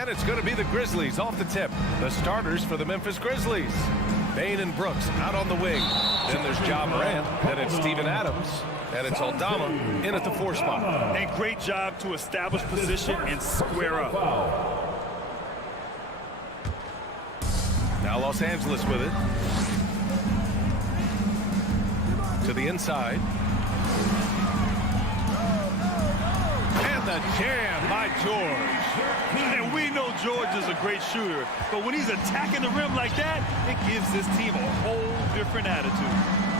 And it's going to be the Grizzlies off the tip. The starters for the Memphis Grizzlies. Bain and Brooks out on the wing. Then there's Ja Morant. Then it's Steven Adams. And it's Aldama in at the 4 spot. And great job to establish position and square up. Now Los Angeles with it. To the inside. And the jam by George. And we know George is a great shooter, but when he's attacking the rim like that, it gives this team a whole different attitude.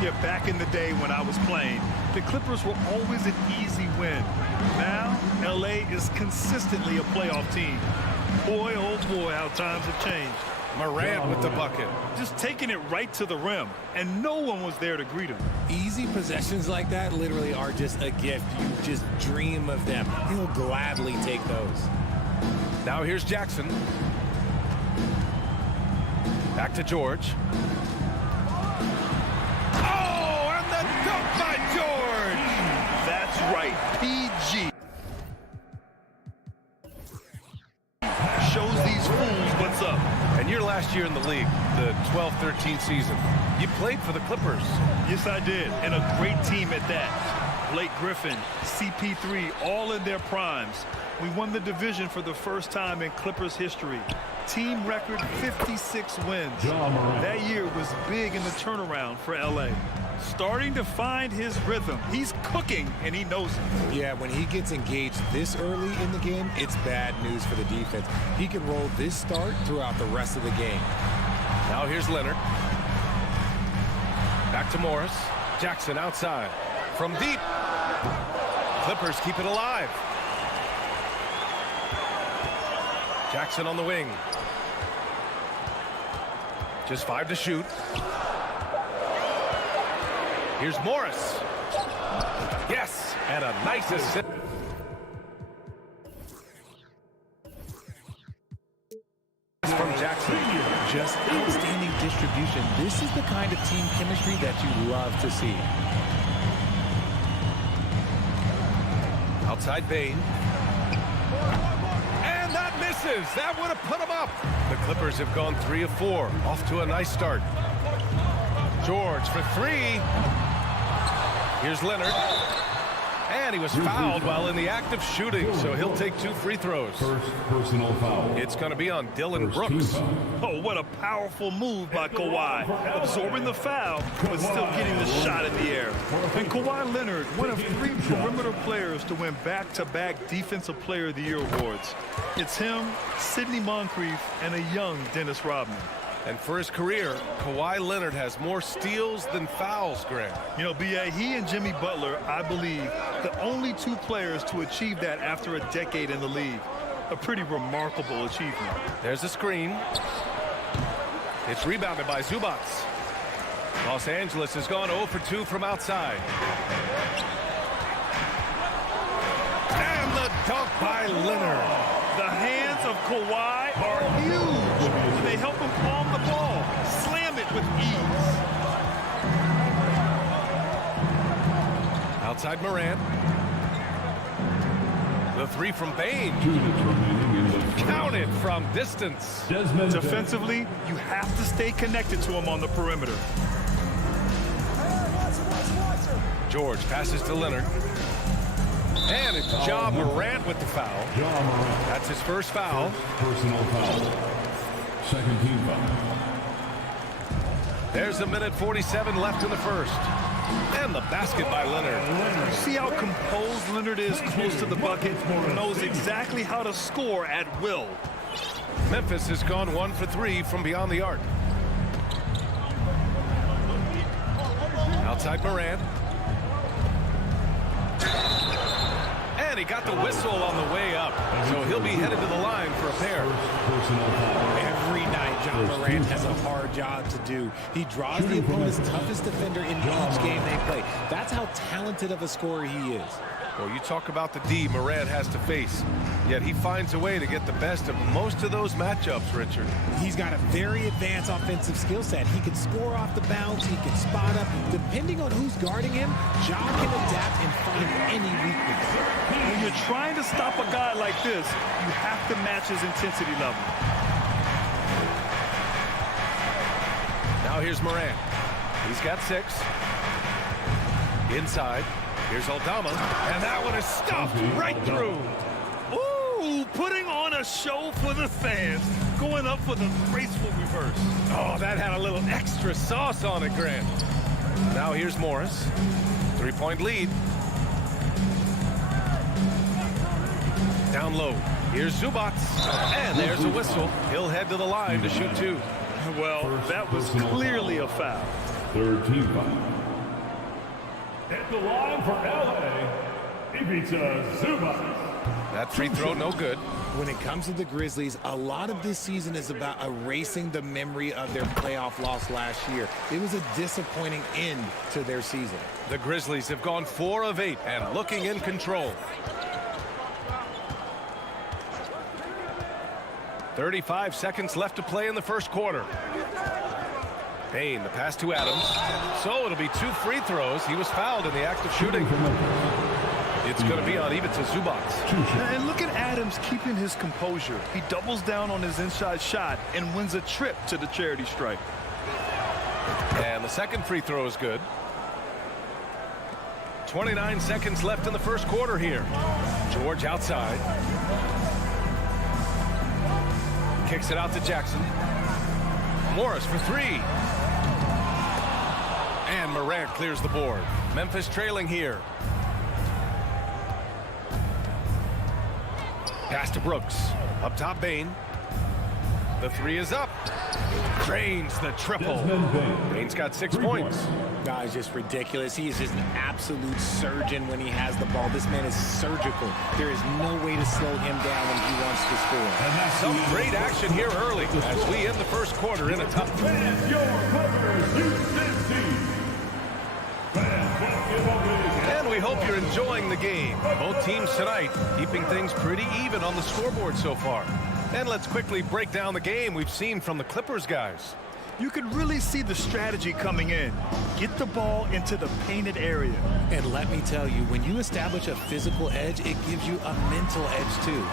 Yeah, back in the day when I was playing, the Clippers were always an easy win. Now, LA is consistently a playoff team. Boy, oh boy, how times have changed. Morant with the bucket. Just taking it right to the rim, and no one was there to greet him. Easy possessions like that literally are just a gift. You just dream of them. He'll gladly take those. Now here's Jackson. Back to George. Oh, and the dunk by George! That's right, PG. Shows these fools what's up. And your last year in the league, the 12-13 season, you played for the Clippers. Yes, I did, and a great team at that. Blake Griffin, CP3, all in their primes. We won the division for the first time in Clippers history. Team record 56 wins. That year was big in the turnaround for LA. Starting to find his rhythm. He's cooking, and he knows it. Yeah, when he gets engaged this early in the game, it's bad news for the defense. He can roll this start throughout the rest of the game. Now here's Leonard. Back to Morris. Jackson outside. From deep. Clippers keep it alive. Jackson on the wing. Just 5 to shoot. Here's Morris. Yes, and a nice assist. From Jackson. Just outstanding distribution. This is the kind of team chemistry that you love to see. Outside Bain. And that misses. That would have put him up. The Clippers have gone 3 of 4. Off to a nice start. George for 3. Here's Leonard. And he was fouled while in the act of shooting, so he'll take 2 free throws. First personal foul. It's going to be on Dylan Brooks. Oh, what a powerful move by Kawhi. Absorbing the foul, but still getting the shot in the air. And Kawhi Leonard, one of 3 perimeter players to win back-to-back Defensive Player of the Year awards. It's him, Sidney Moncrief, and a young Dennis Rodman. And for his career, Kawhi Leonard has more steals than fouls, Grant. You know, B.A., he and Jimmy Butler, I believe, the only 2 players to achieve that after a decade in the league. A pretty remarkable achievement. There's a screen. It's rebounded by Zubac. Los Angeles has gone 0 for 2 from outside. And the dunk by Leonard. The hands of Kawhi are huge. They help him palm the ball, slam it with ease. Outside Morant. The 3 from Bain. Counted from distance. Defensively, you have to stay connected to him on the perimeter. George passes to Leonard. And it's Ja Morant with the foul. That's his first foul. Personal foul. Second team foul. There's 1:47 left in the first. And the basket by Leonard. You see how composed Leonard is close to the bucket? Knows exactly how to score at will. Memphis has gone 1 for 3 from beyond the arc. Outside Morant. And he got the whistle on the way up. So he'll be headed to the line for a pair. Every night, Ja Morant has a hard job to do. He draws the opponent's toughest defender in each game they play. That's how talented of a scorer he is. Well, you talk about the D Morant has to face. Yet he finds a way to get the best of most of those matchups, Richard. He's got a very advanced offensive skill set. He can score off the bounce. He can spot up. Depending on who's guarding him, Ja can adapt and find any weakness. When you're trying to stop a guy like this, you have to match his intensity level. Now here's Morant. He's got 6. Inside. Here's Aldama. And that one is stuffed right through. Ooh, putting on a show for the fans. Going up for the graceful reverse. Oh, that had a little extra sauce on it, Grant. Now here's Morris. 3-point lead. Down low. Here's Zubats. And there's a whistle. He'll head to the line to shoot 2. Well, that was clearly a foul. Third team foul. At the line for LA, Ivica Zubats. That free throw no good. When it comes to the Grizzlies, a lot of this season is about erasing the memory of their playoff loss last year. It was a disappointing end to their season. The Grizzlies have gone 4 of 8 and looking in control. 35 seconds left to play in the first quarter. Payne, the pass to Adams. So it'll be 2 free throws. He was fouled in the act of shooting. It's going to be on Ivica Zubats. And look at Adams keeping his composure. He doubles down on his inside shot and wins a trip to the charity stripe. And the second free throw is good. 29 seconds left in the first quarter here. George outside. Kicks it out to Jackson. Morris for 3. And Morant clears the board. Memphis trailing here. Pass to Brooks. Up top, Bane. The 3 is up. Drains the triple. Bane's got 6 points. Guys, just ridiculous. He is just an absolute surgeon when he has the ball. This man is surgical. There is no way to slow him down when he wants to score. Some great action here early as we end the first quarter in a tough. And we hope you're enjoying the game. Both teams tonight keeping things pretty even on the scoreboard so far. And let's quickly break down the game we've seen from the Clippers guys. You can really see the strategy coming in. Get the ball into the painted area. And let me tell you, when you establish a physical edge, it gives you a mental edge too.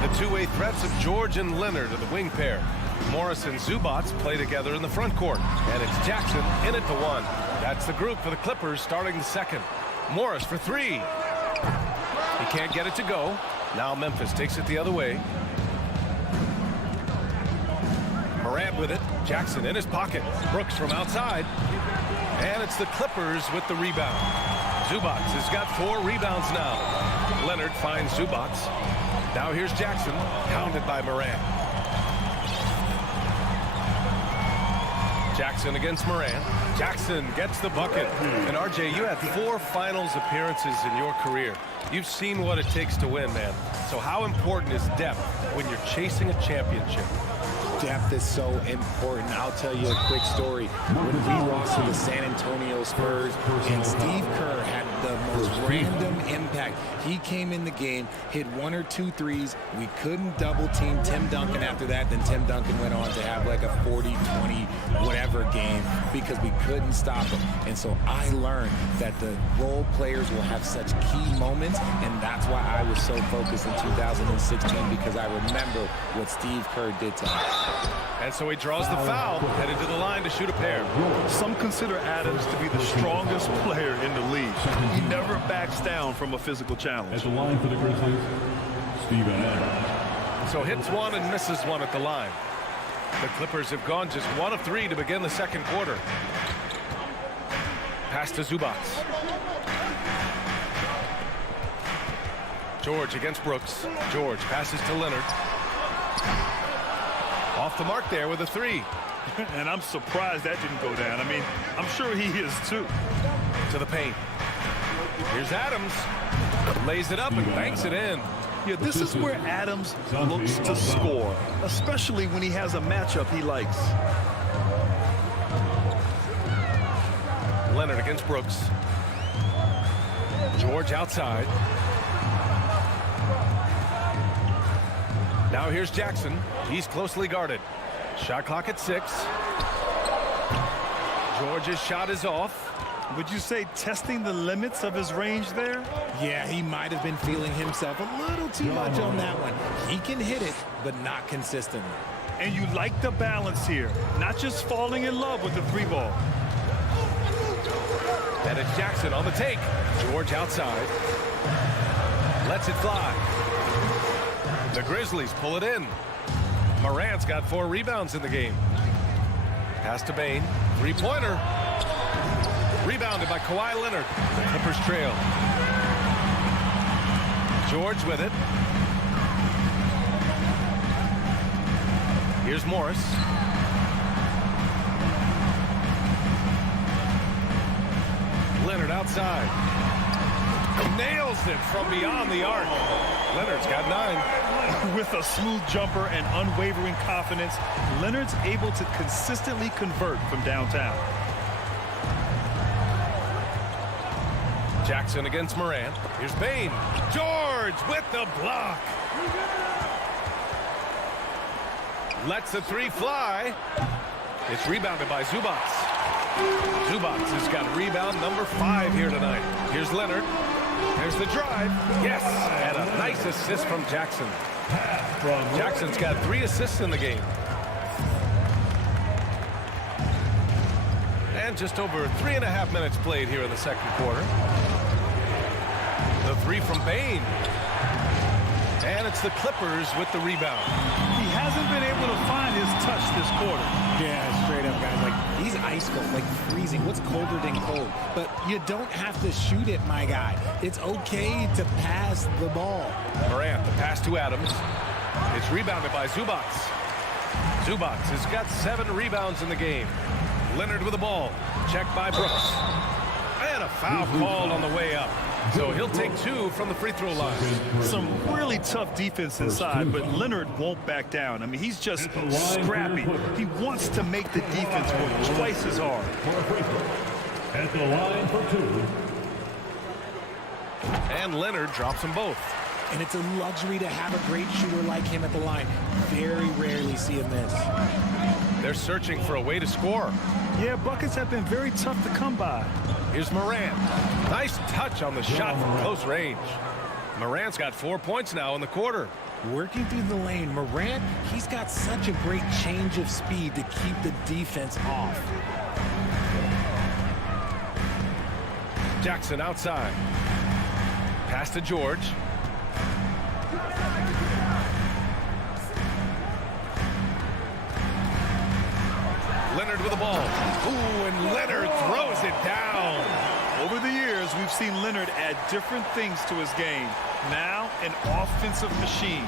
The two-way threats of George and Leonard are the wing pair. Morris and Zubats play together in the front court. And it's Jackson in it to 1. That's the group for the Clippers starting the second. Morris for 3. He can't get it to go. Now Memphis takes it the other way. Morant with it. Jackson in his pocket. Brooks from outside. And it's the Clippers with the rebound. Zubats has got 4 rebounds now. Leonard finds Zubats. Now here's Jackson, pounded by Morant. Jackson against Morant. Jackson gets the bucket. And RJ, you had 4 finals appearances in your career. You've seen what it takes to win, man. So how important is depth when you're chasing a championship? Depth is so important. I'll tell you a quick story. When we lost to the San Antonio Spurs and Steve Kerr had the most random impact. He came in the game, hit 1 or 2 threes. We couldn't double team Tim Duncan after that. Then Tim Duncan went on to have like a 40-20 whatever game because we couldn't stop him. And so I learned that the role players will have such key moments, and that's why I was so focused in 2016 because I remember what Steve Kerr did to us. And so he draws the foul, headed to the line to shoot a pair. Some consider Adams to be the strongest player in the league. He never backs down from a physical challenge. At the line for the Grizzlies, Steven Adams. So hits 1 and misses 1 at the line. The Clippers have gone just 1 of 3 to begin the second quarter. Pass to Zubats. George against Brooks. George passes to Leonard. Off the mark there with a 3. And I'm surprised that didn't go down. I mean, I'm sure he is too. To the paint. Here's Adams. Lays it up and banks it in. Yeah, this is where Adams looks to score, especially when he has a matchup he likes. Leonard against Brooks. George outside. Now here's Jackson. He's closely guarded. Shot clock at 6. George's shot is off. Would you say testing the limits of his range there? Yeah, he might have been feeling himself a little too much on that one. He can hit it, but not consistently. And you like the balance here, not just falling in love with the 3-ball. And it's Jackson on the take. George outside. Lets it fly. The Grizzlies pull it in. Morant's got 4 rebounds in the game. Pass to Bane. 3-pointer. Rebounded by Kawhi Leonard. The Clippers trail. George with it. Here's Morris. Leonard outside. Nails it from beyond the arc. Leonard's got 9. With a smooth jumper and unwavering confidence, Leonard's able to consistently convert from downtown. Jackson against Morant. Here's Bane. George with the block. Lets the 3 fly. It's rebounded by Zubac. Zubac has got rebound number 5 here tonight. Here's Leonard. There's the drive. Yes, and a nice assist from Jackson. Jackson's got 3 assists in the game. And just over 3.5 minutes played here in the second quarter. The 3 from Bane. And it's the Clippers with the rebound. He hasn't been able to find his touch this quarter. Yeah, straight up, guys. Like, he's ice cold, like freezing. What's colder than cold? But you don't have to shoot it, my guy. It's okay to pass the ball. Morant, the pass to Adams. It's rebounded by Zubac. Zubac has got 7 rebounds in the game. Leonard with the ball. Checked by Brooks. And a foul called on the way up. So he'll take 2 from the free throw line. Some really tough defense inside, but Leonard won't back down. I mean, he's just scrappy. He wants to make the defense work twice as hard. At the line for 2. And Leonard drops them both. And it's a luxury to have a great shooter like him at the line. Very rarely see him miss. They're searching for a way to score. Yeah, buckets have been very tough to come by. Here's Morant. Nice touch on the shot from close range. Morant's got 4 points now in the quarter. Working through the lane, Morant, he's got such a great change of speed to keep the defense off. Jackson outside. Pass to George. Leonard with the ball. Ooh, and Leonard throws it down. Over the years, we've seen Leonard add different things to his game. Now, an offensive machine.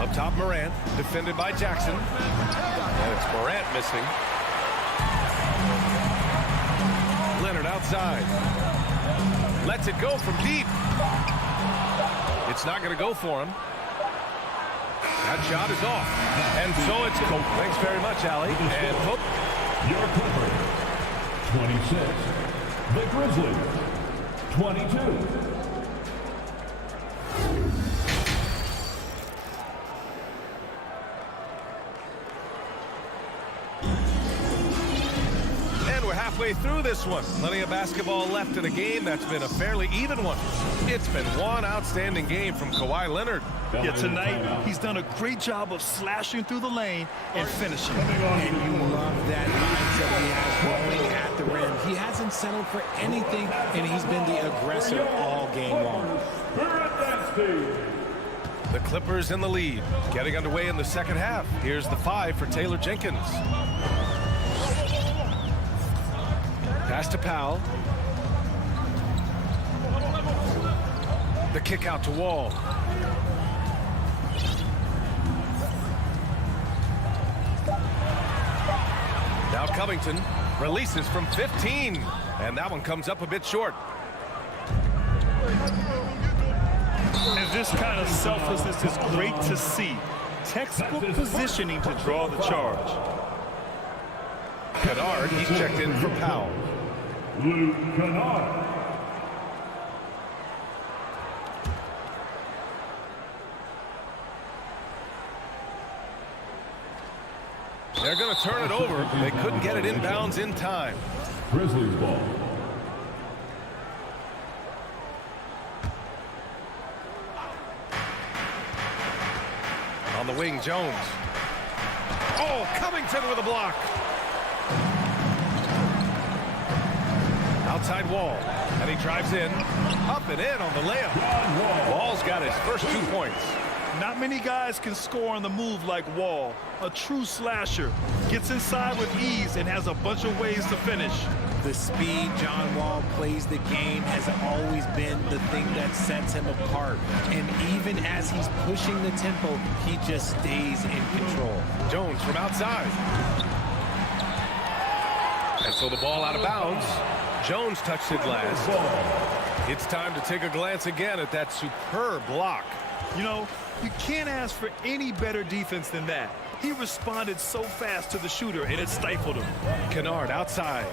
Up top, Morant, defended by Jackson. And it's Morant missing. Leonard outside. Lets it go from deep. It's not going to go for him. That shot is off. And so it's Cope. Thanks very much, Allie. And Cope. Your Clippers, 26. The Grizzlies, 22. Halfway through this one. Plenty of basketball left in a game that's been a fairly even one. It's been one outstanding game from Kawhi Leonard. Yeah, tonight he's done a great job of slashing through the lane and finishing. And you love that mindset he has going at the rim. He hasn't settled for anything, and he's been the aggressor all game long. The Clippers in the lead. Getting underway in the second half. Here's the 5 for Taylor Jenkins. Pass to Powell. The kick out to Wall. Now Covington releases from 15. And that one comes up a bit short. And this kind of selflessness is great to see. Textbook positioning to draw the charge. Kennard, he's checked in for Powell. Luke Kennard. They're going to to turn it over. They couldn't get it inbounds in time. Grizzlies ball. On the wing, Jones. Oh, Covington with a block. Outside Wall, and he drives in, up and in on the layup. Wall's got his first 2 points. Not many guys can score on the move like Wall. A true slasher. Gets inside with ease and has a bunch of ways to finish. The speed John Wall plays the game has always been the thing that sets him apart. And even as he's pushing the tempo, he just stays in control. Jones from outside. And so the ball out of bounds. Jones touched it last. It's time to take a glance again at that superb block. You know, you can't ask for any better defense than that. He responded so fast to the shooter, and it stifled him. Kennard outside.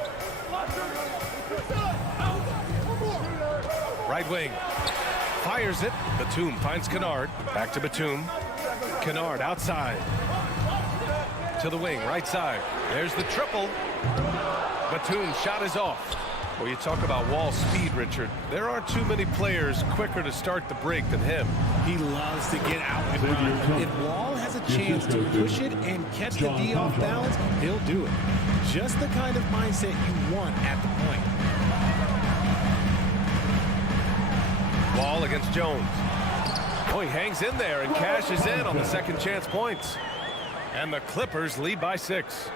Right wing. Fires it. Batum finds Kennard. Back to Batum. Kennard outside. To the wing, right side. There's the triple. Batum's shot is off. Well, you talk about Wall's speed, Richard. There are too many players quicker to start the break than him. He loves to get out and run. If Wall has a chance to push it and catch the D off balance, he'll do it. Just the kind of mindset you want at the point. Wall against Jones. Oh, he hangs in there and cashes in on the second chance points. And the Clippers lead by 6.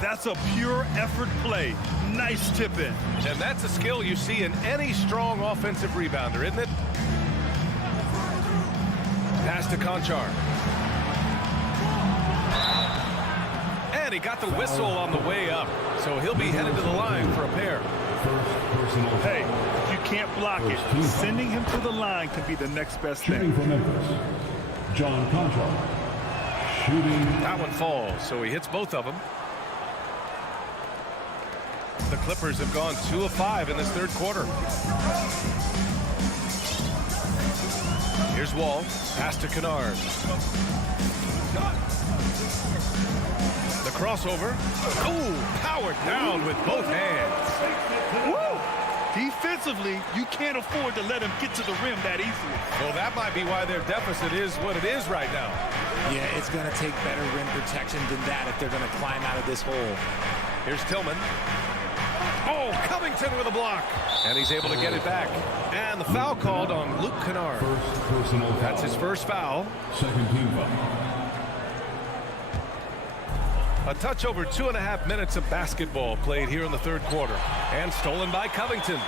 That's a pure effort play. Nice tip in. And that's a skill you see in any strong offensive rebounder, isn't it? Pass to Conchar. And he got the whistle on the way up. So he'll be headed to the line for a pair. Hey, if you can't block it, sending him to the line can be the next best Shooting thing. for Memphis, John Conchar. Shooting. That one falls, so he hits both of them. The Clippers have gone 2 of 5 in this third quarter. Here's Wall. Pass to Kennard. The crossover. Oh, powered down with both hands. Woo! Defensively, you can't afford to let him get to the rim that easily. Well, that might be why their deficit is what it is right now. Yeah, it's going to take better rim protection than that if they're going to climb out of this hole. Here's Tillman. Oh, Covington with a block. And he's able to get it back. And the foul called on Luke Kennard. First personal foul. That's his first foul. Second team foul. A touch over 2.5 minutes of basketball played here in the third quarter. And stolen by Covington.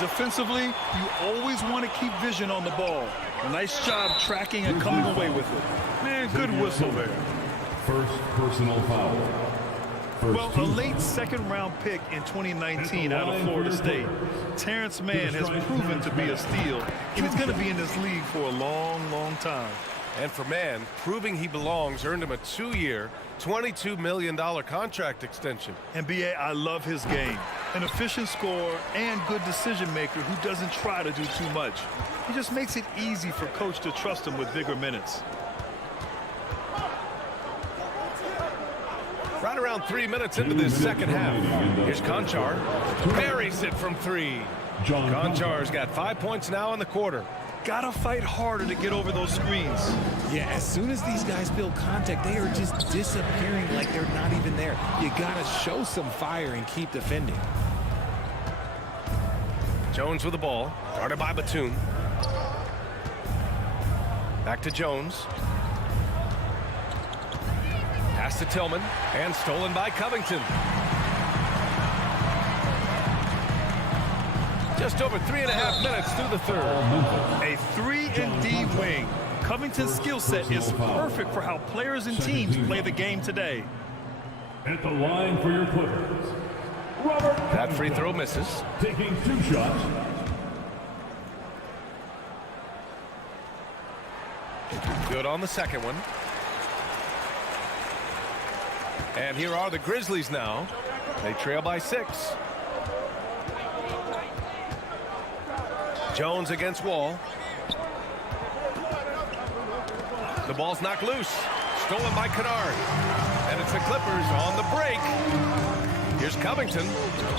Defensively, you always want to keep vision on the ball. Nice job tracking and coming away with it. Man, good whistle there. First personal foul. First Well, a team late foul. second-round pick in 2019 out of Florida State. Terrence Mann has proven to be a steal, and he's going to be in this league for a long, long time. And for Mann, proving he belongs earned him a 2-year, $22 million contract extension. And B.A., I love his game. An efficient scorer and good decision maker who doesn't try to do too much. He just makes it easy for coach to trust him with bigger minutes. Right around 3 minutes into this second half. Here's Conchar. Buries it from 3. Conchar's got 5 points now in the quarter. Gotta fight harder to get over those screens. Yeah, as soon as these guys feel contact, they are just disappearing like they're not even there. You gotta show some fire and keep defending. Jones with the ball. Guarded by Batum. Back to Jones. Pass to Tillman. And stolen by Covington. Just over 3.5 minutes through the third. A 3-and-D wing. Covington's skill set is perfect for how players and teams play the game today. At the line for your Clippers, Robert. That free throw misses. Taking 2 shots. Good on the second one. And here are the Grizzlies now. They trail by 6. Jones against Wall. The ball's knocked loose. Stolen by Kennard. And it's the Clippers on the break. Here's Covington,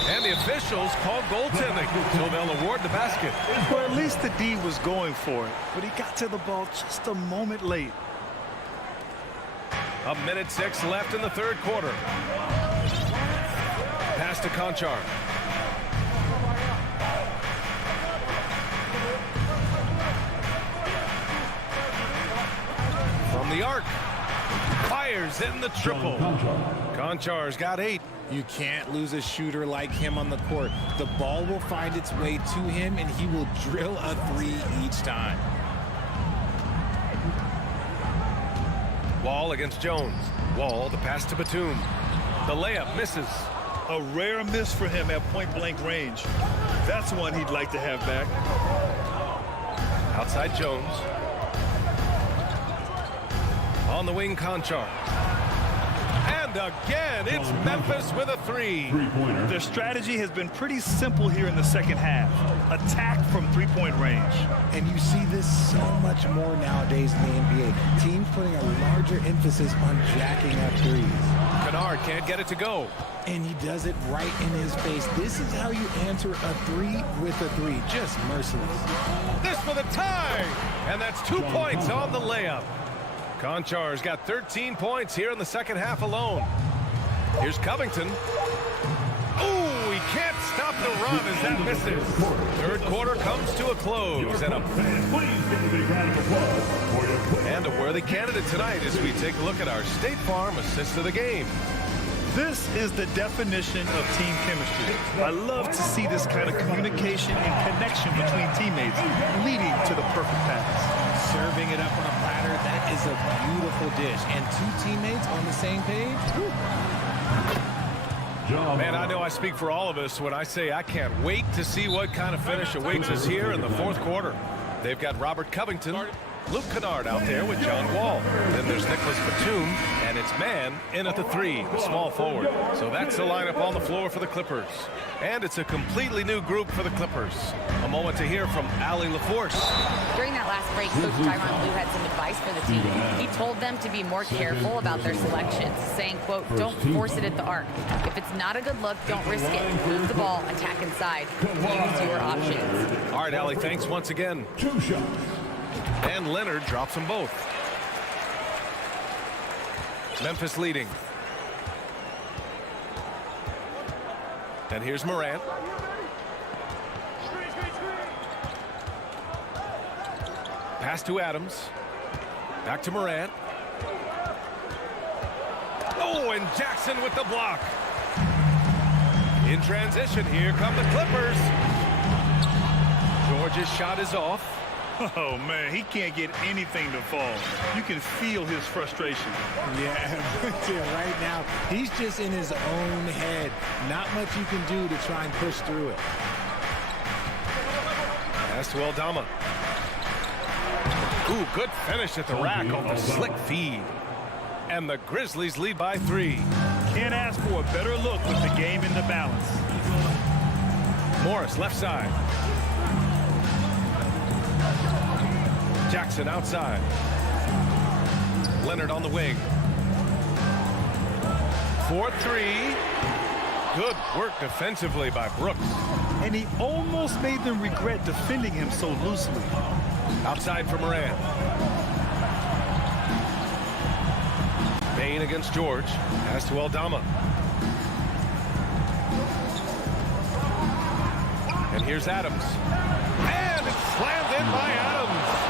and the officials call goaltending, so they'll award the basket. Well, at least the D was going for it, but he got to the ball just a moment late. 1:06 left in the third quarter. Pass to Conchar. From the arc. Fires in the triple. Conchar's got 8. You can't lose a shooter like him on the court. The ball will find its way to him, and he will drill a 3 each time. Wall against Jones. Wall, the pass to Batum. The layup misses. A rare miss for him at point-blank range. That's one he'd like to have back. Outside Jones. On the wing, Conchar. And again, it's Memphis with a 3. Three-pointer. Their strategy has been pretty simple here in the second half. Attack from three-point range. And you see this so much more nowadays in the NBA. Teams putting a larger emphasis on jacking up threes. Kennard can't get it to go. And he does it right in his face. This is how you answer a 3 with a 3. Just merciless. This for the tie. And that's 2 points on the layup. Conchar's got 13 points here in the second half alone. Here's Covington. Ooh, he can't stop the run as that misses. Third quarter comes to a close. And a worthy candidate tonight as we take a look at our State Farm assist of the game. This is the definition of team chemistry. I love to see this kind of communication and connection between teammates leading to the perfect pass. Serving it up on a platter, that is a beautiful dish. And 2 teammates on the same page. Man, I know I speak for all of us when I say I can't wait to see what kind of finish awaits us here in the fourth quarter. They've got Robert Covington, Luke Kennard out there with John Wall. Then there's Nicholas Batum, and it's man in at the 3, the small forward. So that's the lineup on the floor for the Clippers. And it's a completely new group for the Clippers. A moment to hear from Allie LaForce. During that last break, Coach Tyronn Lue had some advice for the team. He told them to be more careful about their selections, saying, quote, don't force it at the arc. If it's not a good look, don't risk it. Move the ball, attack inside. Use your options. All right, Allie, thanks once again. 2 shots. And Leonard drops them both. Memphis leading. And here's Morant. Pass to Adams. Back to Morant. Oh, and Jackson with the block. In transition, here come the Clippers. George's shot is off. Oh, man, he can't get anything to fall. You can feel his frustration. Yeah, right now, he's just in his own head. Not much you can do to try and push through it. Pass to Aldama. Ooh, good finish at the rack on the slick feed. And the Grizzlies lead by 3. Can't ask for a better look with the game in the balance. Morris, left side. Jackson outside. Leonard on the wing. 4-3. Good work defensively by Brooks. And he almost made them regret defending him so loosely. Outside for Morant. Payne against George. Pass to Aldama. And here's Adams. And it's slammed in by Adams.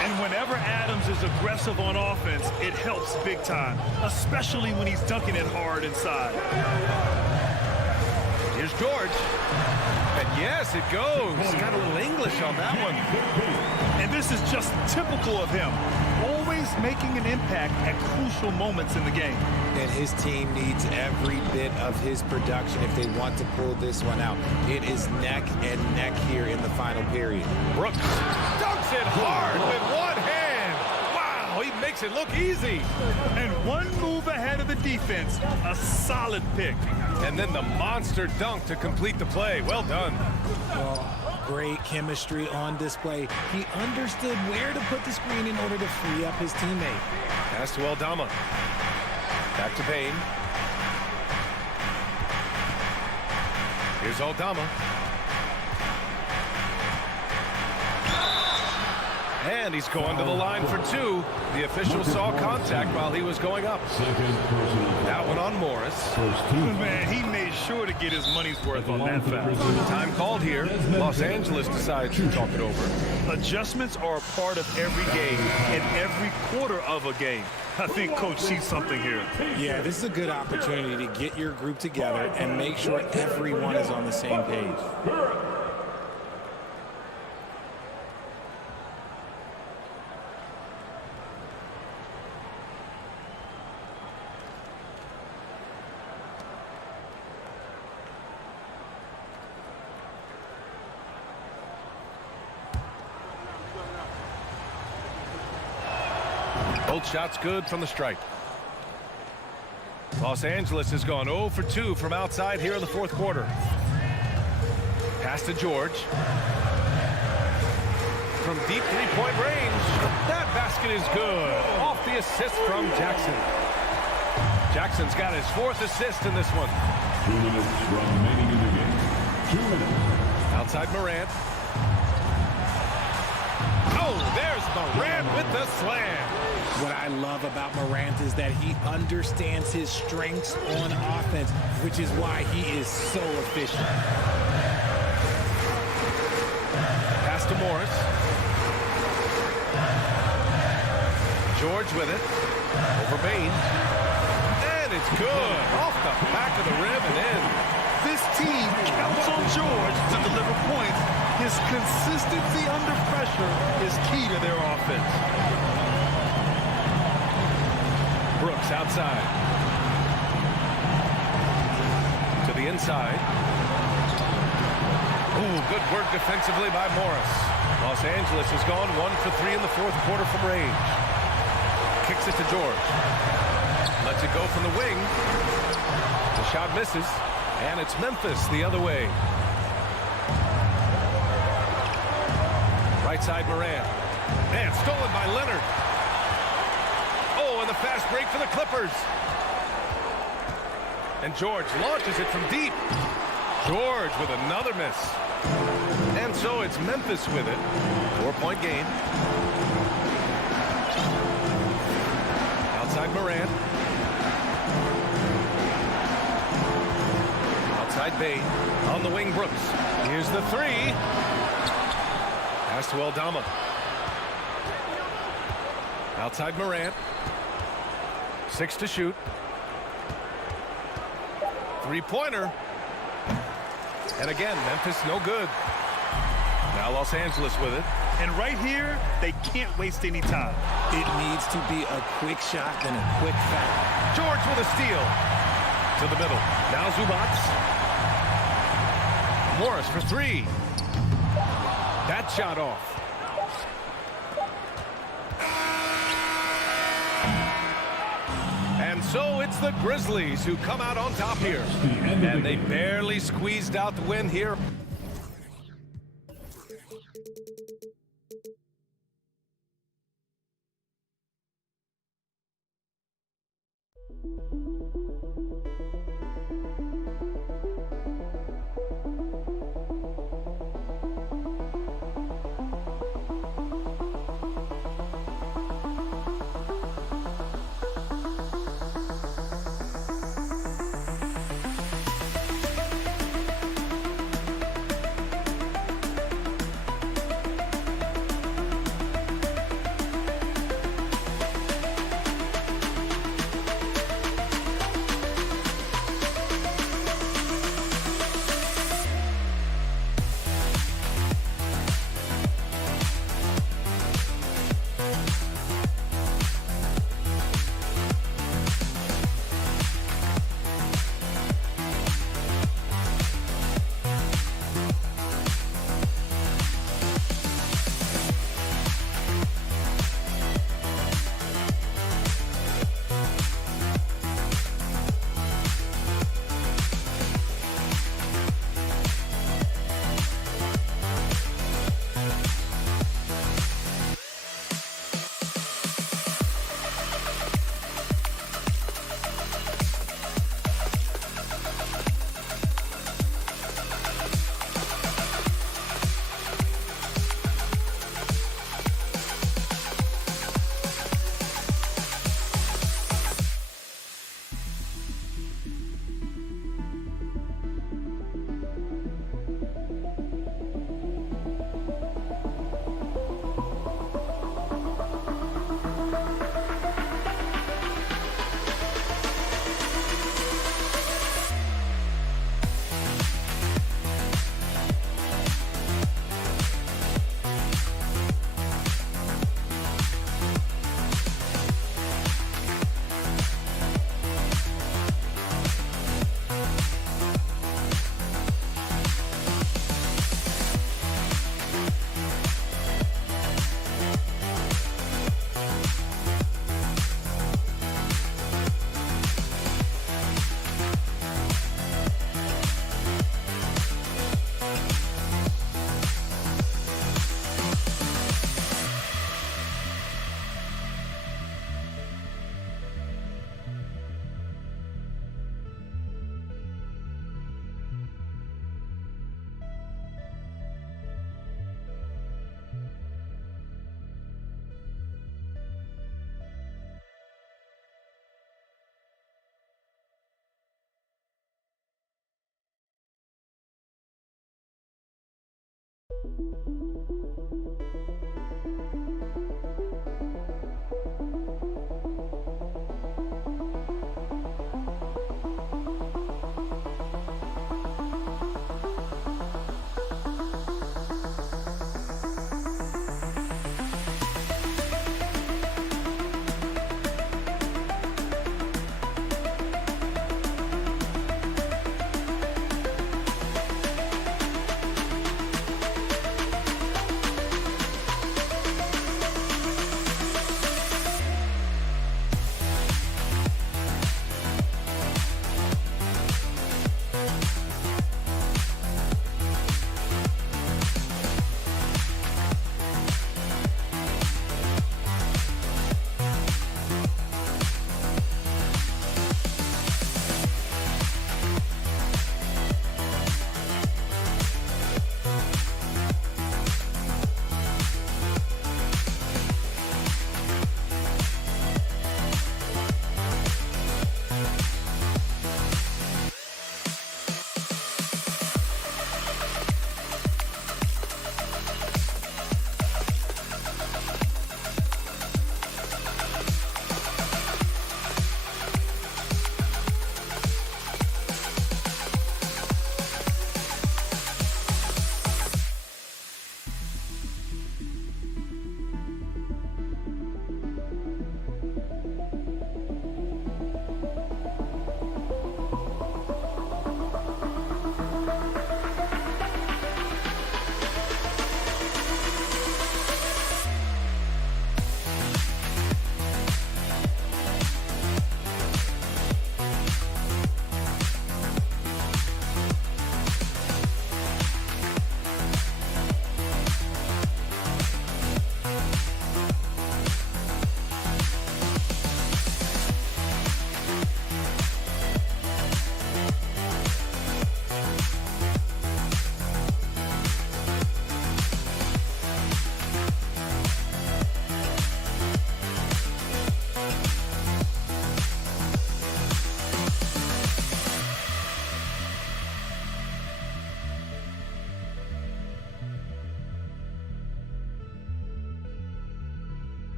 And whenever Adams is aggressive on offense, it helps big time, especially when he's dunking it hard inside. Here's George. And yes, it goes. Got a little English on that one. And this is just typical of him, always making an impact at crucial moments in the game. And his team needs every bit of his production if they want to pull this one out. It is neck and neck here in the final period. Brooks dunks it hard with one hand. Wow, he makes it look easy. And one move ahead of the defense, a solid pick. And then the monster dunk to complete the play. Well done. Well, great chemistry on display. He understood where to put the screen in order to free up his teammate. Pass to Aldama. Back to Payne. Here's Aldama. And he's going to the line for two. The official saw contact while he was going up. That one on Morris. Man, he made sure to get his money's worth on that foul. Time called here. Los Angeles decides to talk it over. Adjustments are a part of every game and every quarter of a game. I think Coach sees something here. Yeah, this is a good opportunity to get your group together and make sure everyone is on the same page. Both shots good from the stripe. Los Angeles has gone 0 for 2 from outside here in the fourth quarter. Pass to George. From deep three-point range. That basket is good. Off the assist from Jackson. Jackson's got his fourth assist in this one. 2 minutes remaining in the game. 2 minutes. Outside Morant. Oh, there's Morant with the slam. What I love about Morant is that he understands his strengths on offense, which is why he is so efficient. Pass to Morris. George with it. Over Bain. And it's good. Off the back of the rim and in. This team counts on George to deliver points. His consistency under pressure is key to their offense. Brooks outside. To the inside. Ooh, good work defensively by Morris. Los Angeles has gone 1 for 3 in the fourth quarter from range. Kicks it to George. Lets it go from the wing. The shot misses. And it's Memphis the other way. Right side Morant. Man, stolen by Leonard. Oh, and the fast break for the Clippers. And George launches it from deep. George with another miss. And so it's Memphis with it. 4-point game. Outside Morant. Outside Bay. On the wing, Brooks. Here's the three. Pass to Aldama. Outside Morant. 6 to shoot. Three-pointer. And again, Memphis no good. Now Los Angeles with it. And right here, they can't waste any time. It needs to be a quick shot and a quick foul. George with a steal. To the middle. Now Zubats. Morris for three. That shot off. And so it's the Grizzlies who come out on top here. And they barely squeezed out the win here.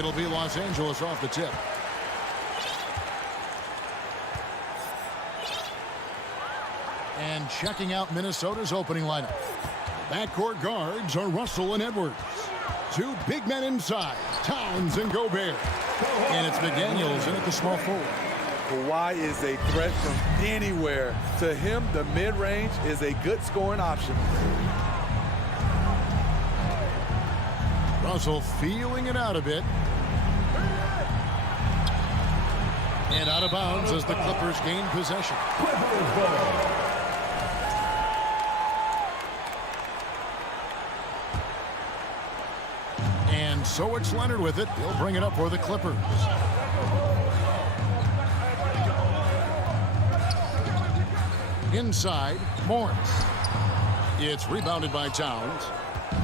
It'll be Los Angeles off the tip. And checking out Minnesota's opening lineup. Backcourt guards are Russell and Edwards. Two big men inside, Towns and Gobert. And it's McDaniels in at the small forward. Kawhi is a threat from anywhere. To him, the mid-range is a good scoring option. Russell feeling it out a bit. And out of bounds as the Clippers gain possession. And so it's Leonard with it. He'll bring it up for the Clippers. Inside, Morris. It's rebounded by Towns.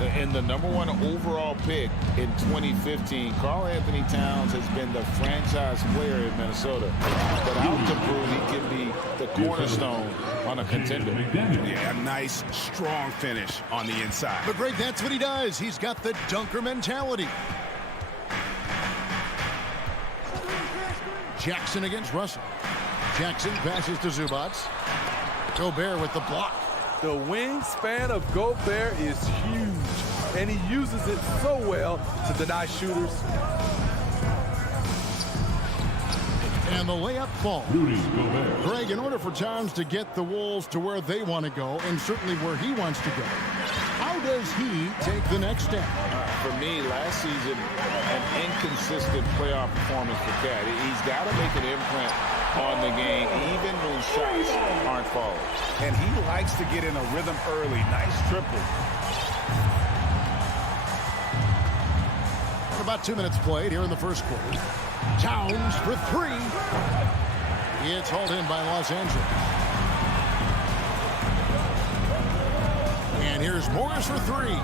And the #1 overall pick in 2015, Karl Anthony Towns has been the franchise player in Minnesota. But out to prove he can be the cornerstone on a contender. Yeah, a nice, strong finish on the inside. But Greg, that's what he does. He's got the dunker mentality. Jackson against Russell. Jackson passes to Zubac. Gobert with the block. The wingspan of Gobert is huge, and he uses it so well to deny shooters. And the layup falls. Greg, in order for Towns to get the Wolves to where they want to go, and certainly where he wants to go, how does he take the next step? For me, last season, an inconsistent playoff performance for Cat. He's got to make an imprint on the game, even when shots aren't falling. And he likes to get in a rhythm early. Nice triple. And about 2 minutes played here in the first quarter. Towns for three. It's hauled in by Los Angeles. And here's Morris for three.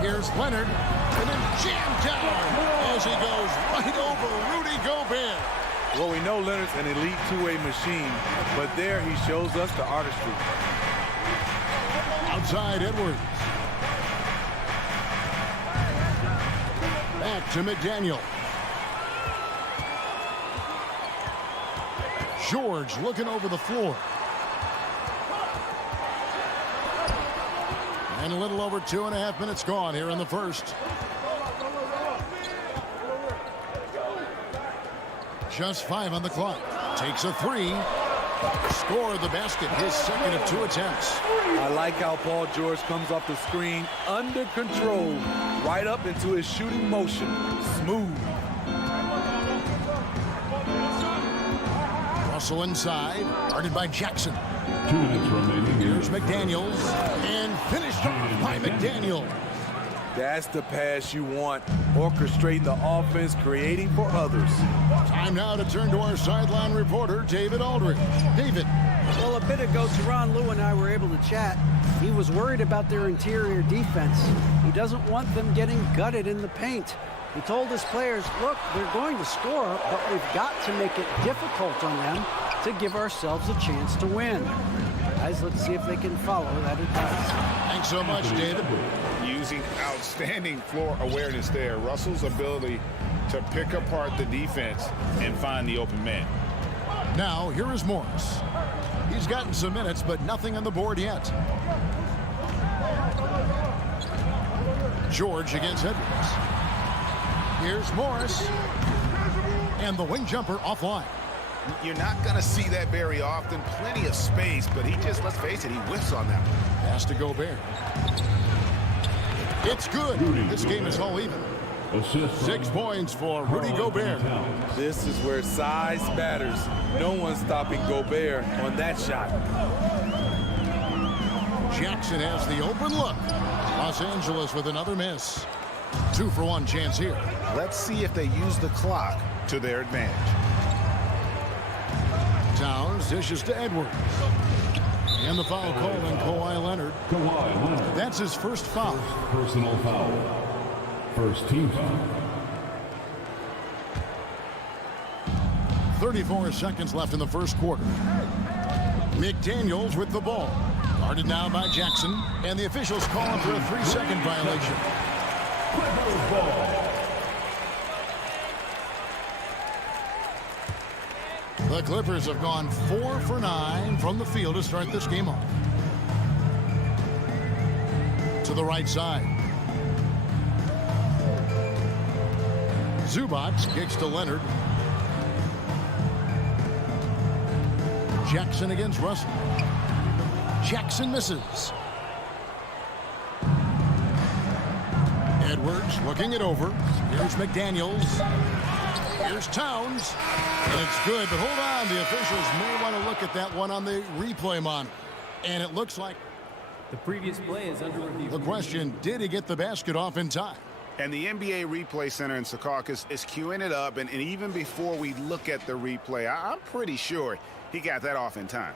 Here's Leonard. And then jammed down as he goes right over Rudy Gobert. Well, we know Leonard's an elite two-way machine, but there he shows us the artistry. Outside Edwards. Back to McDaniel. George looking over the floor. And a little over 2.5 minutes gone here in the first. Just 5 on the clock. Takes a three. Score the basket. His second of 2 attempts. I like how Paul George comes off the screen under control, right up into his shooting motion. Smooth. Russell inside. Guarded by Jackson. 2 minutes remaining. Here's McDaniels. And finished off by McDaniel. That's the pass you want. Orchestrating the offense, creating for others. Time now to turn to our sideline reporter, David Aldridge. David. Well, a bit ago, Tyronn Lue and I were able to chat. He was worried about their interior defense. He doesn't want them getting gutted in the paint. He told his players, look, they're going to score, but we've got to make it difficult on them to give ourselves a chance to win. Guys, let's see if they can follow that advice. Thanks so much, David. Using outstanding floor awareness there. Russell's ability to pick apart the defense and find the open man. Now, here is Morris. He's gotten some minutes, but nothing on the board yet. George against Edwards. Here's Morris. And the wing jumper offline. You're not going to see that very often. Plenty of space, but he just, let's face it, he whiffs on that one. Pass to Gobert. It's good. This game is all even. 6 points for Rudy Gobert. This is where size matters. No one's stopping Gobert on that shot. Jackson has the open look. Los Angeles with another miss. 2-for-1 chance here. Let's see if they use the clock to their advantage. Towns dishes to Edwards. And the foul call on Kawhi Leonard. That's his first foul. Personal foul. First team foul. 34 seconds left in the first quarter. McDaniels with the ball. Guarded now by Jackson. And the officials call him for a 3-second violation. The Clippers have gone 4 for 9 from the field to start this game off. To the right side. Zubac kicks to Leonard. Jackson against Russell. Jackson misses. Edwards looking it over. Here's McDaniels. Here's Towns. And it's good, but hold on. The officials may want to look at that one on the replay monitor. And it looks like the previous play is under review. The question, did he get the basket off in time? And the NBA Replay Center in Secaucus is queuing it up. And even before we look at the replay, I'm pretty sure he got that off in time.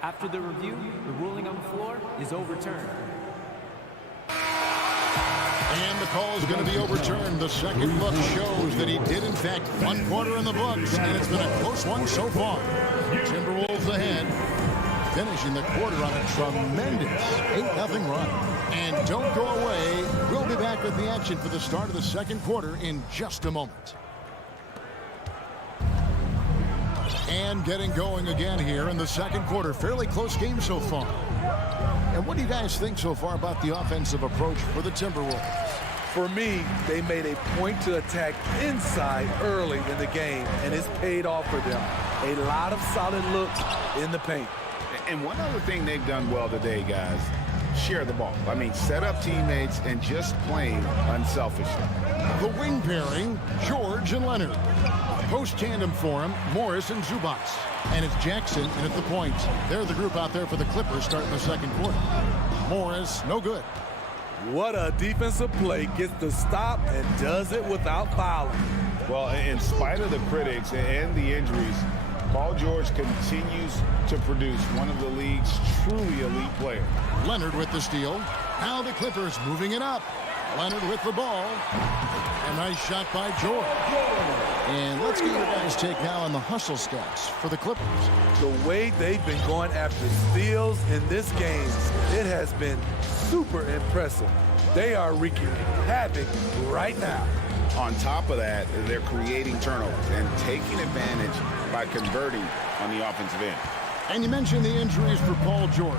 After the review, the ruling on the floor is overturned. And the call is going to be overturned. The second look shows that he did, in fact, 1 quarter in the books, and it's been a close one so far. Timberwolves ahead, finishing the quarter on a tremendous 8-0 run. And don't go away. We'll be back with the action for the start of the second quarter in just a moment. And getting going again here in the second quarter. Fairly close game so far. And what do you guys think so far about the offensive approach for the Timberwolves? For me, they made a point to attack inside early in the game, and it's paid off for them. A lot of solid looks in the paint. And one other thing they've done well today, guys, share the ball. I mean, set up teammates and just playing unselfishly. The wing pairing, George and Leonard. Post tandem for him, Morris and Zubac. And it's Jackson in at the point. They're the group out there for the Clippers starting the second quarter. Morris, no good. What a defensive play. Gets the stop and does it without fouling. Well, in spite of the critics and the injuries, Paul George continues to produce one of the league's truly elite players. Leonard with the steal. Now the Clippers moving it up. Leonard with the ball. A nice shot by George. And let's get your guys' take now on the hustle stats for the Clippers. The way they've been going after steals in this game, it has been super impressive. They are wreaking havoc right now. On top of that, they're creating turnovers and taking advantage by converting on the offensive end. And you mentioned the injuries for Paul George.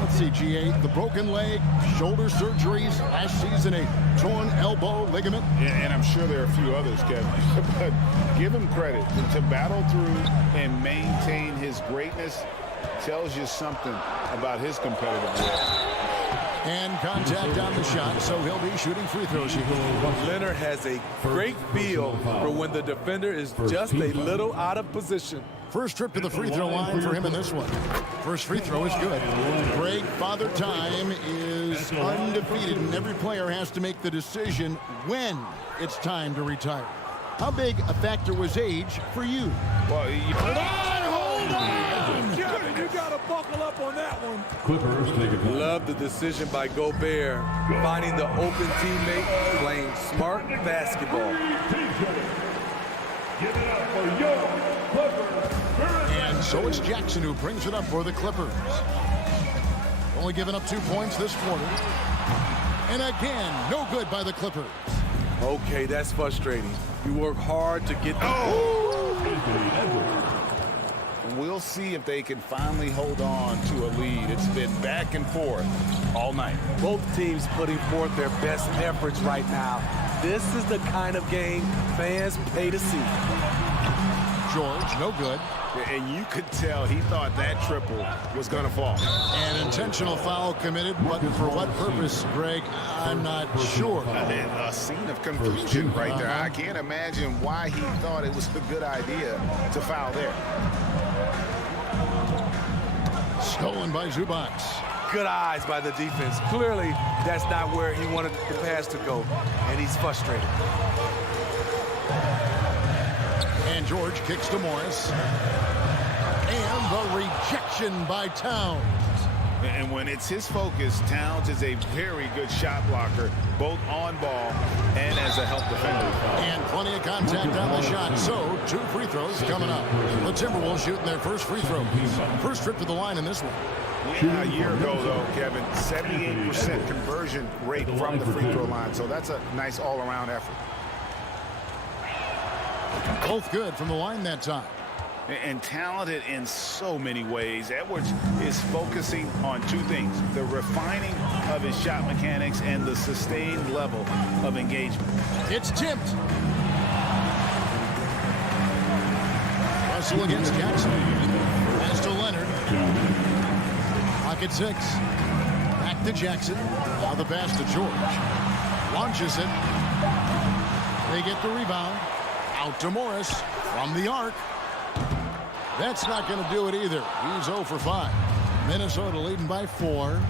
Let's see, G8, the broken leg, shoulder surgeries, last season a torn elbow ligament. And I'm sure there are a few others, Kevin. But give him credit. To battle through and maintain his greatness tells you something about his competitiveness. And contact on the shot, so he'll be shooting free throws here. Leonard has a great feel for when the defender is just a little out of position. First trip to the free throw line for him in this one. First free throw is good. Greg, Father Time is undefeated, and every player has to make the decision when it's time to retire. How big a factor was age for you? Well, Hold on! You gotta buckle up on that one. Clippers take it. Love the decision by Gobert, finding the open teammate, playing smart basketball. Give it up for your Clippers. And so it's Jackson who brings it up for the Clippers. Only giving up 2 points this quarter. And again, no good by the Clippers. Okay, that's frustrating. You work hard to get the... We'll see if they can finally hold on to a lead. It's been back and forth all night. Both teams putting forth their best efforts right now. This is the kind of game fans pay to see. George, no good. And you could tell he thought that triple was going to fall. An intentional foul committed, but for what purpose, Greg, I'm not sure. A scene of confusion right there. I can't imagine why he thought it was a good idea to foul there. Stolen by Zubac. Good eyes by the defense. Clearly, that's not where he wanted the pass to go, and he's frustrated. And George kicks to Morris. And the rejection by Towns. And when it's his focus, Towns is a very good shot blocker, both on ball and as a help defender. And plenty of contact on the shot. So, 2 free throws coming up. The Timberwolves shooting their first free throw. First trip to the line in this one. Yeah, a year ago, though, Kevin, 78% conversion rate from the free throw line. So that's a nice all-around effort. Both good from the line that time. And talented in so many ways. Edwards is focusing on 2 things: the refining of his shot mechanics and the sustained level of engagement. It's tipped. Russell against Jackson. Pass to Leonard. Pocket 6. Back to Jackson. Now the pass to George. Launches it. They get the rebound. Out to Morris from the arc. That's not going to do it either. He's 0 for 5. Minnesota leading by 4.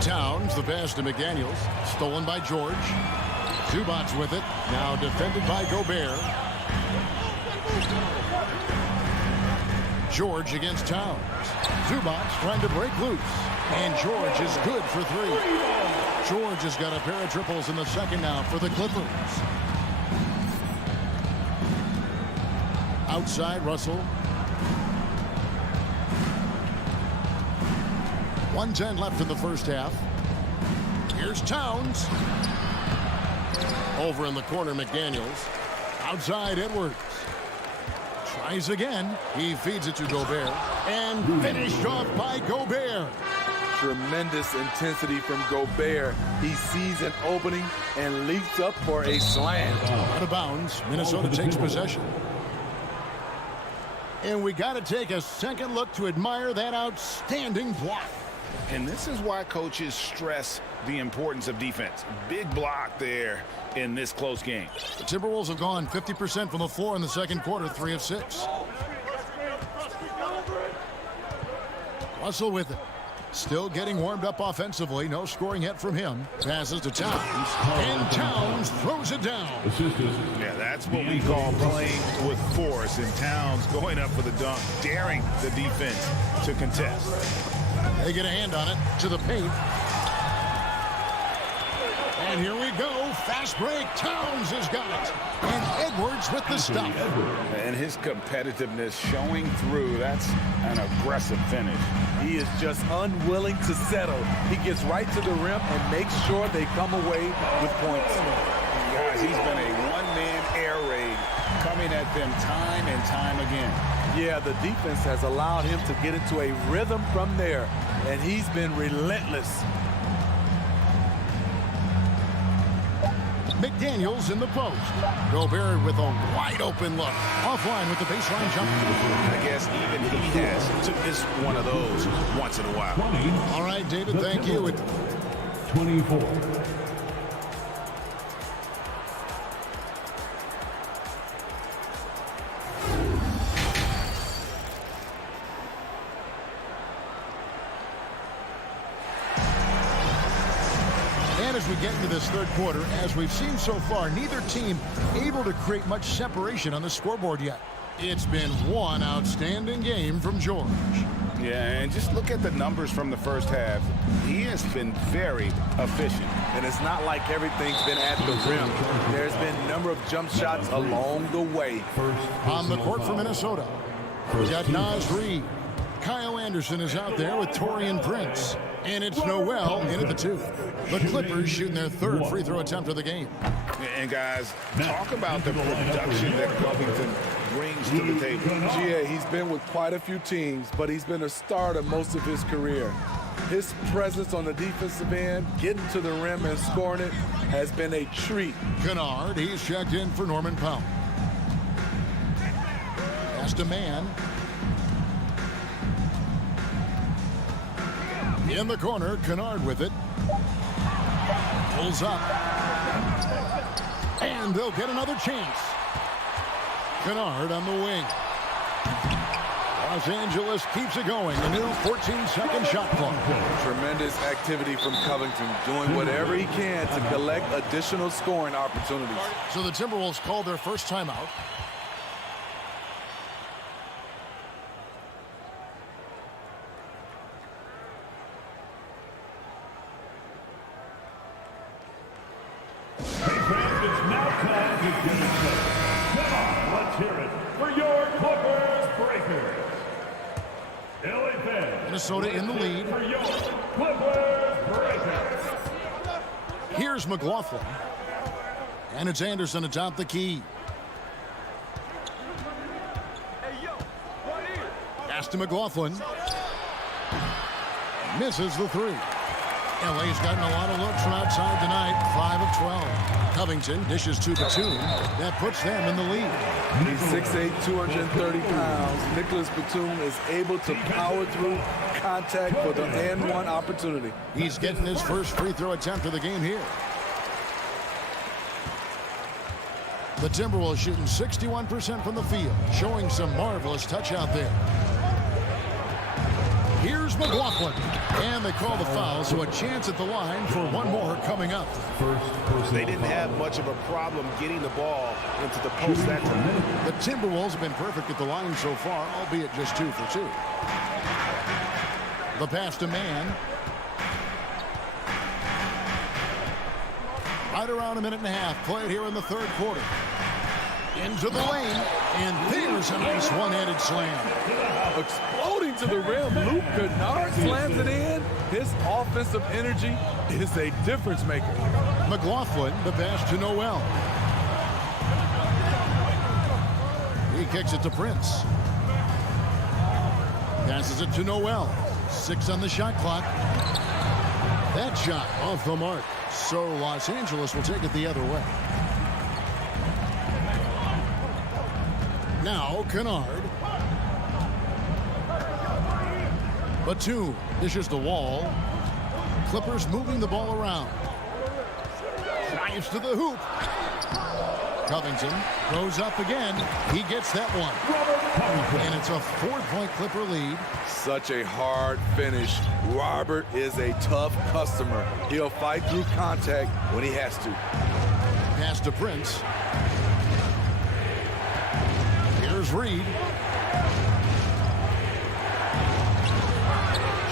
Towns, the pass to McDaniels. Stolen by George. Zubac's with it. Now defended by Gobert. George against Towns. Zubac's trying to break loose. And George is good for 3. George has got a pair of triples in the second now for the Clippers. Outside, Russell. 1:10 left in the first half. Here's Towns. Over in the corner, McDaniels. Outside, Edwards. Tries again. He feeds it to Gobert. And finished off by Gobert. Tremendous intensity from Gobert. He sees an opening and leaps up for a slam. Out of bounds. Minnesota takes possession. And we got to take a second look to admire that outstanding block. And this is why coaches stress the importance of defense. Big block there in this close game. The Timberwolves have gone 50% from the floor in the second quarter, 3 of 6. Russell with it. Still getting warmed up offensively. No scoring yet from him. Passes to Towns. And Towns throws it down. Yeah, that's what we call playing with force. And Towns going up for the dunk, daring the defense to contest. They get a hand on it to the paint. And here we go. Fast break. Towns has got it. And Edwards with the stop. And his competitiveness showing through. That's an aggressive finish. He is just unwilling to settle. He gets right to the rim and makes sure they come away with points. Guys, he's been a one-man air raid coming at them time and time again. Yeah, the defense has allowed him to get into a rhythm from there, and he's been relentless. McDaniels in the post. Gobert with a wide open look. Offline with the baseline jump. I guess even he has to miss one of those once in a while. All right, David, thank you. 24. As we get into this third quarter, as we've seen so far, neither team able to create much separation on the scoreboard yet. It's been one outstanding game from George. Yeah, and just look at the numbers from the first half. He has been very efficient. And it's not like everything's been at the rim. There's been a number of jump shots along the way. On the court for Minnesota, we got Naz Reid. Kyle Anderson is out there with Taurean Prince. And it's Noel in at the 2. The Clippers shooting their third free throw attempt of the game. And guys, talk about the production that Covington brings to the table. Yeah, he's been with quite a few teams, but he's been a starter most of his career. His presence on the defensive end, getting to the rim and scoring it, has been a treat. Kennard, he's checked in for Norman Powell. Pass to Man. In the corner, Kennard with it. Pulls up. And they'll get another chance. Kennard on the wing. Los Angeles keeps it going. The new 14-second shot clock. Tremendous activity from Covington, doing whatever he can to collect additional scoring opportunities. So the Timberwolves call their first timeout. Let's hear it for your Clippers Breakers. Minnesota in the lead. For your Clippers Breakers. Here's McLaughlin. And it's Anderson atop the key. Pass to McLaughlin. Misses the 3. LA's gotten a lot of looks from outside tonight, 5 of 12. Covington dishes to Batum. That puts them in the lead. He's 6'8", 230 pounds. Nicholas Batum is able to power through contact for the and-one opportunity. He's getting his first free throw attempt of the game here. The Timberwolves shooting 61% from the field, showing some marvelous touch out there. Here's McLaughlin, and they call the foul, so a chance at the line for one more coming up. They didn't have much of a problem getting the ball into the post that time. The Timberwolves have been perfect at the line so far, albeit just 2 for 2. The pass to Mann. Right around a minute and a half played here in the third quarter. Into the lane, and there's a nice one-handed slam. Exploding to the rim, Luke Kennard slams it in. His offensive energy is a difference maker. McLaughlin, the pass to Noel. He kicks it to Prince. Passes it to Noel. 6 on the shot clock. That shot off the mark. So Los Angeles will take it the other way. Now Kennard. Batum dishes the wall. Clippers moving the ball around. Drives to the hoop. Covington goes up again. He gets that one. And it's a 4-point Clipper lead. Such a hard finish. Robert is a tough customer. He'll fight through contact when he has to. Pass to Prince. Here's Reed.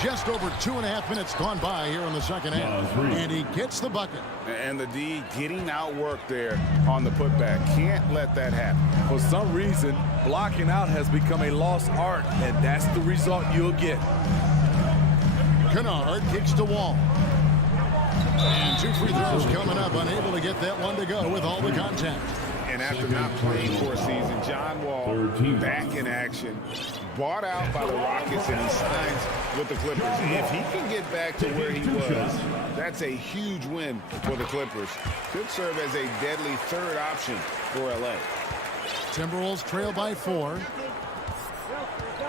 Just over 2.5 minutes gone by here in the second half. And he gets the bucket. And the D getting outworked there on the putback. Can't let that happen. For some reason, blocking out has become a lost art, and that's the result you'll get. Kennard kicks the wall. And 2 free throws coming up. Unable to get that one to go with all the contact. And after not playing for a season, John Wall back in action, bought out by the Rockets, and he signs with the Clippers. If he can get back to where he was, that's a huge win for the Clippers. Could serve as a deadly third option for LA. Timberwolves trail by 4.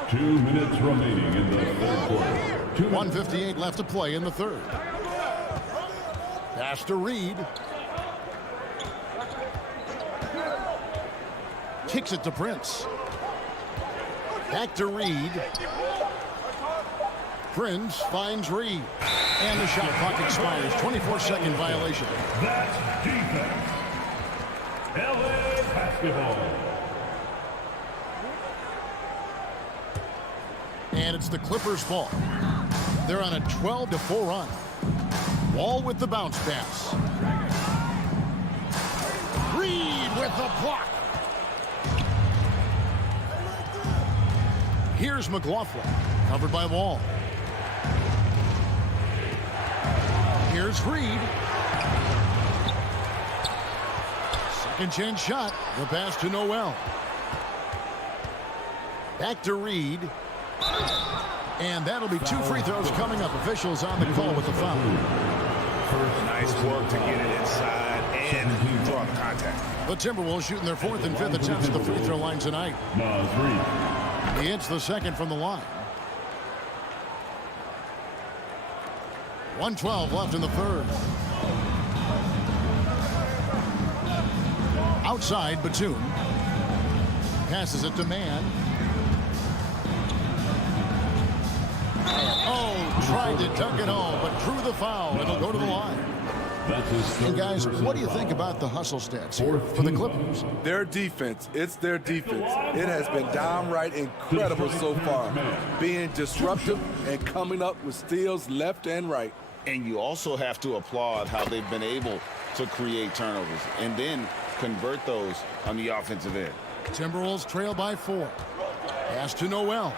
2 minutes remaining in the third quarter. 1:58 left to play in the third. Pass to Reed. Kicks it to Prince. Back to Reed. Prince finds Reed. And the shot clock expires. 24-second violation. That's defense. LA basketball. And it's the Clippers' ball. They're on a 12-4 run. Wall with the bounce pass. Reed with the block. Here's McLaughlin, covered by Wall. Here's Reed. Second chance shot. The pass to Noel. Back to Reed. And that'll be 2 free throws coming up. Officials on the call with the foul. Nice work to get it inside and draw the contact. The Timberwolves shooting their 4th and 5th attempts at the free throw line tonight. He hits the second from the line. 1:12 left in the third. Outside, Batum. Passes it to Mann. Oh, tried to dunk it home, but drew the foul. It'll go to the line. And guys, what do you think about the hustle stats here for the Clippers? Their defense, it's their defense. It has been downright incredible so far, being disruptive and coming up with steals left and right. And you also have to applaud how they've been able to create turnovers and then convert those on the offensive end. Timberwolves trail by 4. Pass to Noel.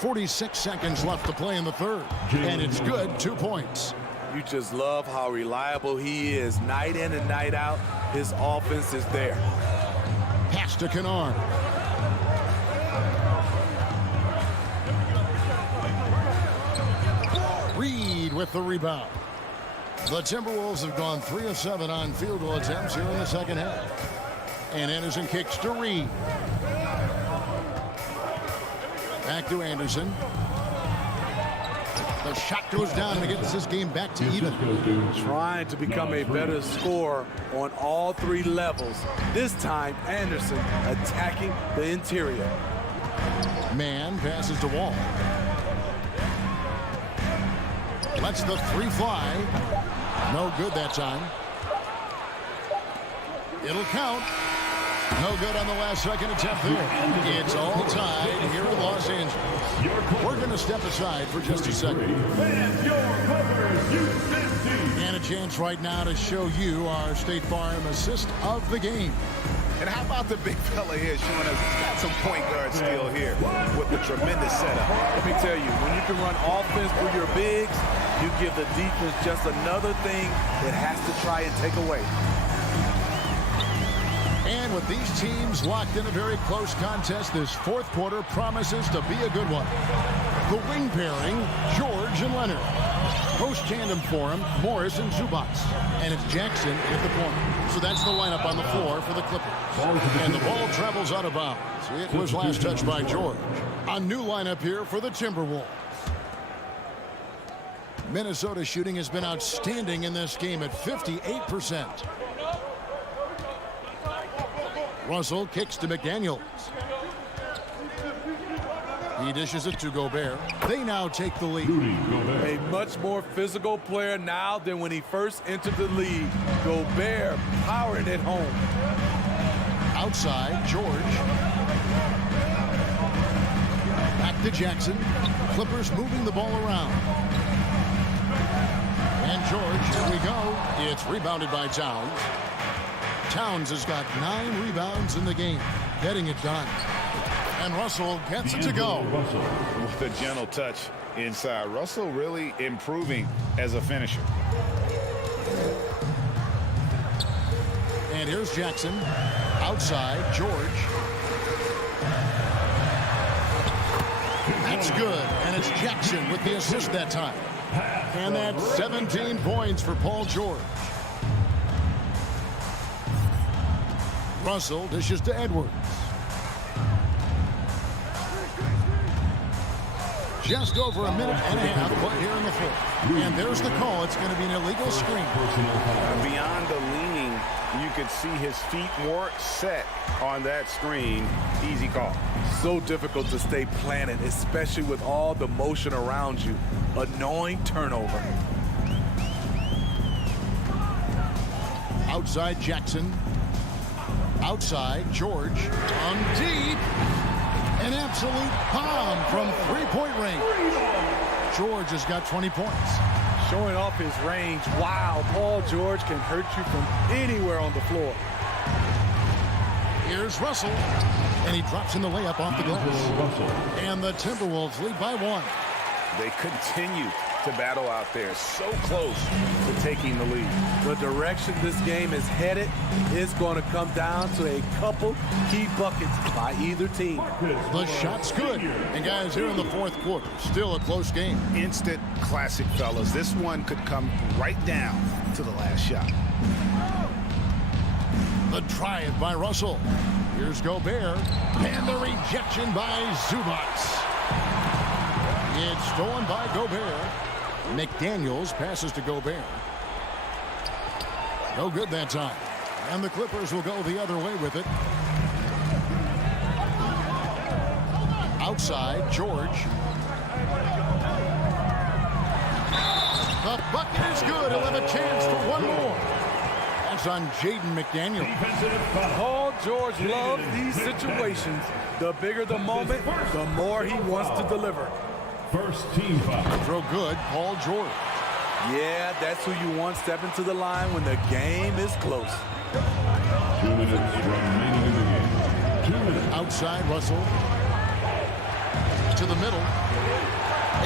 .46 seconds left to play in the third. And it's good, 2 points. You just love how reliable he is night in and night out. His offense is there. Pass to Kennard. with the rebound. The Timberwolves have gone 3 of 7 on field goal attempts here in the second half. And Anderson kicks to Reed. Back to Anderson. The shot goes down and it gets this game back to even. Trying to become a better scorer on all 3 levels. This time, Anderson attacking the interior. Man passes to Wall. Lets the 3 fly. No good that time. It'll count. No good on the last second attempt there. It's all tied here in Los Angeles. We're going to step aside for just a second. And a chance right now to show you our State Farm assist of the game. And how about the big fella here showing us he's got some point guard skill here with the tremendous setup. Let me tell you, when you can run offense through your bigs, you give the defense just another thing it has to try and take away. And with these teams locked in a very close contest, this fourth quarter promises to be a good one. The wing pairing, George and Leonard. Post tandem for him, Morris and Zubats. And it's Jackson at the point. So that's the lineup on the floor for the Clippers. And the ball travels out of bounds. It was last touched by George. A new lineup here for the Timberwolves. Minnesota shooting has been outstanding in this game at 58%. Russell kicks to McDaniels. He dishes it to Gobert. They now take the lead. A much more physical player now than when he first entered the league. Gobert powering it home. Outside, George. Back to Jackson. Clippers moving the ball around. And George, here we go. It's rebounded by Towns. Towns has got 9 rebounds in the game, getting it done. And Russell gets it to go. With a gentle touch inside. Russell really improving as a finisher. And here's Jackson. Outside, George. That's good. And it's Jackson with the assist that time. And that's 17 points for Paul George. Russell dishes to Edwards. Just over a minute and a half play here in the fourth. And there's the call. It's going to be an illegal screen. Beyond the leaning, you could see his feet more set on that screen. Easy call. So difficult to stay planted, especially with all the motion around you. Annoying turnover. Outside Jackson. Outside George. On deep. An absolute bomb from three-point range. George has got 20 points. Showing off his range. Wow, Paul George can hurt you from anywhere on the floor. Here's Russell. And he drops in the layup off the glass. And the Timberwolves lead by 1. They continue to battle out there, so close to taking the lead. The direction this game is headed is going to come down to a couple key buckets by either team. The shot's good. And guys, here in the fourth quarter, still a close game. Instant classic, fellas. This one could come right down to the last shot. The drive by Russell. Here's Gobert. And the rejection by Zubats. It's stolen by Gobert. McDaniels passes to Gobert. No good that time. And the Clippers will go the other way with it. Outside, George. The bucket is good. He'll have a chance for one more. That's on Jaden McDaniels. Paul George loves these situations. The bigger the moment, the more he wants to deliver. First team foul. Throw good, Paul George. Yeah, that's who you want stepping to the line when the game is close. 2 minutes remaining in the game. 2 minutes. Outside, Russell. To the middle.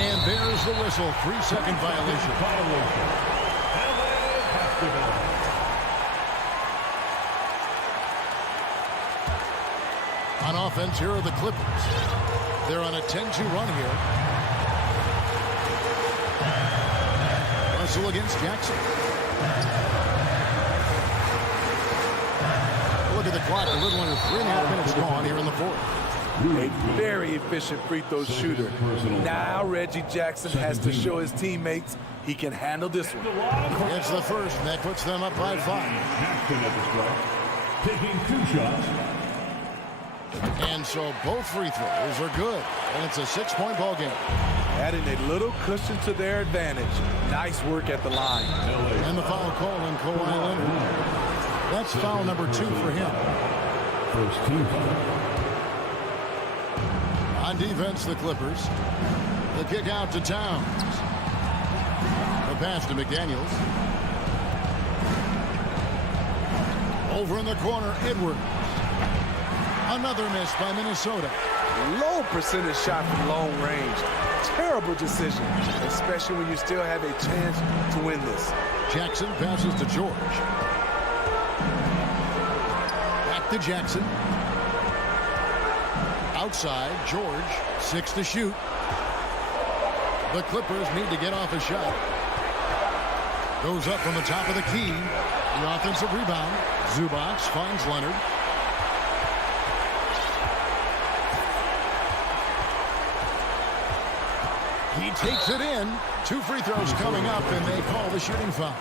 And there's the whistle. 3-second violation. On offense, here are the Clippers. They're on a 10-2 run here. whistle against Jackson. Look at the clock. A little under 3.5 minutes gone here in the fourth. A very efficient free throw shooter. Now Reggie Jackson has to show his teammates he can handle this one. It's the first, and that puts them up by 5. Jackson at the strike, taking 2 shots. And so both free throws are good, and it's a 6-point ball game. Adding a little cushion to their advantage. Nice work at the line. And the foul call on Kawhi Leonard. That's foul number 2 for him. First team foul. On defense, the Clippers. The kick out to Towns. The pass to McDaniels. Over in the corner, Edwards. Another miss by Minnesota. Low percentage shot from long range. Terrible decision, especially when you still have a chance to win this. Jackson passes to George. Back to Jackson. Outside, George, 6 to shoot. The Clippers need to get off a shot. Goes up from the top of the key. The offensive rebound. Zubac finds Leonard. He takes it in. 2 free throws coming up, and they call the shooting foul.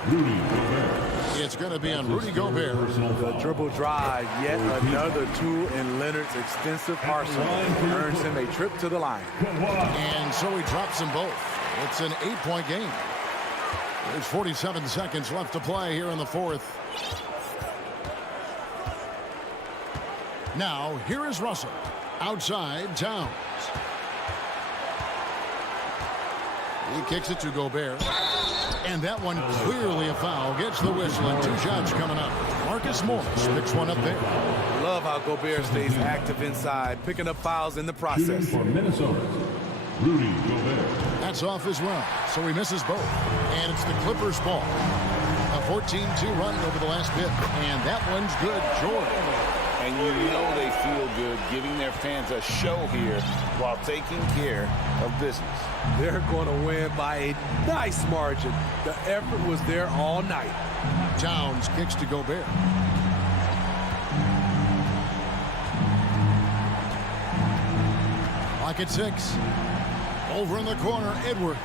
It's going to be on Rudy Gobert. The dribble drive, yet another tool in Leonard's extensive arsenal, earns him a trip to the line. And so he drops them both. It's an 8-point game. There's 47 seconds left to play here in the fourth. Now, here is Russell. Outside, Towns. He kicks it to Gobert. And that one clearly a foul. Gets the whistle, and 2 shots coming up. Marcus Morris picks one up there. Love how Gobert stays active inside, picking up fouls in the process. For Minnesota, Rudy Gobert. That's off as well, so he misses both. And it's the Clippers' ball. A 14-2 run over the last bit. And that one's good. Jordan. And you know they feel good giving their fans a show here while taking care of business. They're going to win by a nice margin. The effort was there all night. Towns kicks to Gobert. Lock at 6. Over in the corner, Edwards.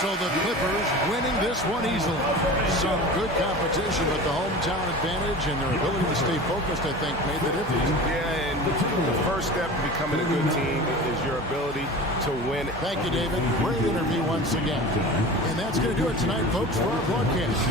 So the Clippers winning this one easily. Some good competition, but the hometown advantage and their ability to stay focused, I think, made the difference. Yeah, and the first step to becoming a good team is your ability to win. Thank you, David. Great interview once again. And that's going to do it tonight, folks, for our broadcast.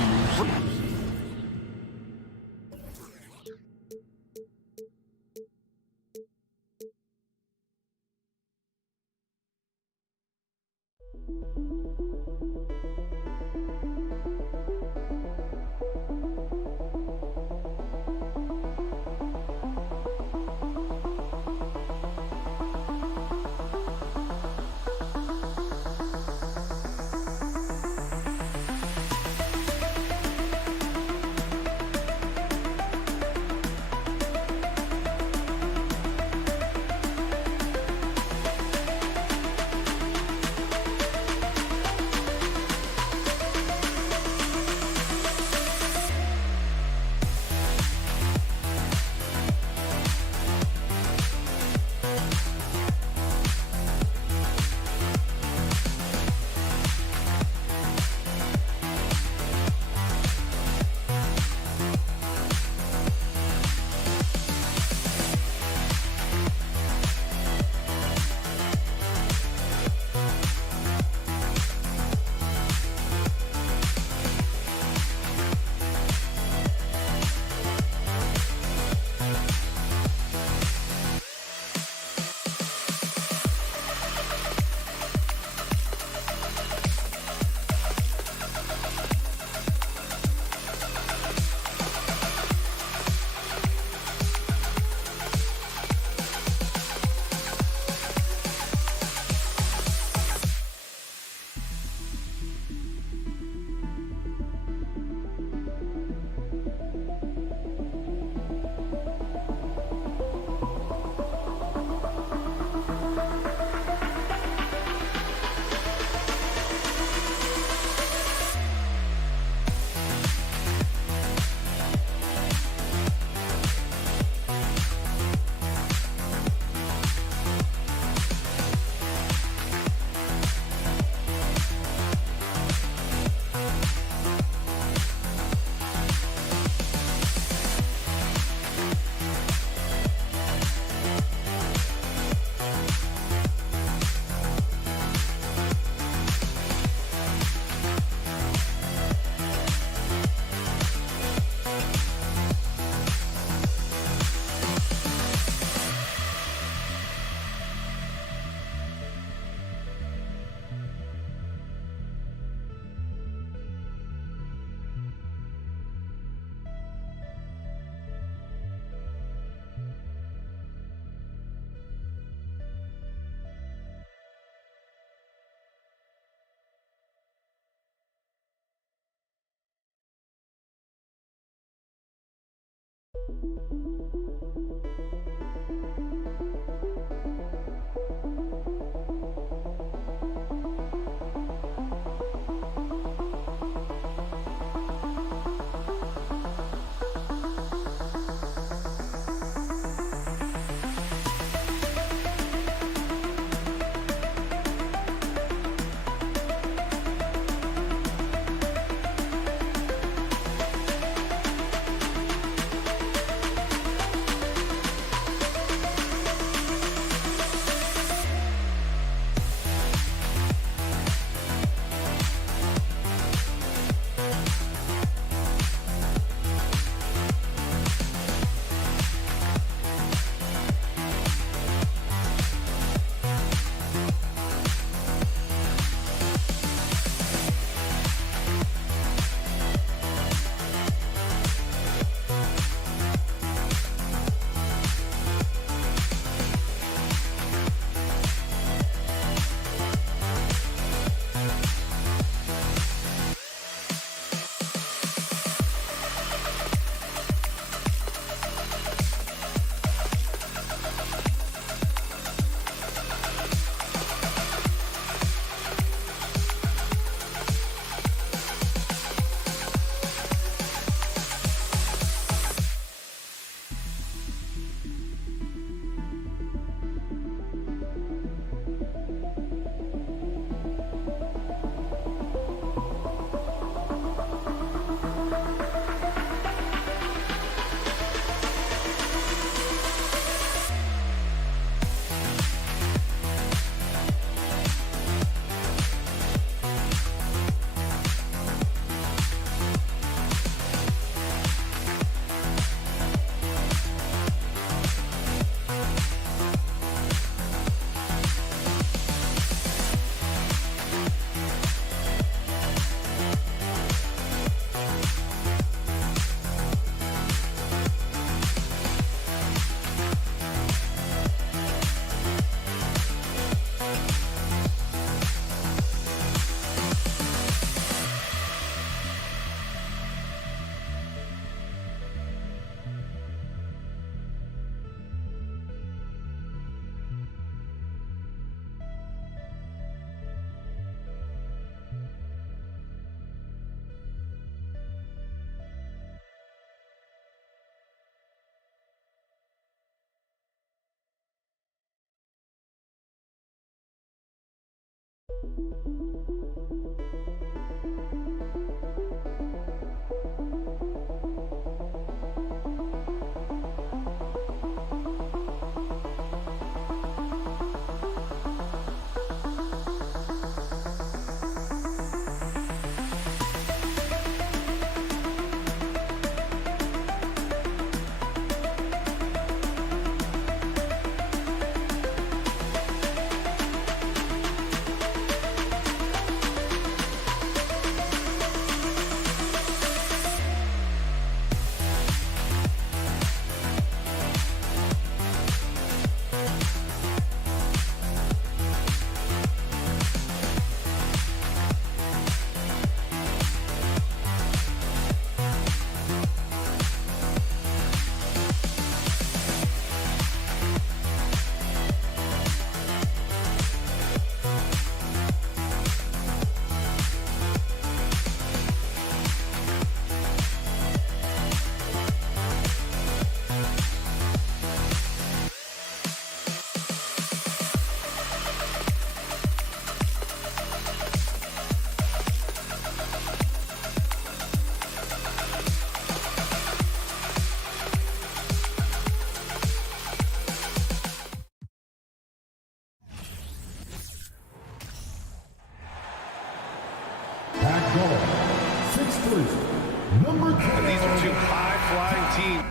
And these are two high-flying teams.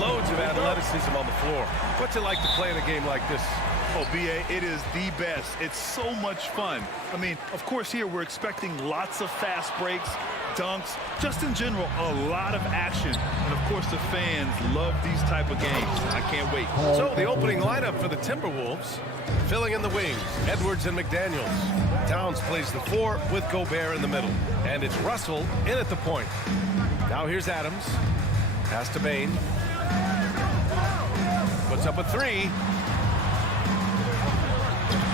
Loads of athleticism on the floor. What's it like to play in a game like this? Oh, B.A., it is the best. It's so much fun. I mean, of course, here we're expecting lots of fast breaks, dunks, just in general, a lot of action. And, of course, the fans love these type of games. I can't wait. So the opening lineup for the Timberwolves, filling in the wings, Edwards and McDaniels. Towns plays the 4 with Gobert in the middle. And it's Russell in at the point. Now here's Adams. Pass to Bain. Puts up a 3.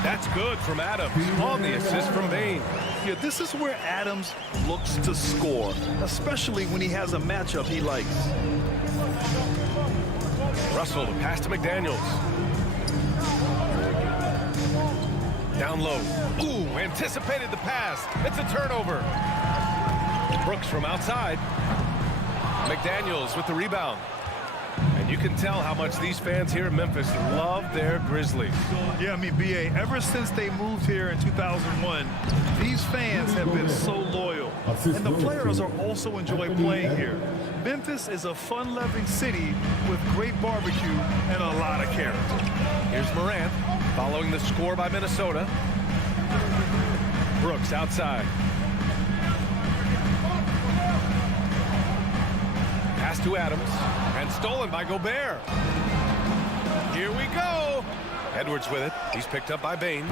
That's good from Adams on the assist from Bain. Yeah, this is where Adams looks to score, especially when he has a matchup he likes. Russell, the pass to McDaniels. Down low. Ooh, anticipated the pass. It's a turnover. Brooks from outside. McDaniels with the rebound. And you can tell how much these fans here in Memphis love their Grizzlies. Yeah, I mean, B.A., ever since they moved here in 2001, these fans have been so loyal. And the players are also enjoy playing here. Memphis is a fun-loving city with great barbecue and a lot of character. Here's Morant following the score by Minnesota. Brooks outside. Pass to Adams, and stolen by Gobert. Here we go. Edwards with it. He's picked up by Bain.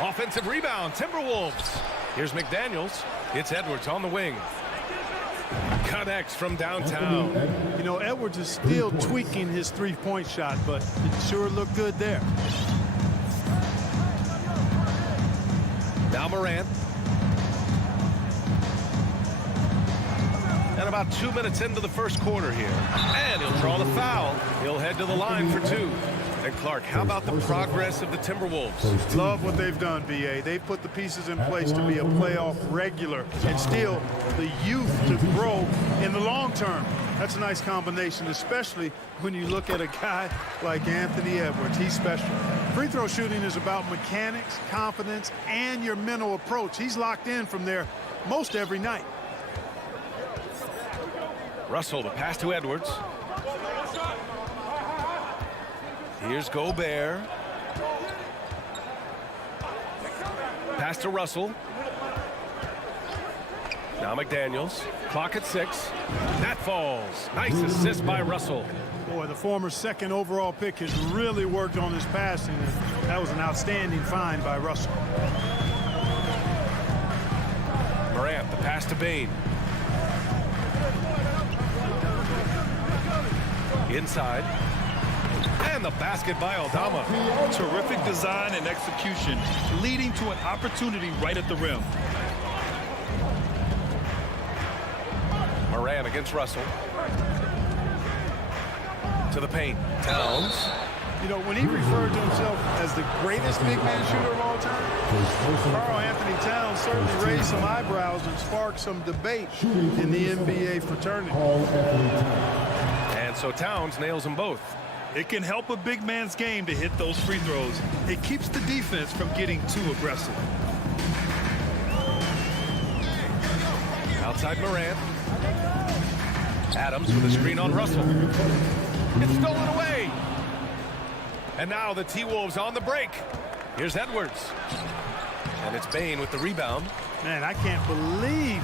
Offensive rebound, Timberwolves. Here's McDaniels. It's Edwards on the wing. Connects from downtown. You know, Edwards is still tweaking his three-point shot, but it sure looked good there. Now Morant. And about 2 minutes into the first quarter here. And he'll draw the foul. He'll head to the line for 2. And Clark, how about the progress of the Timberwolves? Love what they've done, B.A. They've put the pieces in place to be a playoff regular and still the youth to grow in the long term. That's a nice combination, especially when you look at a guy like Anthony Edwards. He's special. Free throw shooting is about mechanics, confidence, and your mental approach. He's locked in from there most every night. Russell, the pass to Edwards. Here's Gobert. Pass to Russell. Now McDaniels. Clock at 6. That falls. Nice assist by Russell. Boy, the former second overall pick has really worked on his passing. That was an outstanding find by Russell. Morant, the pass to Bain. Inside. And the basket by Aldama. Terrific design and execution, leading to an opportunity right at the rim. Moran against Russell. To the paint. Towns. You know, when he referred to himself as the greatest big man shooter of all time, Karl Anthony Towns certainly raised some eyebrows and sparked some debate in the NBA fraternity. And so Towns nails them both. It can help a big man's game to hit those free throws. It keeps the defense from getting too aggressive. Outside Moran. Adams with a screen on Russell. It's stolen away. And now the T-Wolves on the break. Here's Edwards. And it's Bane with the rebound. Man, I can't believe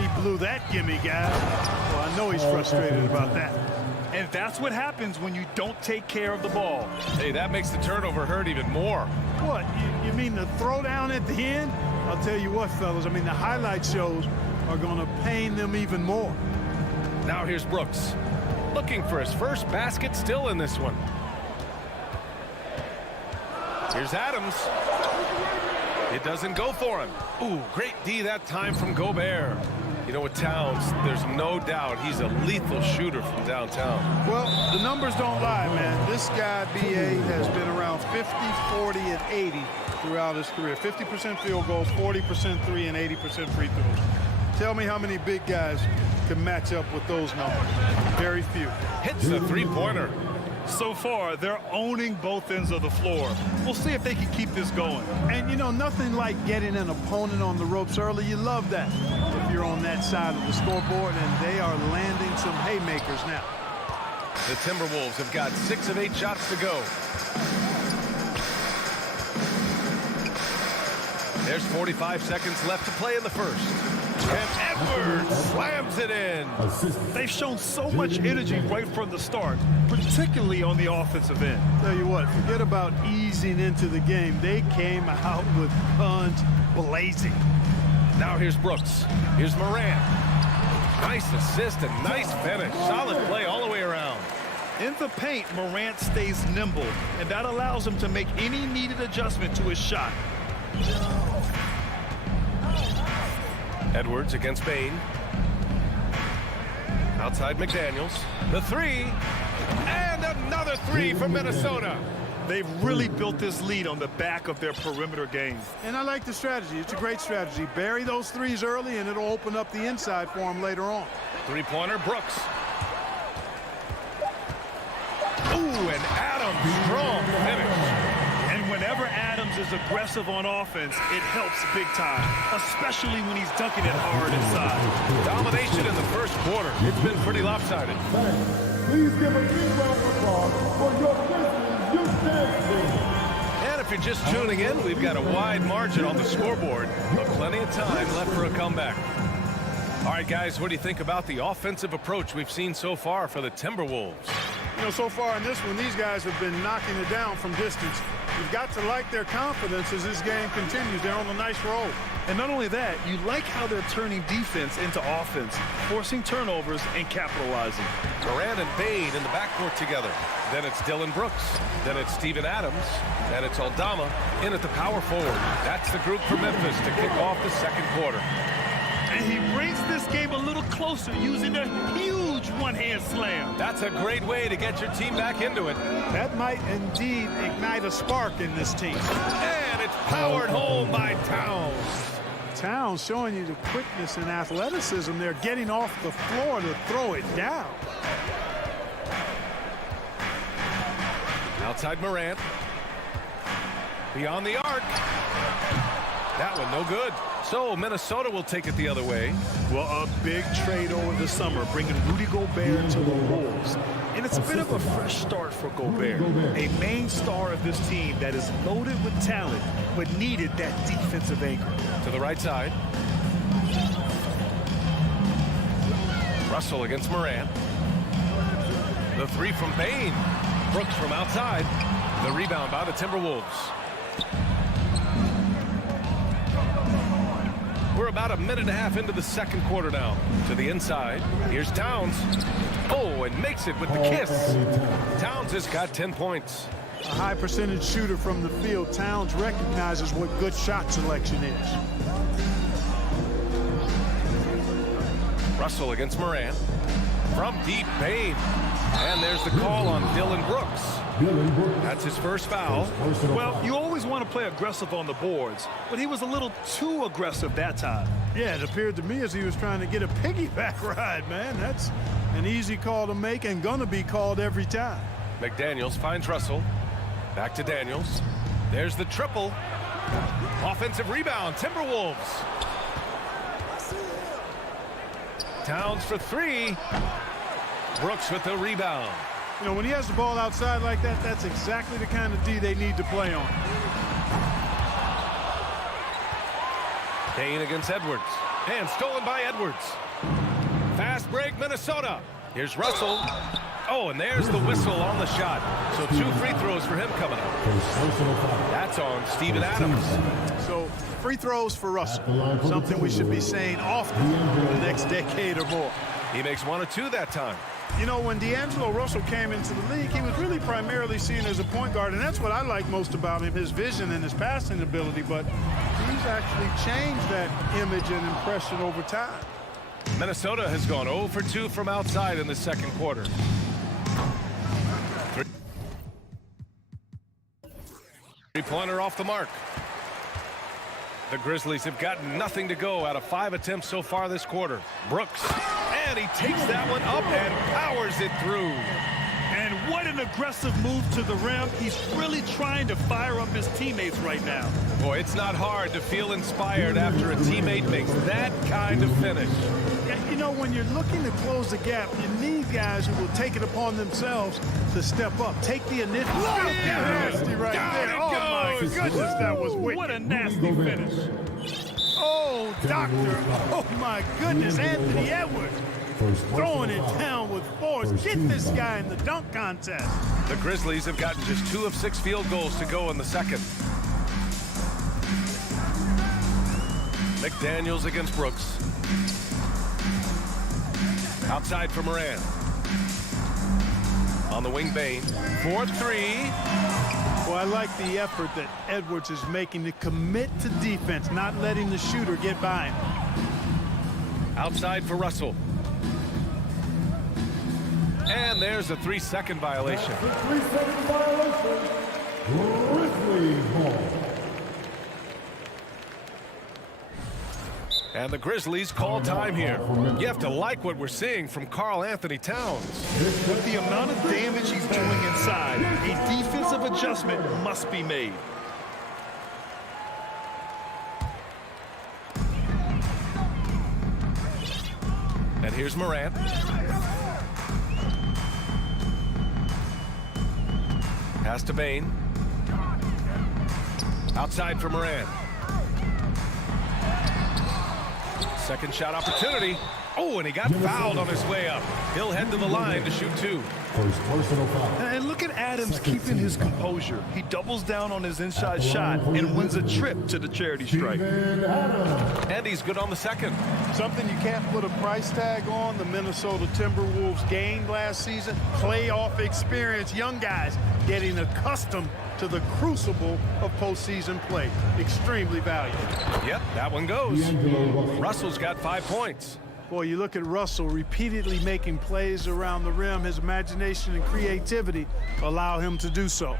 he blew that gimme, guys. Well, I know he's frustrated about that. And that's what happens when you don't take care of the ball. Hey, that makes the turnover hurt even more. What, you mean the throwdown at the end? I'll tell you what, fellas, I mean, the highlight shows are going to pain them even more. Now here's Brooks. Looking for his first basket, still in this one. Here's Adams. It doesn't go for him. Ooh, great D that time from Gobert. You know, with Towns, there's no doubt he's a lethal shooter from downtown. Well, the numbers don't lie, man. This guy, B.A., has been around 50, 40, and 80 throughout his career. 50% field goals, 40% three, and 80% free throws. Tell me how many big guys can match up with those numbers. Very few. Hits the three-pointer. So far, they're owning both ends of the floor. We'll see if they can keep this going. And, you know, nothing like getting an opponent on the ropes early. You love that if you're on that side of the scoreboard, and they are landing some haymakers now. The Timberwolves have got 6 of 8 shots to go. There's 45 seconds left to play in the first. And Edwards slams it in. They've shown so much energy right from the start, particularly on the offensive end. Tell you what, forget about easing into the game. They came out with guns blazing. Now here's Brooks. Here's Moran. Nice assist and nice finish. Solid play all the way around. In the paint, Morant stays nimble, and that allows him to make any needed adjustment to his shot. Edwards against Bane. Outside McDaniels. The three. And another three from Minnesota. They've really built this lead on the back of their perimeter game. And I like the strategy. It's a great strategy. Bury those threes early, and it'll open up the inside for them later on. Three-pointer, Brooks. Ooh, and Adams, strong finish. And whenever Adams is aggressive on offense, it helps big time, especially when he's dunking it hard inside. Domination in the first quarter. It's been pretty lopsided. Please give a big round of applause for your Grizzlies Houston team. And if you're just tuning in, we've got a wide margin on the scoreboard, but plenty of time left for a comeback. All right, guys, what do you think about the offensive approach we've seen so far for the Timberwolves? You know, so far in this one, these guys have been knocking it down from distance. You've got to like their confidence as this game continues. They're on a nice roll. And not only that, you like how they're turning defense into offense, forcing turnovers and capitalizing. Moran and Bane in the backcourt together. Then it's Dylan Brooks. Then it's Steven Adams. Then it's Aldama in at the power forward. That's the group for Memphis to kick off the second quarter. And he brings this game a little closer using a huge one-hand slam. That's a great way to get your team back into it. That might indeed ignite a spark in this team. And it's powered home by Towns. Towns showing you the quickness and athleticism. They're getting off the floor to throw it down. Outside Morant. Beyond the arc. That one no good. So Minnesota will take it the other way. Well, a big trade over the summer, bringing Rudy Gobert to the Wolves. And it's a bit of a fresh start for Gobert, a main star of this team that is loaded with talent, but needed that defensive anchor. To the right side. Russell against Moran. The three from Bane. Brooks from outside. The rebound by the Timberwolves. We're We're about a minute and a half into the second quarter now. To the inside. Here's Towns. Oh, and makes it with the kiss. Towns has got 10 points. A high percentage shooter from the field. Towns recognizes what good shot selection is. Russell against Moran. From deep, Bain. And there's the call on Dylan Brooks. That's his first foul. Well, you always want to play aggressive on the boards, but he was a little too aggressive that time. Yeah, it appeared to me as he was trying to get a piggyback ride, man. That's an easy call to make and gonna be called every time. McDaniels finds Russell. Back to Daniels. There's the triple. Offensive rebound, Timberwolves. Towns for three. Brooks with the rebound. You know, when he has the ball outside like that, that's exactly the kind of D they need to play on. Bain against Edwards. And stolen by Edwards. Fast break, Minnesota. Here's Russell. Oh, and there's the whistle on the shot. So 2 free throws for him coming up. That's on Steven Adams. So free throws for Russell. Something we should be saying often for the next decade or more. He makes 1 or 2 that time. You know, when D'Angelo Russell came into the league, he was really primarily seen as a point guard, and that's what I like most about him, his vision and his passing ability, but he's actually changed that image and impression over time. Minnesota has gone 0 for 2 from outside in the second quarter. Three-pointer off the mark. The Grizzlies have gotten nothing to go out of 5 attempts so far this quarter. Brooks, and he takes that one up and powers it through. And what an aggressive move to the rim. He's really trying to fire up his teammates right now. Boy, it's not hard to feel inspired after a teammate makes that kind of finish. You know, when you're looking to close the gap, you need guys who will take it upon themselves to step up. Take the initiative. Nasty right there. Oh, my goodness, that was wicked. What a nasty finish. Oh, doctor. Oh, my goodness, Anthony Edwards. Throwing it down with force. Get this guy in the dunk contest. The Grizzlies have gotten just 2 of 6 field goals to go in the second. McDaniels against Brooks. Outside for Moran. On the wing, Bain. 4-3. Well, I like the effort that Edwards is making to commit to defense, not letting the shooter get by him. Outside for Russell. And there's a 3-second violation. 3-second violation. Grizzlies ball. And the Grizzlies call time here. You have to like what we're seeing from Karl Anthony Towns. With the amount of damage he's doing inside, a defensive adjustment must be made. And here's Morant. Pass to Bain. Outside for Morant. Second shot opportunity. Oh, and he got fouled on his way up. He'll head to the line to shoot 2. And look at Adams keeping his composure. He doubles down on his inside shot and wins a trip to the charity stripe. And he's good on the second. Something you can't put a price tag on. The Minnesota Timberwolves gained last season. Playoff experience. Young guys getting accustomed to the crucible of postseason play. Extremely valuable. Yep, that one goes. Russell's got 5 points. Boy, you look at Russell repeatedly making plays around the rim. His imagination and creativity allow him to do so.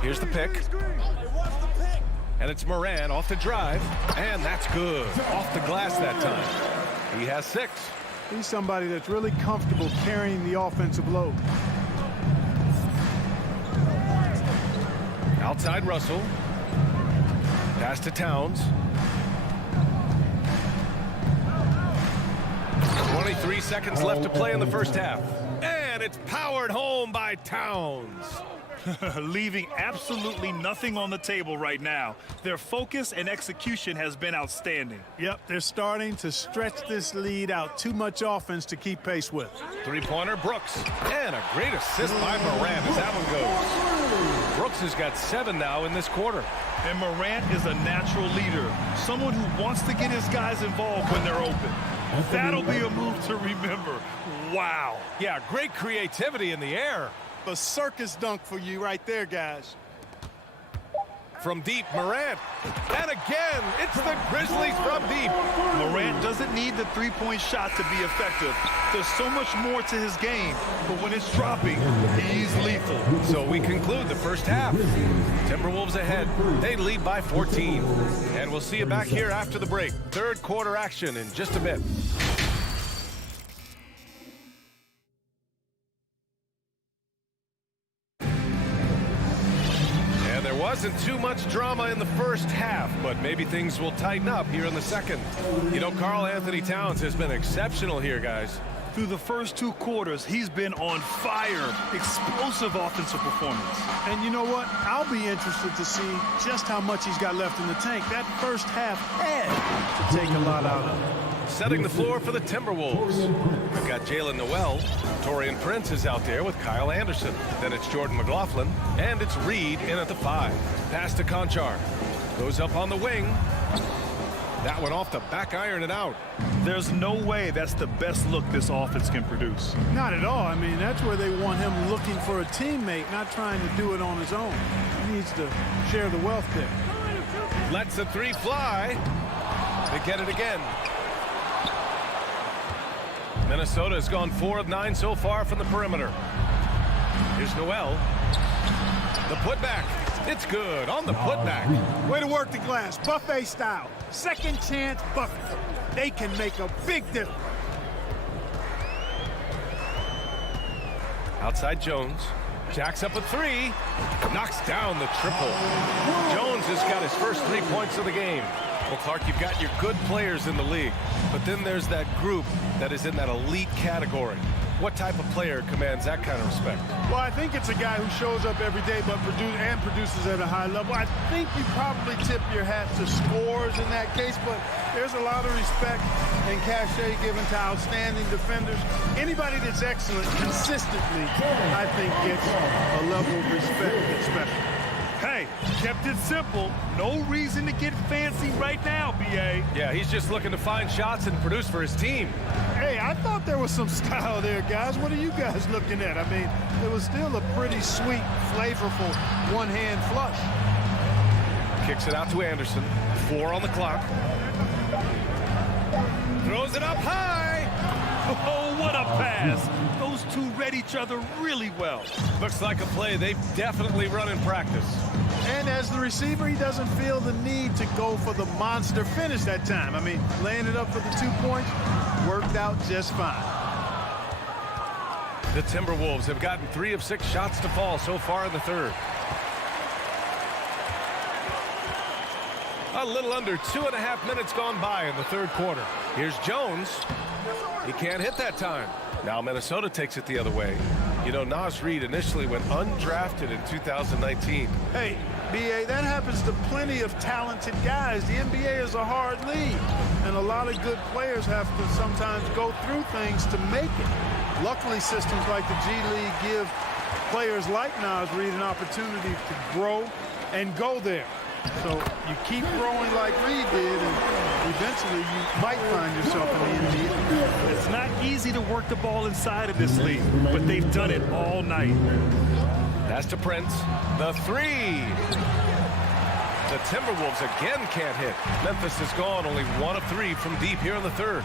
Here's the pick. And it's Moran off the drive. And that's good. Off the glass that time. He has 6. He's somebody that's really comfortable carrying the offensive load. Outside Russell. Pass to Towns. 23 seconds left to play in the first half. And it's powered home by Towns. Leaving absolutely nothing on the table right now. Their focus and execution has been outstanding. Yep, they're starting to stretch this lead out. Too much offense to keep pace with. Three-pointer Brooks. And a great assist by Moran as that one goes. Brooks has got 7 now in this quarter. And Morant is a natural leader, someone who wants to get his guys involved when they're open. That'll be a move to remember. Wow. Yeah, great creativity in the air. A circus dunk for you right there, guys. From deep, Morant. And again, it's the Grizzlies from deep. Morant doesn't need the three-point shot to be effective. There's so much more to his game, but when it's dropping, he's lethal. So we conclude the first half. Timberwolves ahead. They lead by 14. And we'll see you back here after the break. Third quarter action in just a bit. Wasn't too much drama in the first half, but maybe things will tighten up here in the second. You know, Karl Anthony Towns has been exceptional here, guys. Through the first 2 quarters, he's been on fire. Explosive offensive performance. And you know what? I'll be interested to see just how much he's got left in the tank. That first half had to take a lot out of it. Setting the floor for the Timberwolves. We've got Jalen Noel. Taurean Prince is out there with Kyle Anderson. Then it's Jordan McLaughlin. And it's Reed in at the 5. Pass to Conchar. Goes up on the wing. That one off the back iron and out. There's no way that's the best look this offense can produce. Not at all. I mean, that's where they want him looking for a teammate, not trying to do it on his own. He needs to share the wealth there. Lets the 3 fly. They get it again. Minnesota has gone 4 of 9 so far from the perimeter. Here's Noel. The putback. It's good on the putback. Way to work the glass. Buffet style. Second chance bucket. They can make a big difference. Outside Jones. Jacks up a 3. Knocks down the triple. Jones has got his first 3 points of the game. Well, Clark, you've got your good players in the league, but then there's that group that is in that elite category. What type of player commands that kind of respect? Well, I think it's a guy who shows up every day but produces at a high level. I think you probably tip your hat to scores in that case, but there's a lot of respect and cachet given to outstanding defenders. Anybody that's excellent consistently, I think, gets a level of respect that's special. Hey, kept it simple. No reason to get fancy right now, B.A. Yeah, he's just looking to find shots and produce for his team. Hey, I thought there was some style there, guys. What are you guys looking at? I mean, it was still a pretty sweet, flavorful one-hand flush. Kicks it out to Anderson. 4 on the clock. Throws it up high. Oh, what a pass. Those two read each other really well. Looks like a play they've definitely run in practice. And as the receiver, he doesn't feel the need to go for the monster finish that time. I mean, laying it up for the 2 points worked out just fine. The Timberwolves have gotten 3 of 6 shots to fall so far in the third. A little under 2.5 minutes gone by in the third quarter. Here's Jones. He can't hit that time. Now Minnesota takes it the other way. You know, Naz Reid initially went undrafted in 2019. Hey, B.A., that happens to plenty of talented guys. The NBA is a hard league, and a lot of good players have to sometimes go through things to make it. Luckily, systems like the G League give players like Naz Reid an opportunity to grow and go there. So you keep growing like Reid did, and eventually you might find yourself in the NBA. It's not easy to work the ball inside of this league, but they've done it all night. That's to Prince. The 3. The Timberwolves again can't hit. Memphis has gone only 1 of 3 from deep here in the third.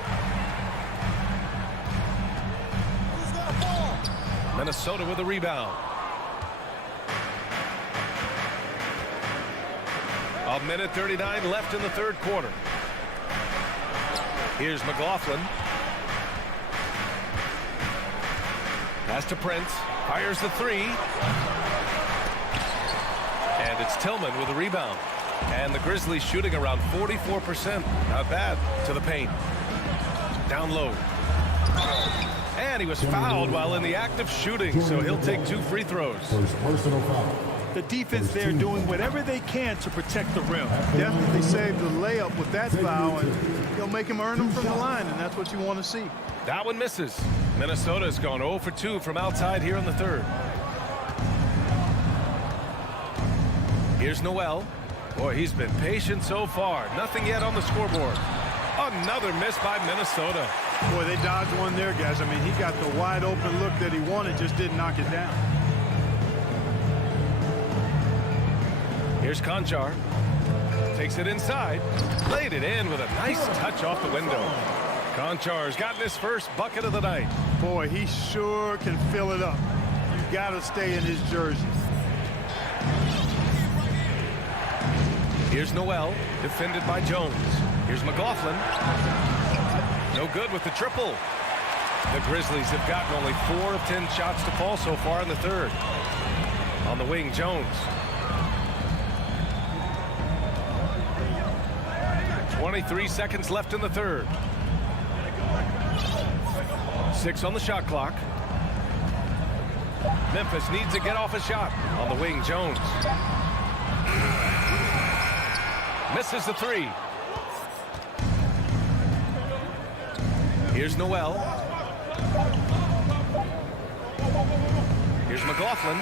Minnesota with a rebound. A minute 39 left in the third quarter. Here's McLaughlin. Pass to Prince. Fires the 3. And it's Tillman with a rebound. And the Grizzlies shooting around 44%. Not bad to the paint. Down low. And he was fouled while in the act of shooting, so he'll take 2 free throws. Personal foul. The defense there doing whatever they can to protect the rim. Definitely saved the layup with that foul, and he'll make him earn them from the line, and that's what you want to see. That one misses. Minnesota's gone 0 for 2 from outside here in the third. Here's Noel. Boy, he's been patient so far. Nothing yet on the scoreboard. Another miss by Minnesota. Boy, they dodged one there, guys. I mean, he got the wide open look that he wanted, just didn't knock it down. Here's Conchar. Takes it inside. Laid it in with a nice touch off the window. Conchar's gotten his first bucket of the night. Boy, he sure can fill it up. You got to stay in his jersey. Here's Noel, defended by Jones. Here's McLaughlin. No good with the triple. The Grizzlies have gotten only 4 of 10 shots to fall so far in the third. On the wing, Jones. 23 seconds left in the third. 6 on the shot clock. Memphis needs to get off a shot. On the wing, Jones. Misses the 3. Here's Noel. Here's McLaughlin.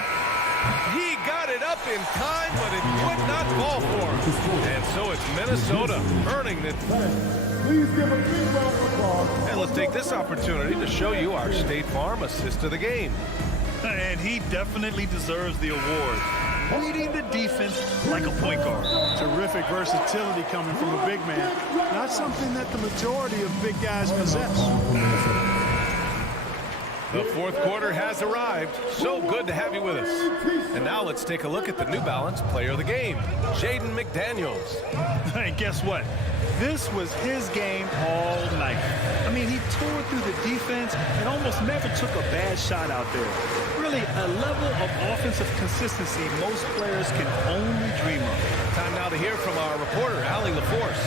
He got it up in time, but it would not fall for him. And so it's Minnesota earning it. Please give a big round of applause. And let's take this opportunity to show you our State Farm assist of the game. And he definitely deserves the award. Leading the defense like a point guard. Terrific versatility coming from a big man. Not something that the majority of big guys possess. The fourth quarter has arrived. So good to have you with us. And now let's take a look at the New Balance player of the game, Jaden McDaniels. And guess what? This was his game all night. I mean, he tore through the defense and almost never took a bad shot out there. Really, a level of offensive consistency most players can only dream of. Time now to hear from our reporter, Allie LaForce.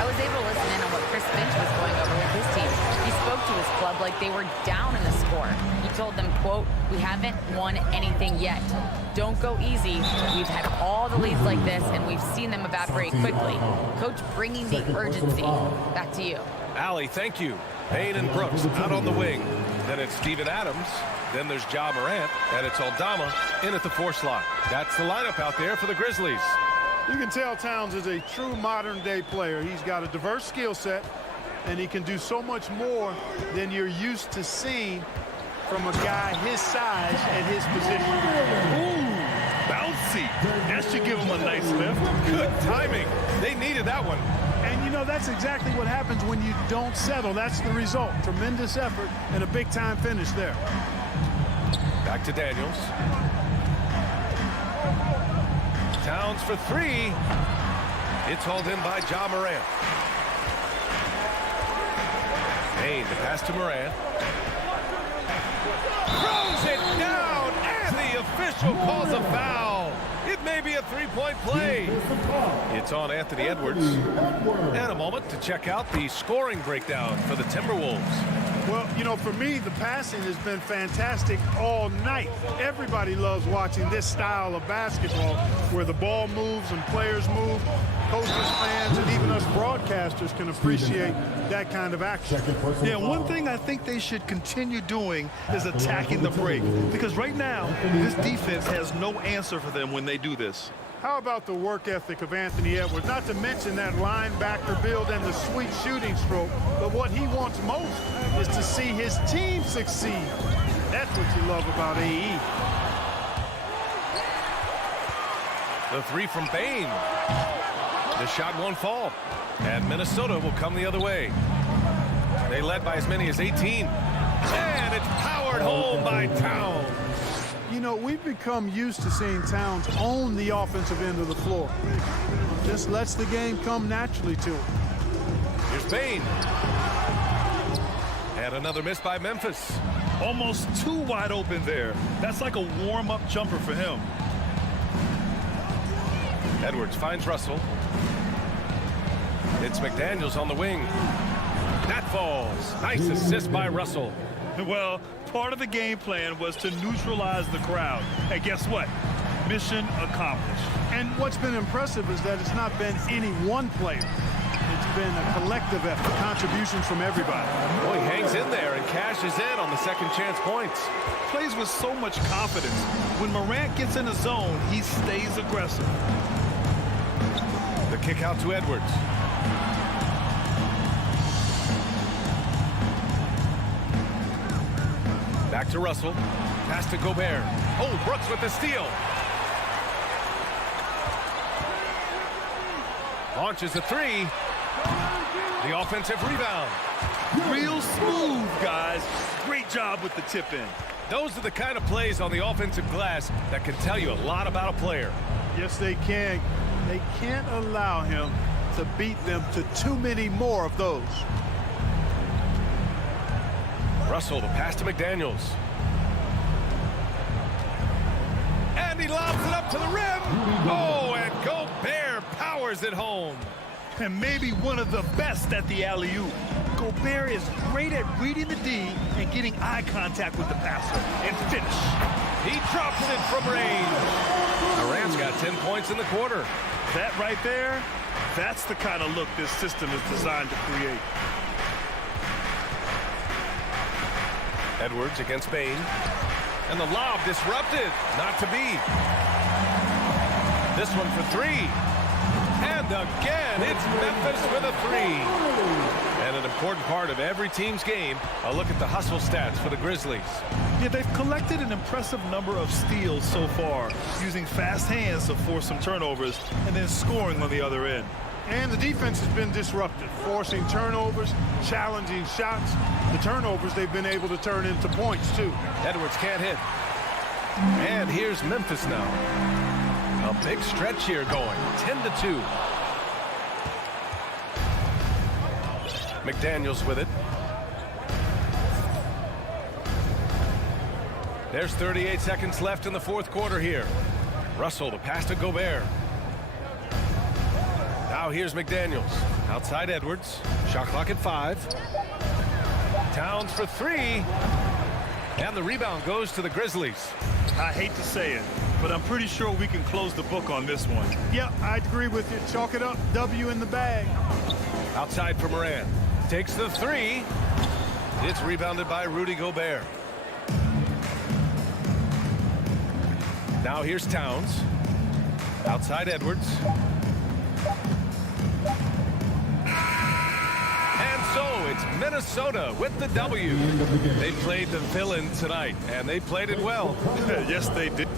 I was able to listen in on what Chris Finch was going over with his team. He spoke to his club like they were down in the score. He told them, quote, "We haven't won anything yet. Don't go easy. We've had all the leads like this, and we've seen them evaporate quickly." Coach bringing the urgency. Back to you. Allie, thank you. Payne and Brooks out on the wing. Then it's Steven Adams. Then there's Ja Morant. And it's Aldama in at the 4 slot. That's the lineup out there for the Grizzlies. You can tell Towns is a true modern-day player. He's got a diverse skill set, and he can do so much more than you're used to seeing from a guy his size and his position. Ooh, bouncy. That should give him a nice lift. Good timing. They needed that one. And, you know, that's exactly what happens when you don't settle. That's the result. Tremendous effort and a big-time finish there. Back to Daniels. Towns for 3. It's hauled in by Ja Morant. Payne, the pass to Morant. Throws it down, and the official calls a foul. It may be a 3-point play. It's on Anthony Edwards. And a moment to check out the scoring breakdown for the Timberwolves. Well, you know, for me, the passing has been fantastic all night. Everybody loves watching this style of basketball where the ball moves and players move. Coaches, fans, and even us broadcasters can appreciate that kind of action. Yeah, one thing I think they should continue doing is attacking the break. Because right now, this defense has no answer for them when they do this. How about the work ethic of Anthony Edwards? Not to mention that linebacker build and the sweet shooting stroke. But what he wants most is to see his team succeed. That's what you love about AE. The 3 from Payne. The shot won't fall. And Minnesota will come the other way. They led by as many as 18. And it's powered home by Towns. You know, we've become used to seeing Towns own the offensive end of the floor. Just lets the game come naturally to him. Here's Payne. And another miss by Memphis. Almost too wide open there. That's like a warm-up jumper for him. Edwards finds Russell. It's McDaniels on the wing. That falls. Nice assist by Russell. Well, part of the game plan was to neutralize the crowd. And guess what? Mission accomplished. And what's been impressive is that it's not been any one player. It's been a collective effort, contributions from everybody. Boy, he hangs in there and cashes in on the second chance points. Plays with so much confidence. When Morant gets in a zone, he stays aggressive. kick out to Edwards. Back to Russell. Pass to Gobert. Oh, Brooks with the steal. Launches a three. The offensive rebound. Real smooth, guys. Great job with the tip in. Those are the kind of plays on the offensive glass that can tell you a lot about a player. Yes, they can. They can't allow him to beat them to too many more of those. Russell, the pass to McDaniels. And he lobs it up to the rim. Oh, and Gobert powers it home. And maybe one of the best at the alley-oop. Gobert is great at reading the D and getting eye contact with the passer and finish. He drops it from range. Durant's got 10 points in the quarter. That right there, that's the kind of look this system is designed to create. Edwards against Bain. And the lob disrupted. Not to be. This one for three. And again, it's Memphis with a three. And an important part of every team's game, a look at the hustle stats for the Grizzlies. Yeah, they've collected an impressive number of steals so far, using fast hands to force some turnovers and then scoring on the other end. And the defense has been disruptive, forcing turnovers, challenging shots. The turnovers they've been able to turn into points, too. Edwards can't hit. And here's Memphis now. A big stretch here going, 10-2. McDaniels with it. There's 38 seconds left in the fourth quarter here. Russell, the pass to Gobert. Now here's McDaniels. Outside Edwards. Shot clock at 5. Towns for three. And the rebound goes to the Grizzlies. I hate to say it, but I'm pretty sure we can close the book on this one. Yeah, I agree with you. Chalk it up. W in the bag. Outside for Moran. Takes the three. It's rebounded by Rudy Gobert. Now here's Towns. Outside Edwards. And so it's Minnesota with the W. They played the villain tonight, and they played it well. Yes, they did.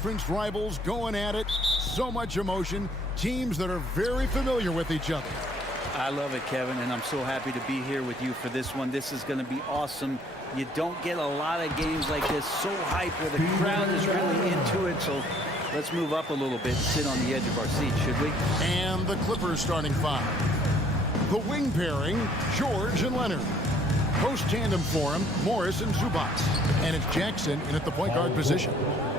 conference rivals going at it. So much emotion. Teams that are very familiar with each other. I love it, Kevin, and I'm so happy to be here with you for this one. This is going to be awesome. You don't get a lot of games like this so hyped where the crowd is really into it. So let's move up a little bit and sit on the edge of our seat, should we? And the Clippers starting five. The wing pairing, George and Leonard. Post tandem for him, Morris and Zubac. And it's Jackson in at the point guard position.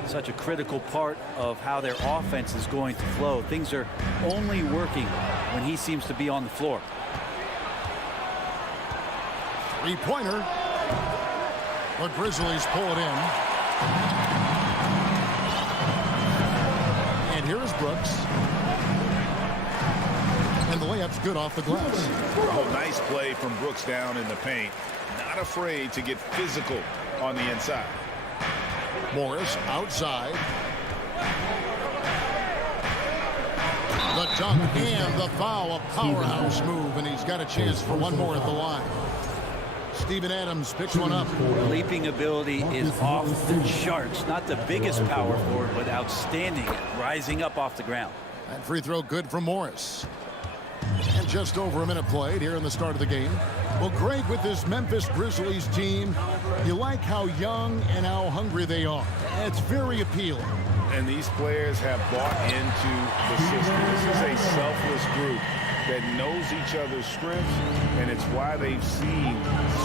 Such a critical part of how their offense is going to flow. Things are only working when he seems to be on the floor. Three-pointer. The Grizzlies pull it in. And here's Brooks. And the layup's good off the glass. Oh, nice play from Brooks down in the paint. Not afraid to get physical on the inside. Morris outside. The dunk and the foul. A powerhouse move, and he's got a chance for one more at the line. Steven Adams picks one up. Leaping ability is off the charts. Not the biggest power forward, but outstanding. Rising up off the ground. And free throw good from Morris. And just over a minute played here in the start of the game. Well, Greg, with this Memphis Grizzlies team, you like how young and how hungry they are. It's very appealing. And these players have bought into the system. This is a selfless group that knows each other's strengths, and it's why they've seen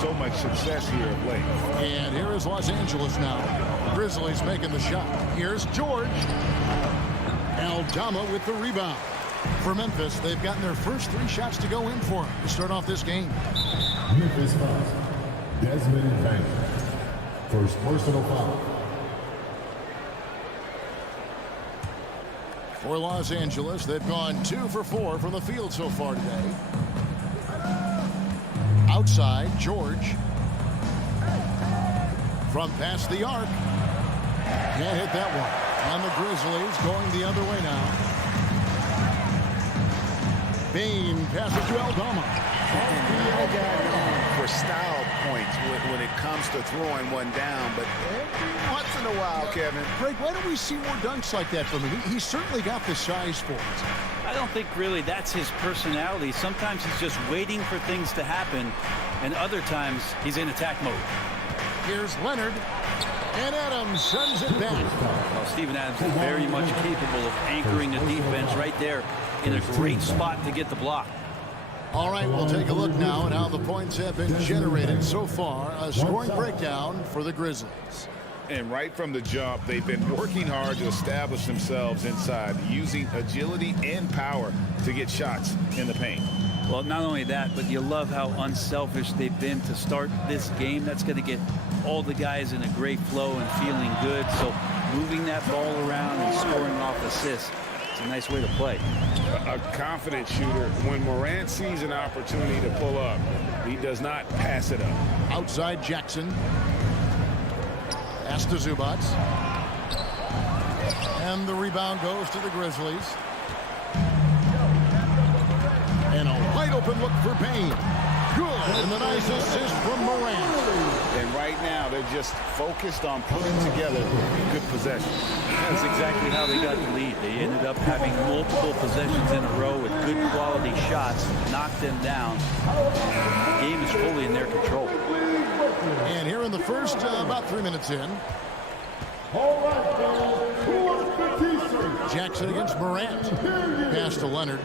so much success here of late. And here is Los Angeles now. Grizzlies making the shot. Here's George. Aldama with the rebound. For Memphis, they've gotten their first three shots to go in for them to start off this game. Memphis foul. Desmond Bain. First personal foul. For Los Angeles, they've gone 2 for 4 from the field so far today. Outside, George. From past the arc. Can't hit that one. And the Grizzlies going the other way now. Bain passes to Aldama. For style points when it comes to throwing one down, but every once in a while, Kevin. Greg, why don't we see more dunks like that from him? He's certainly got the size for it. I don't think really that's his personality. Sometimes he's just waiting for things to happen, and other times he's in attack mode. Here's Leonard, and Adams sends it back. Well, Steven Adams is very much capable of anchoring the defense right there in a great spot to get the block. All right, we'll take a look now at how the points have been generated so far. A scoring breakdown for the Grizzlies. And right from the jump, they've been working hard to establish themselves inside, using agility and power to get shots in the paint. Well, not only that, but you love how unselfish they've been to start this game. That's going to get all the guys in a great flow and feeling good. So moving that ball around and scoring off assists, it's a nice way to play. A confident shooter, when Morant sees an opportunity to pull up, he does not pass it up. Outside Jackson. Pass to Zubac. And the rebound goes to the Grizzlies. And a wide open look for Bain. Good. And the nice assist from Morant. And right now, they're just focused on putting together good possession. That's exactly how they got the lead. They ended up having multiple possessions in a row with good quality shots, knocked them down. The game is fully in their control. And here in the first, about 3 minutes in. Jackson against Morant. Pass to Leonard.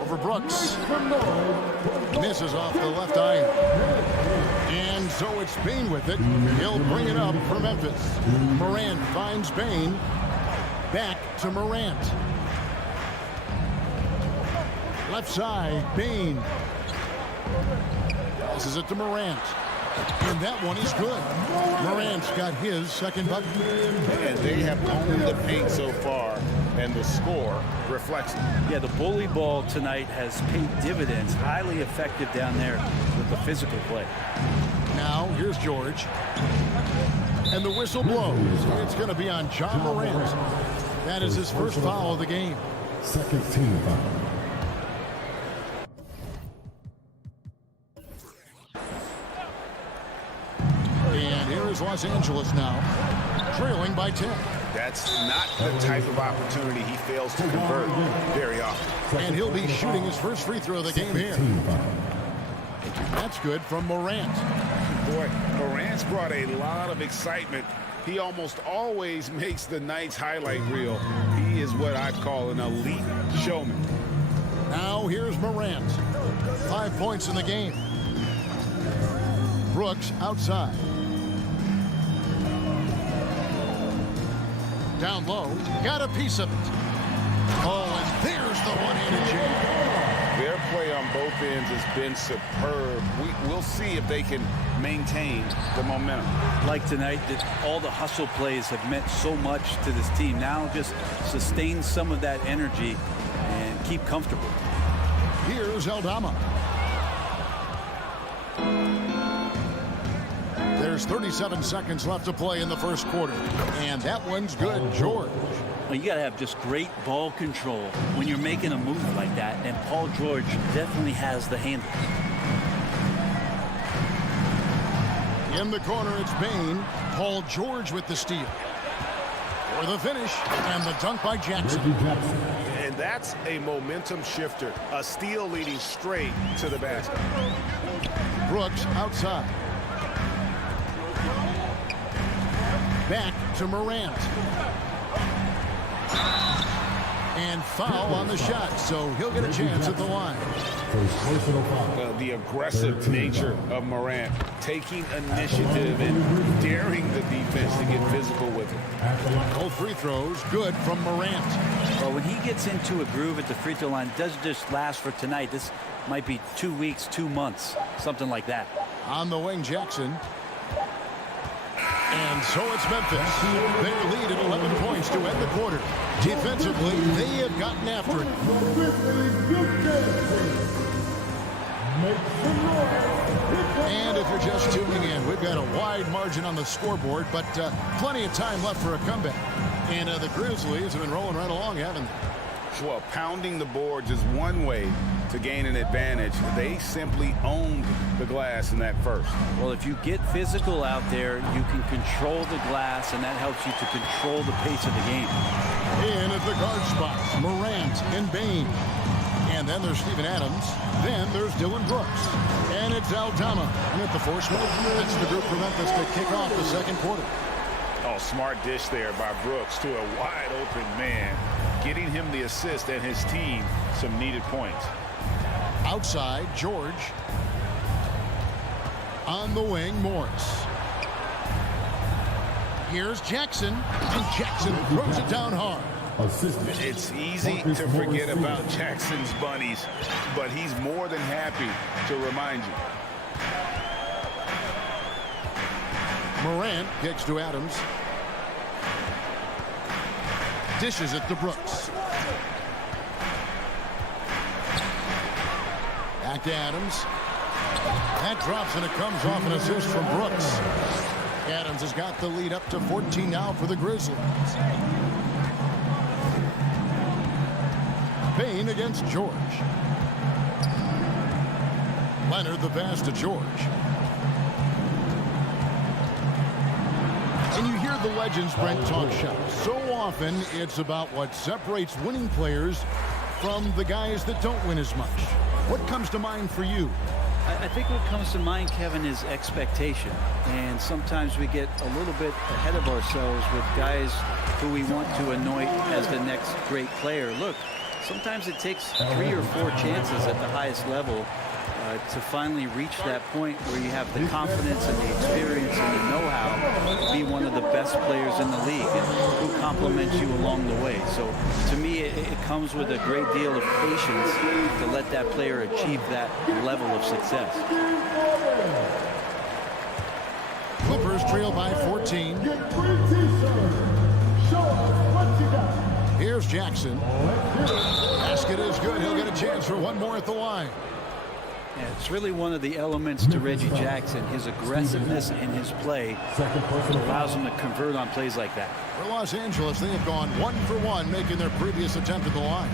Over Brooks. Misses off the left iron. And so it's Bain with it. He'll bring it up for Memphis. Morant finds Bain. Back to Morant. Left side, Bain. Passes it to Morant. And that one is good. Morant's got his second bucket. And they have owned the paint so far, and the score reflects it. Yeah, the bully ball tonight has paid dividends. Highly effective down there with the physical play. Now, here's George. And the whistle blows. It's going to be on John Morant. That is his first foul of the game. Second team foul. And here is Los Angeles now. trailing by 10. That's not the type of opportunity he fails to convert very often. And he'll be shooting his first free throw of the game here. That's good from Morant. Boy, Morant's brought a lot of excitement. He almost always makes the night's highlight reel. He is what I call an elite showman. Now here's Morant. 5 points in the game. Brooks outside. Down low. Got a piece of it. Oh, and there's the one-handed jam. Their play on both ends has been superb. We'll see if they can maintain the momentum. Like tonight, all the hustle plays have meant so much to this team. Now just sustain some of that energy and keep comfortable. Here's Aldama. There's 37 seconds left to play in the first quarter. And that one's good, George. Well, you got to have just great ball control when you're making a move like that. And Paul George definitely has the handle. In the corner, it's Bain. Paul George with the steal. For the finish, and the dunk by Jackson. And that's a momentum shifter. A steal leading straight to the basket. Brooks outside. Back to Morant. And foul on the shot, so he'll get a chance at the line. The aggressive nature of Morant, taking initiative and daring the defense to get physical with him. Both free throws good from Morant. Well, when he gets into a groove at the free throw line, it doesn't just last for tonight. This might be 2 weeks, 2 months, something like that. On the wing, Jackson. And so it's Memphis. They lead at 11 points to end the quarter. Defensively, they have gotten after it. And if you're just tuning in, we've got a wide margin on the scoreboard, but plenty of time left for a comeback. And the Grizzlies have been rolling right along, haven't they? Well, pounding the boards is one way to gain an advantage. They simply owned the glass in that first. Well, if you get physical out there, you can control the glass, and that helps you to control the pace of the game. In at the guard spots, Morant and Bain. And then there's Steven Adams. Then there's Dylan Brooks. And it's Aldama. And at the force minute, that's the group for Memphis to kick off the second quarter. Oh, smart dish there by Brooks to a wide open man, getting him the assist and his team some needed points. Outside, George. On the wing, Morris. Here's Jackson, and Jackson throws it down hard. It's easy to forget about Jackson's bunnies, but he's more than happy to remind you. Morant kicks to Adams. Dishes it to Brooks. Back to Adams. That drops and it comes off an assist from Brooks. Adams has got the lead up to 14 now for the Grizzlies. Bain against George. Leonard the pass to George. And you hear the legends Brent talk shop. So often it's about what separates winning players from the guys that don't win as much. What comes to mind for you? I think what comes to mind, Kevin, is expectation. And sometimes we get a little bit ahead of ourselves with guys who we want to anoint as the next great player. Look, sometimes it takes 3 or 4 chances at the highest level to finally reach that point where you have the confidence and the experience and the know-how to be one of the best players in the league and who compliments you along the way. So to me, it comes with a great deal of patience to let that player achieve that level of success. Clippers trail by 14. Here's Jackson. Basket is good. He'll get a chance for one more at the line. Yeah, it's really one of the elements to Reggie Jackson, his aggressiveness in his play that allows him to convert on plays like that. For Los Angeles, they have gone 1 for 1, making their previous attempt at the line.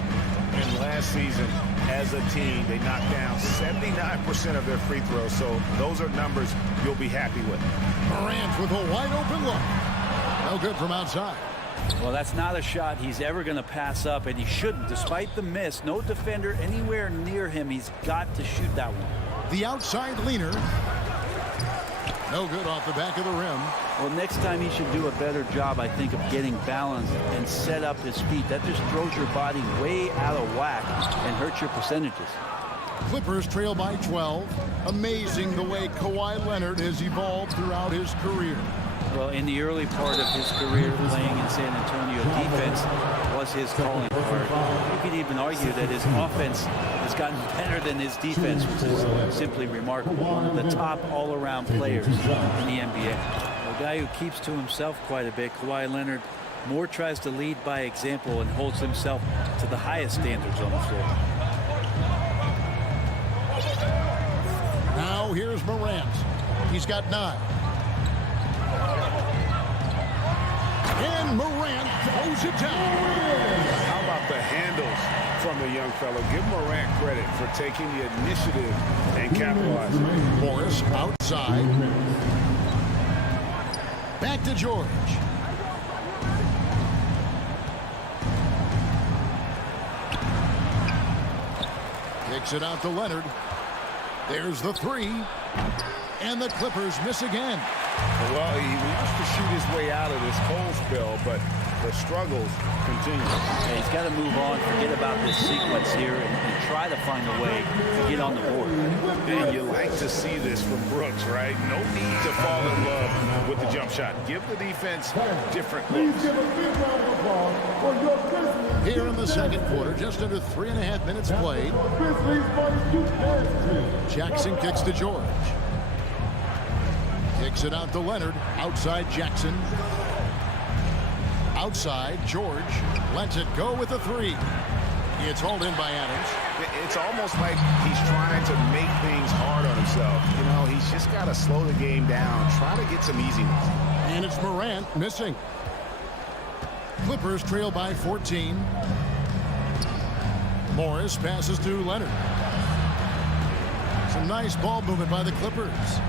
And last season, as a team, they knocked down 79% of their free throws, so those are numbers you'll be happy with. Morant with a wide open look. No good from outside. Well, that's not a shot he's ever going to pass up, and he shouldn't. Despite the miss, no defender anywhere near him. He's got to shoot that one. The outside leaner. No good off the back of the rim. Well, next time he should do a better job, I think, of getting balanced and set up his feet. That just throws your body way out of whack and hurts your percentages. Clippers trail by 12. Amazing the way Kawhi Leonard has evolved throughout his career. Well, in the early part of his career playing in San Antonio, defense was his calling card. You could even argue that his offense has gotten better than his defense, which is simply remarkable. One of the top all-around players in the NBA. A guy who keeps to himself quite a bit, Kawhi Leonard, more tries to lead by example and holds himself to the highest standards on the floor. Now here's Morant. He's got 9. And Morant throws it down. How about the handles from the young fellow? Give Morant credit for taking the initiative and capitalizing. Morris outside. Back to George. Kicks it out to Leonard. There's the 3. And the Clippers miss again. Well, he wants to shoot his way out of this cold spell, but the struggles continue. Yeah, he's got to move on, forget about this sequence here, and try to find a way to get on the board. And you like to see this from Brooks, right? No need to fall in love with the jump shot. Give the defense different looks. Here in the second quarter, just under 3.5 minutes played. Jackson kicks to George. Kicks it out to Leonard. Outside Jackson. Outside George. Lets it go with a 3. It's hauled in by Adams. It's almost like he's trying to make things hard on himself. You know, he's just got to slow the game down. Try to get some easiness. And it's Morant missing. Clippers trail by 14. Morris passes to Leonard. Some nice ball movement by the Clippers.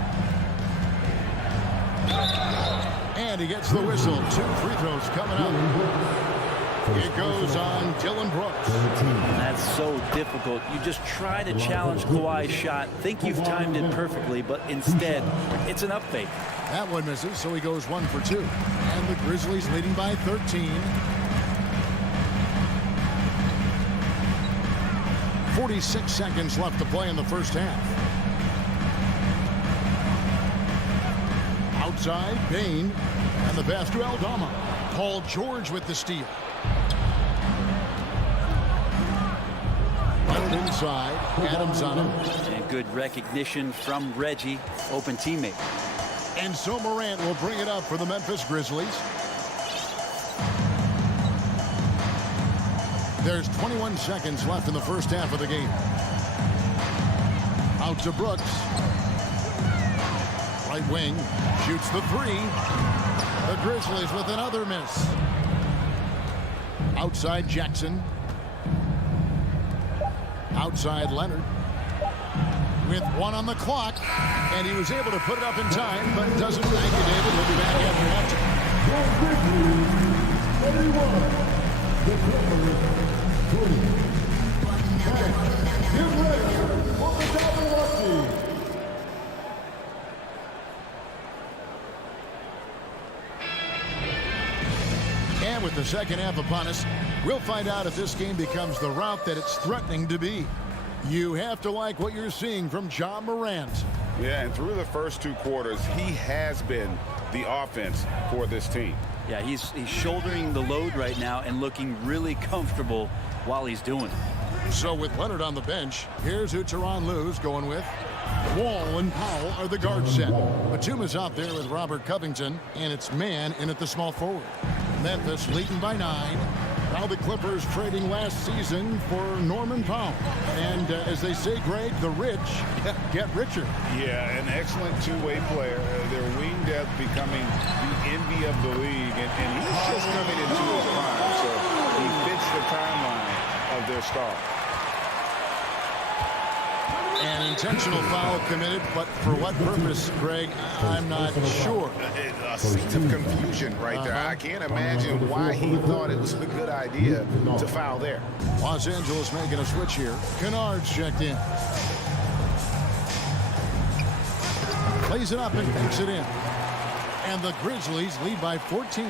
And he gets the whistle. 2 free throws coming up. It goes on Dylan Brooks. That's so difficult. You just try to challenge Kawhi's shot, think you've timed it perfectly, but instead, it's an up fake. That one misses, so he goes 1 for 2. And the Grizzlies leading by 13. 46 seconds left to play in the first half. Outside, Bain, and the pass to Aldama. Paul George with the steal. Leonard inside, Adams on him. And good recognition from Reggie, open teammate. And so Morant will bring it up for the Memphis Grizzlies. There's 21 seconds left in the first half of the game. Out to Brooks. Right wing, shoots the 3. The Grizzlies with another miss. Outside Jackson. Outside Leonard. With 1 on the clock. And he was able to put it up in time, but doesn't. Thank you, David. We'll be back after And with the second half upon us, we'll find out if this game becomes the route that it's threatening to be. You have to like what you're seeing from Ja Morant. Yeah, and through the first 2 quarters, he has been the offense for this team. Yeah, he's shouldering the load right now and looking really comfortable while he's doing it. So with Leonard on the bench, here's who Tyronn Lue's going with. Wall and Powell are the guard set. Batum is out there with Robert Covington, and it's man in at the small forward. Memphis leading by 9. Now the Clippers trading last season for Norman Powell. And as they say, Greg, the rich get richer. Yeah, an excellent two-way player. Their wing depth becoming the envy of the league. And he's just coming into his prime. So he fits the timeline of their star. An intentional foul committed, but for what purpose, Greg, I'm not sure. A sense of confusion right there. I can't imagine why he thought it was a good idea to foul there. Los Angeles making a switch here. Kennard's checked in. Plays it up and banks it in. And the Grizzlies lead by 14.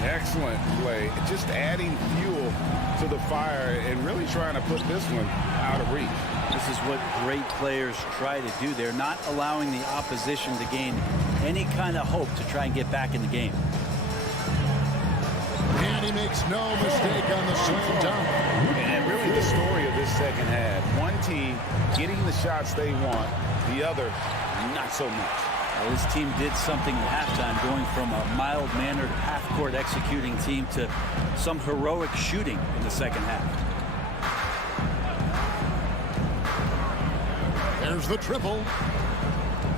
Excellent play. Just adding fuel to the fire and really trying to put this one out of reach. This is what great players try to do. They're not allowing the opposition to gain any kind of hope to try and get back in the game. And he makes no mistake on the slam dunk. And really the story of this second half. One team getting the shots they want, the other not so much. Well, this team did something at halftime, going from a mild-mannered half-court executing team to some heroic shooting in the second half. There's the triple.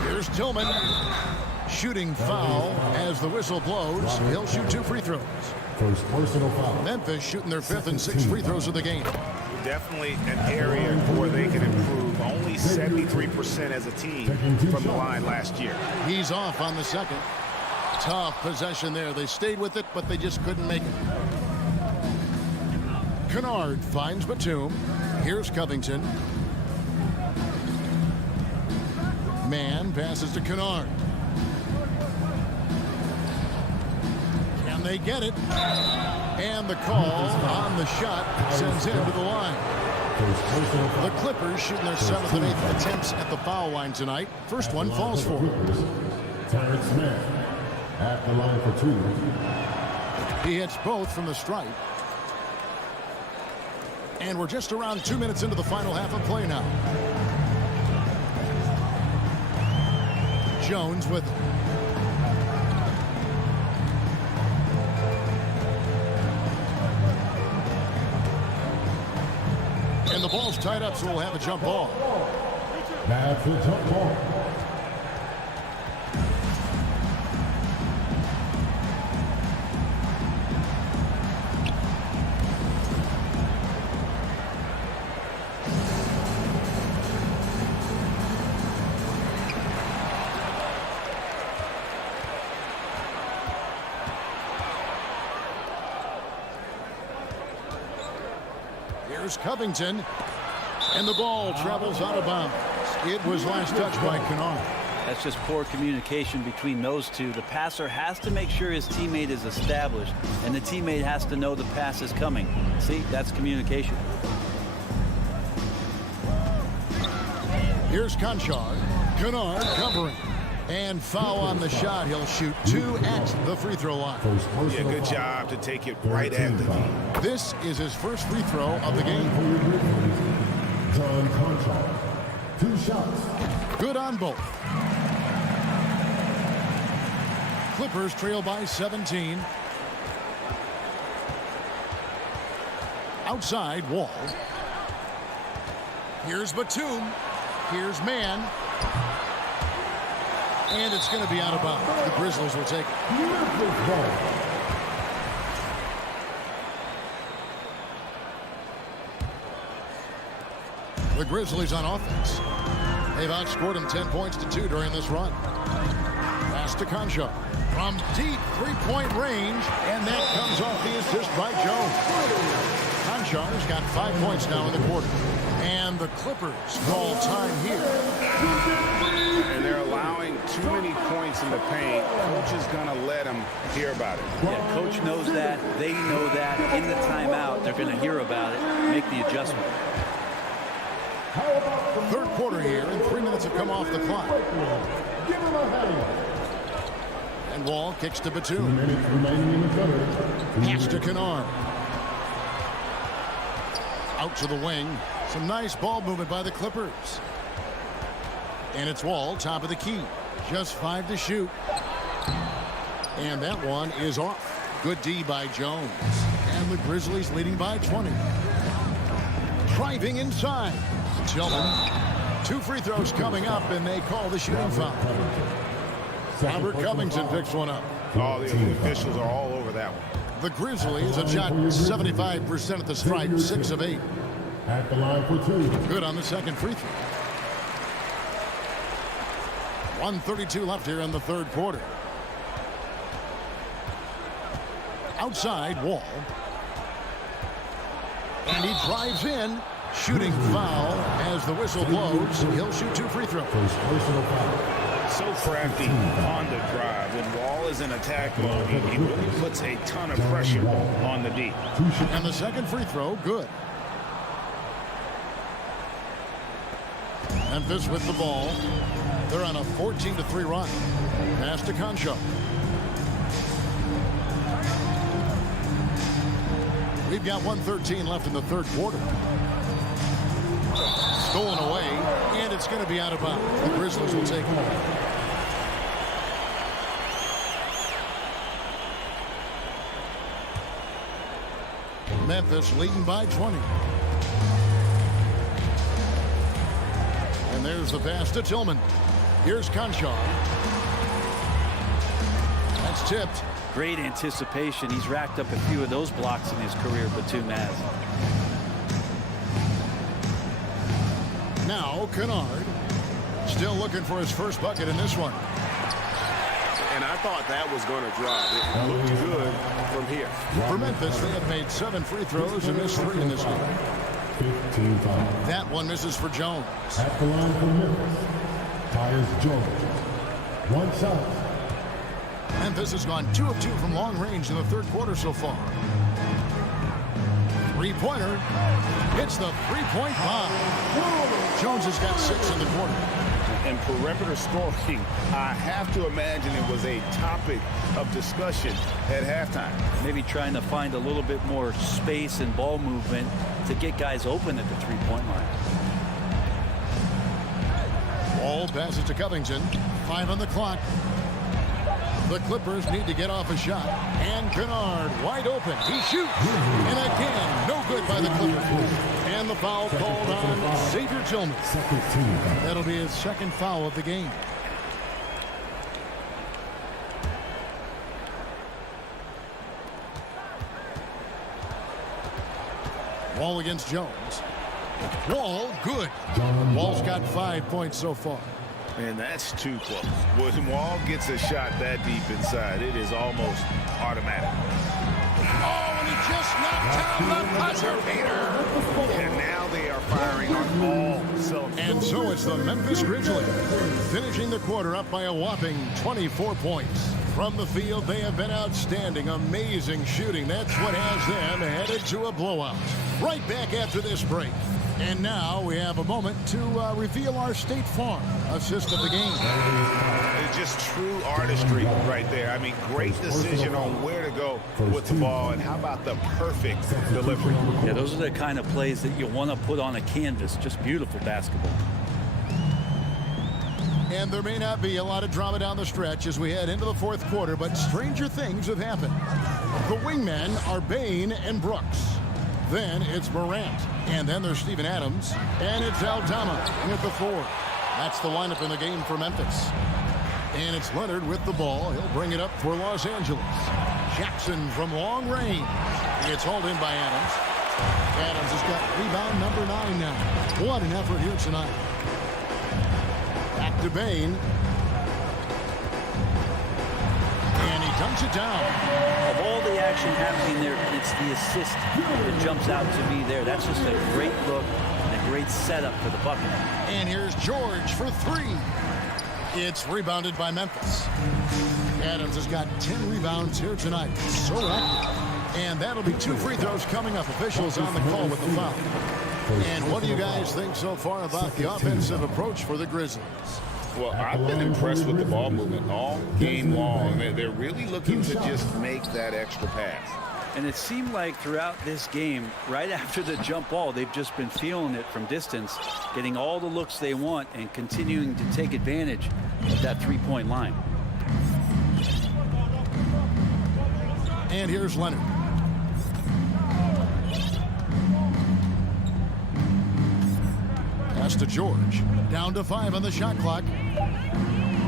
Here's Tillman. Shooting foul as the whistle blows. He'll shoot 2 free throws. First personal foul. Memphis shooting their 5th and 6th free throws of the game. Definitely an area where they can improve. Only 73% as a team from the line last year. He's off on the second. Tough possession there. They stayed with it, but they just couldn't make it. Kennard finds Batum. Here's Covington. Man passes to Kennard. And they get it. And the call on the shot sends him to the line. The Clippers shooting their 7th and 8th attempts at the foul line tonight. First one falls for. Terrence Smith at the line for 2. He hits both from the stripe. And we're just around 2 minutes into the final half of play now. Jones with it. And the ball's tied up, so we'll have a jump ball. That's a jump ball. Here's Covington, and the ball travels out of bounds. It was last touched by Kennard. That's just poor communication between those two. The passer has to make sure his teammate is established, and the teammate has to know the pass is coming. See, that's communication. Here's Conchar. Kennard covering. And foul on the shot. He'll shoot 2 at the free throw line. Yeah, good job to take it right at the knee. This is his first free throw of the game. John Conchar. 2 shots. Good on both. Clippers trail by 17. Outside, Wall. Here's Batum. Here's Man. And it's going to be out of bounds. The Grizzlies will take it. The Grizzlies on offense. They've outscored them 10 points to 2 during this run. Pass to Conchar. From deep 3-point range. And that comes off the assist by Jones. Conchar's got 5 points now in the quarter. And the Clippers call time here. And they're allowing too many points in the paint. Coach is going to let them hear about it. Yeah, coach knows that. They know that. In the timeout, they're going to hear about it, make the adjustment. Third quarter here, and 3 minutes have come off the clock. And Wall kicks to Batum. Pass to Kennard. Out to the wing. Some nice ball movement by the Clippers. And it's Wall, top of the key. Just 5 to shoot. And that one is off. Good D by Jones. And the Grizzlies leading by 20. Driving inside. Tillman. 2 free throws coming up, and they call the shooting foul. Robert Covington picks one up. Oh, the officials are all over that one. The Grizzlies have shot 75% at the stripe, 6 of 8. At the line for 2. Good on the second free throw. 1:32 left here in the third quarter. Outside, Wall. And he drives in. Shooting foul as the whistle blows. He'll shoot 2 free throws. So crafty on the drive. When Wall is in attack mode, he really puts a ton of pressure on the D. And the second free throw, good. Memphis with the ball. They're on a 14-3 run. Pass to Concho. We've got 1:13 left in the third quarter. Stolen away, and it's going to be out of bounds. The Grizzlies will take it. Memphis leading by 20. And there's the pass to Tillman. Here's Concho. That's tipped. Great anticipation. He's racked up a few of those blocks in his career, Batum has. Now Kennard still looking for his first bucket in this one. And I thought that was going to drop. It looked good from here. For Memphis, they have made 7 free throws and missed 3 in this game. That one misses for Jones. At the line for Memphis, Tyus Jones. 1 shot. Memphis has gone 2 of 2 from long range in the third quarter so far. Three-pointer hits the three-point bomb. Jones has got 6 in the quarter. And perimeter scoring, I have to imagine it was a topic of discussion at halftime. Maybe trying to find a little bit more space and ball movement to get guys open at the three-point line. Ball passes to Covington. 5 on the clock. The Clippers need to get off a shot. And Kennard wide open. He shoots. And again, no good by the Clippers. And the foul called on Xavier Tillman. That'll be his second foul of the game. Wall against Jones. Wall, good. Wall's got 5 points so far. And that's too close. When Wall gets a shot that deep inside, it is almost automatic. Oh, and he just knocked down the buzzer beater. And now they are firing on all cylinders. And so it's the Memphis Grizzlies finishing the quarter up by a whopping 24 points. From the field, they have been outstanding. Amazing shooting. That's what has them headed to a blowout. Right back after this break. And now we have a moment to reveal our State Farm assist of the game. It's just true artistry right there. I mean, great decision on where to go with the ball. And how about the perfect delivery? Yeah, those are the kind of plays that you want to put on a canvas. Just beautiful basketball. And there may not be a lot of drama down the stretch as we head into the fourth quarter, but stranger things have happened. The wingmen are Bain and Brooks. Then it's Morant. And then there's Steven Adams. And it's Aldama with the 4. That's the lineup in the game for Memphis. And it's Leonard with the ball. He'll bring it up for Los Angeles. Jackson from long range. It's hauled in by Adams. Adams has got rebound number 9 now. What an effort here tonight. Back to Bain. And he dunks it down. Of all the action happening there, it's the assist that jumps out to me there. That's just a great look and a great setup for the bucket. And here's George for 3. It's rebounded by Memphis. Adams has got 10 rebounds here tonight. So active. And that'll be 2 free throws coming up. Officials on the call with the foul. And what do you guys think so far about the offensive approach for the Grizzlies? Well, I've been impressed with the ball movement all game long. They're really looking to just make that extra pass. And it seemed like throughout this game, right after the jump ball, they've just been feeling it from distance, getting all the looks they want and continuing to take advantage of that three-point line. And here's Leonard. Pass to George. Down to 5 on the shot clock.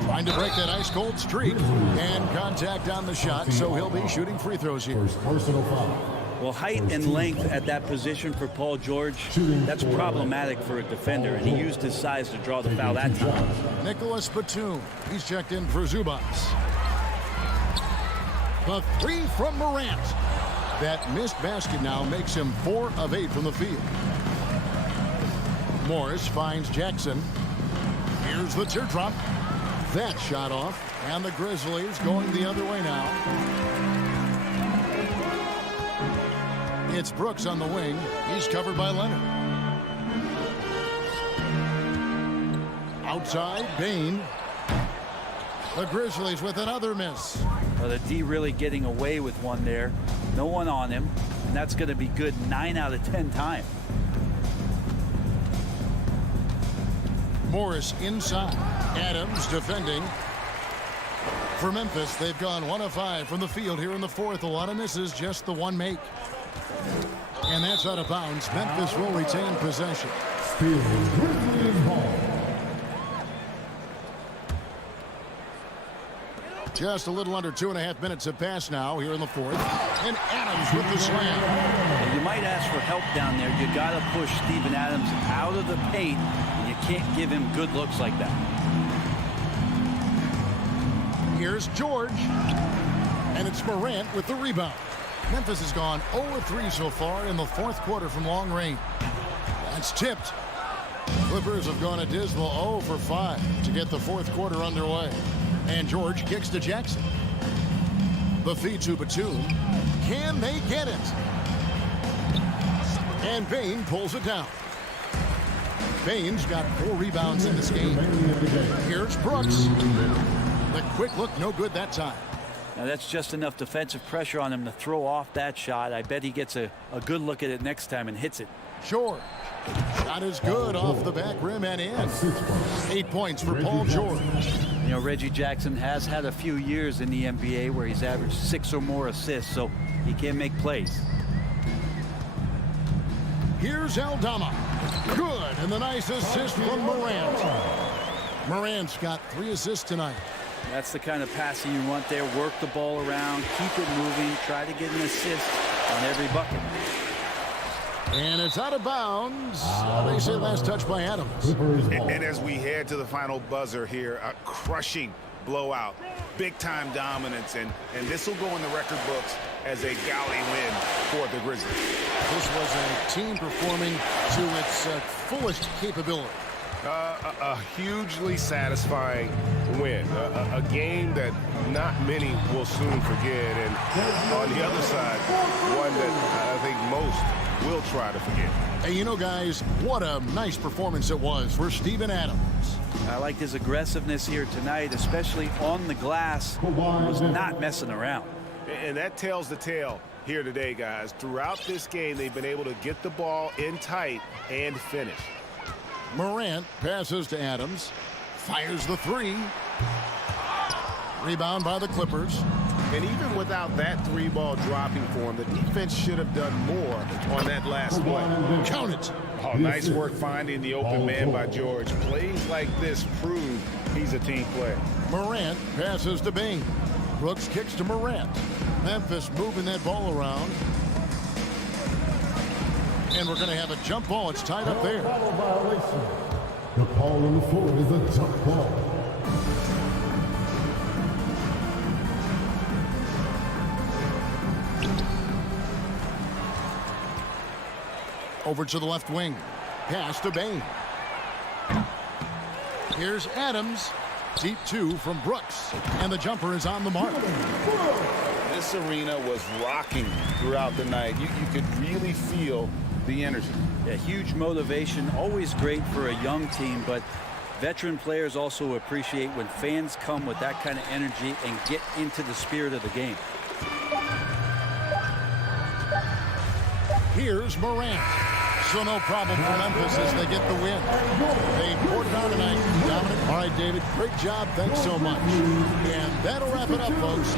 Trying to break that ice-cold streak. And contact on the shot, so he'll be shooting free throws here. Personal foul. Well, height and length at that position for Paul George, that's problematic for a defender, and he used his size to draw the foul that time. Nicholas Batum, he's checked in for Zubas. The three from Morant. That missed basket now makes him 4 of 8 from the field. Morris finds Jackson. Here's the teardrop. That shot off, and the Grizzlies going the other way now. It's Brooks on the wing. He's covered by Leonard. Outside, Bain. The Grizzlies with another miss. Well, the D really getting away with one there. No one on him, and that's going to be good 9 out of 10 times. Morris inside. Adams defending. For Memphis, they've gone 1 of 5 from the field here in the fourth. A lot of misses, just the one make. And that's out of bounds. Memphis will retain possession. Just a little under 2.5 minutes have passed now here in the fourth. And Adams with the slam. You might ask for help down there. You got to push Steven Adams out of the paint. And you can't give him good looks like that. Here's George. And it's Morant with the rebound. Memphis has gone 0-3 so far in the fourth quarter from long range. That's tipped. Clippers have gone a dismal 0 for 5 to get the fourth quarter underway. And George kicks to Jackson. The feed to Batum. Can they get it? And Bain pulls it down. Bain's got 4 rebounds in this game. Here's Brooks. The quick look, no good that time. Now that's just enough defensive pressure on him to throw off that shot. I bet he gets a good look at it next time and hits it. George. Shot is good off the back rim and in. 8 points for Paul George. You know, Reggie Jackson has had a few years in the NBA where he's averaged 6 or more assists, so he can make plays. Here's Aldama. Good, and the nice assist from Morant. Morant's got 3 assists tonight. That's the kind of passing you want there. Work the ball around, keep it moving, try to get an assist on every bucket. And it's out of bounds. They say last touch by Adams. And as we head to the final buzzer here, a crushing blowout, big-time dominance, and this will go in the record books as a galley win for the Grizzlies. This was a team performing to its fullest capability. A hugely satisfying win. A game that not many will soon forget. And on the other side, one that I think most will try to forget. And you know, guys, what a nice performance it was for Steven Adams. I liked his aggressiveness here tonight, especially on the glass. He was not messing around. And that tells the tale here today, guys. Throughout this game, they've been able to get the ball in tight and finish. Morant passes to Adams. Fires the 3. Rebound by the Clippers. And even without that 3-ball dropping for him, the defense should have done more on that last play. Count it. Oh, nice work finding the open man by George. Plays like this prove he's a team player. Morant passes to Bain. Brooks kicks to Morant. Memphis moving that ball around. And we're going to have a jump ball. It's tied up there. The call on the floor is a jump ball. Over to the left wing. Pass to Bain. Here's Adams. Deep 2 from Brooks. And the jumper is on the mark. This arena was rocking throughout the night. You could really feel the energy. Yeah, huge motivation, always great for a young team, but veteran players also appreciate when fans come with that kind of energy and get into the spirit of the game. Here's Morant. So no problem for Memphis as they get the win. They poured it on tonight. Dominic. All right, David, great job. Thanks so much. And that'll wrap it up, folks.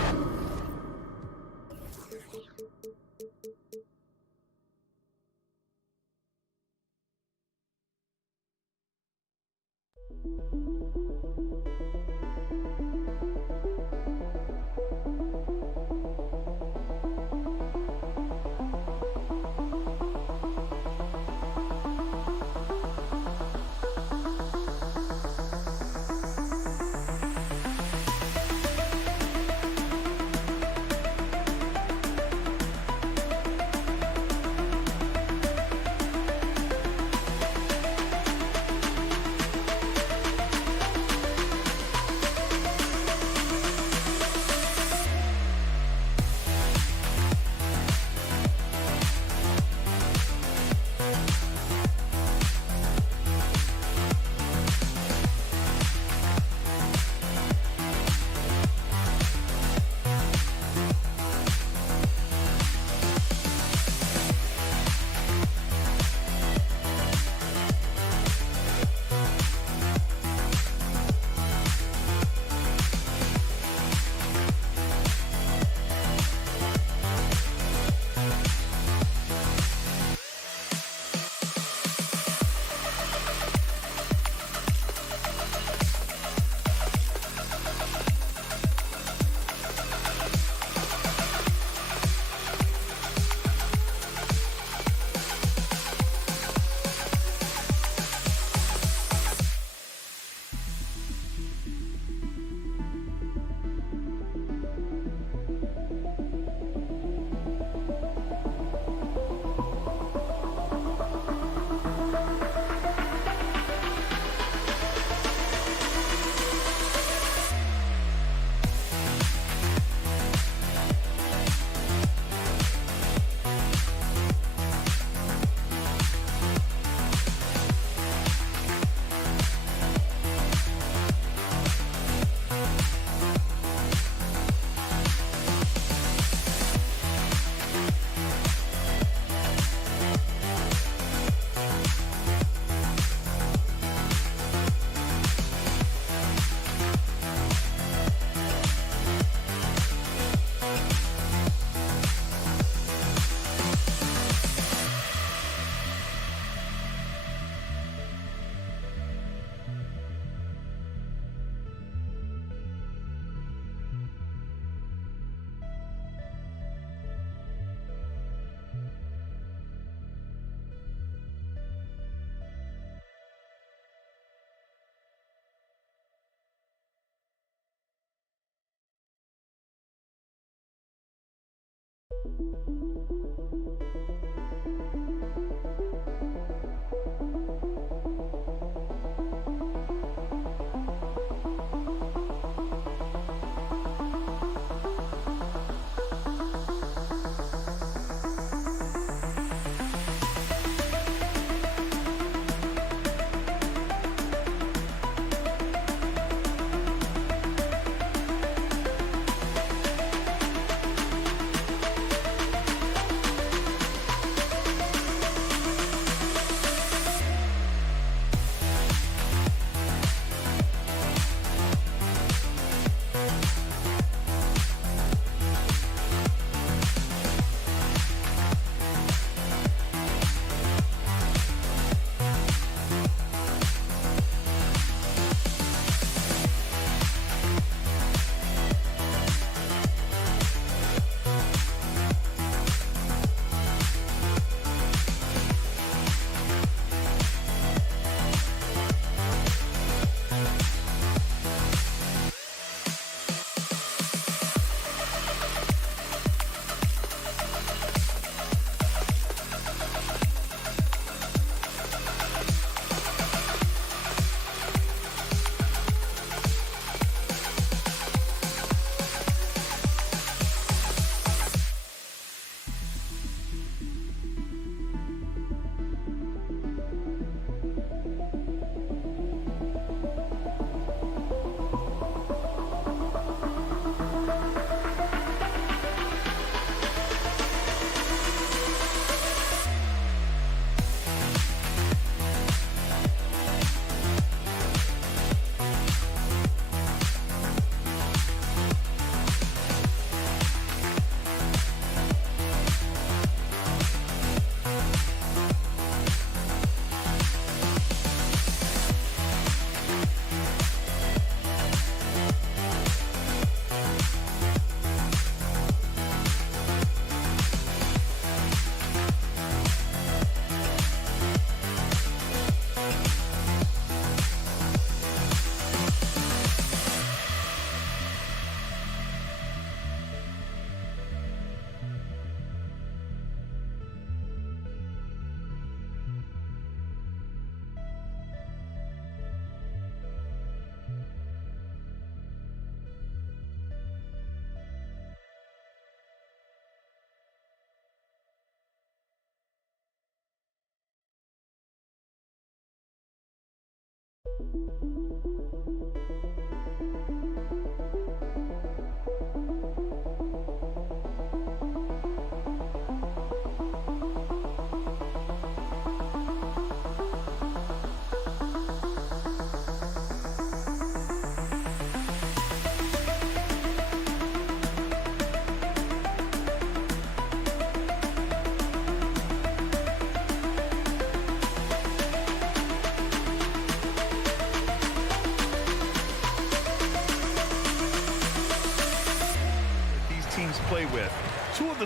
Play with. Two of the...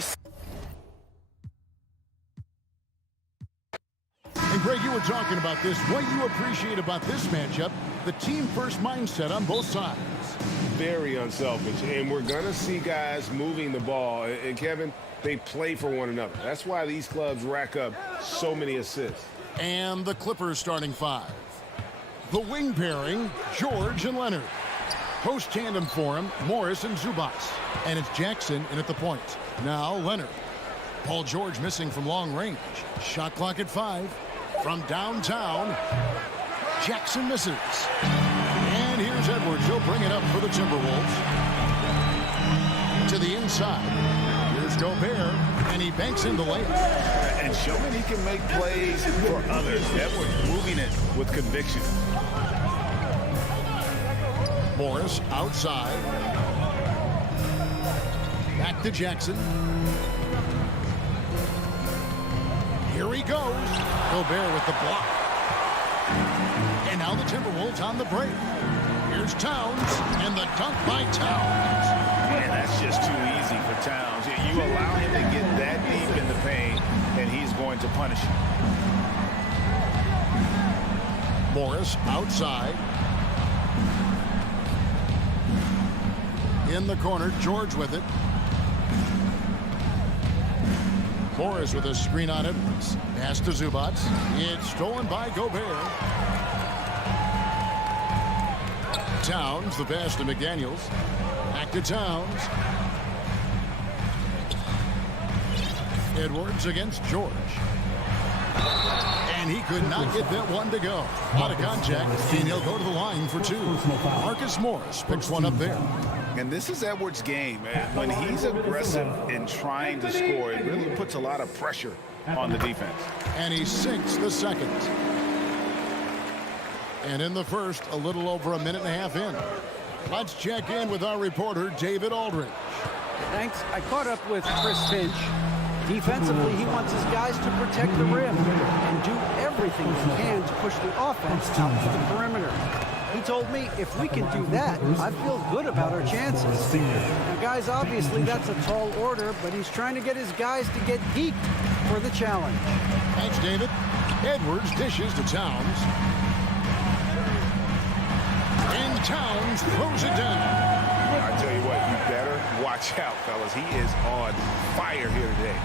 And Greg, you were talking about this. What you appreciate about this matchup, the team-first mindset on both sides. Very unselfish, and we're going to see guys moving the ball. And Kevin, they play for one another. That's why these clubs rack up so many assists. And the Clippers starting five. The wing pairing, George and Leonard. Post tandem for him, Morris and Zubas. And it's Jackson in at the point. Now Leonard. Paul George missing from long range. Shot clock at 5. From downtown, Jackson misses. And here's Edwards. He'll bring it up for the Timberwolves. To the inside. Here's Gobert. And he banks in the layup. And showing he can make plays for others. Edwards moving it with conviction. Morris outside. Back to Jackson. Here he goes. Gobert with the block. And now the Timberwolves on the break. Here's Towns, and the dunk by Towns. Man, that's just too easy for Towns. You allow him to get that deep in the paint, and he's going to punish you. Morris outside. In the corner, George with it. Morris with a screen on Edwards. Pass to Zubats. It's stolen by Gobert. Towns, the pass to McDaniels. Back to Towns. Edwards against George. And he could not get that one to go. Out of contact, and he'll go to the line for two. Marcus Morris picks one up there. And this is Edwards' game. When he's aggressive in trying to score, it really puts a lot of pressure on the defense. And he sinks the second. And in the first, a little over a minute and a half in. Let's check in with our reporter, David Aldridge. Thanks. I caught up with Chris Finch. Defensively, he wants his guys to protect the rim and do everything they can to push the offense out to the perimeter. He told me if we can do that, I feel good about our chances. Now, guys, obviously that's a tall order, but he's trying to get his guys to get deep for the challenge. Thanks, David. Edwards dishes to Towns. And Towns throws it down. I tell you what, you better watch out, fellas. He is on fire here today.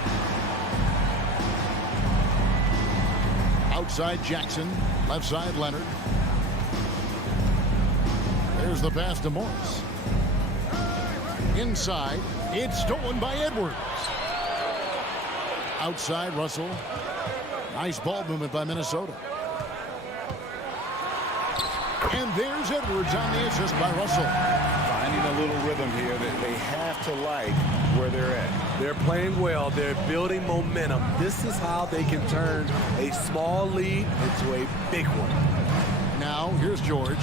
Outside Jackson, left side Leonard. There's the pass to Morris. Inside, it's stolen by Edwards. Outside Russell. Nice ball movement by Minnesota. And there's Edwards on the assist by Russell. Finding a little rhythm here that they have to like where they're at. They're playing well. They're building momentum. This is how they can turn a small lead into a big one. Now, here's George.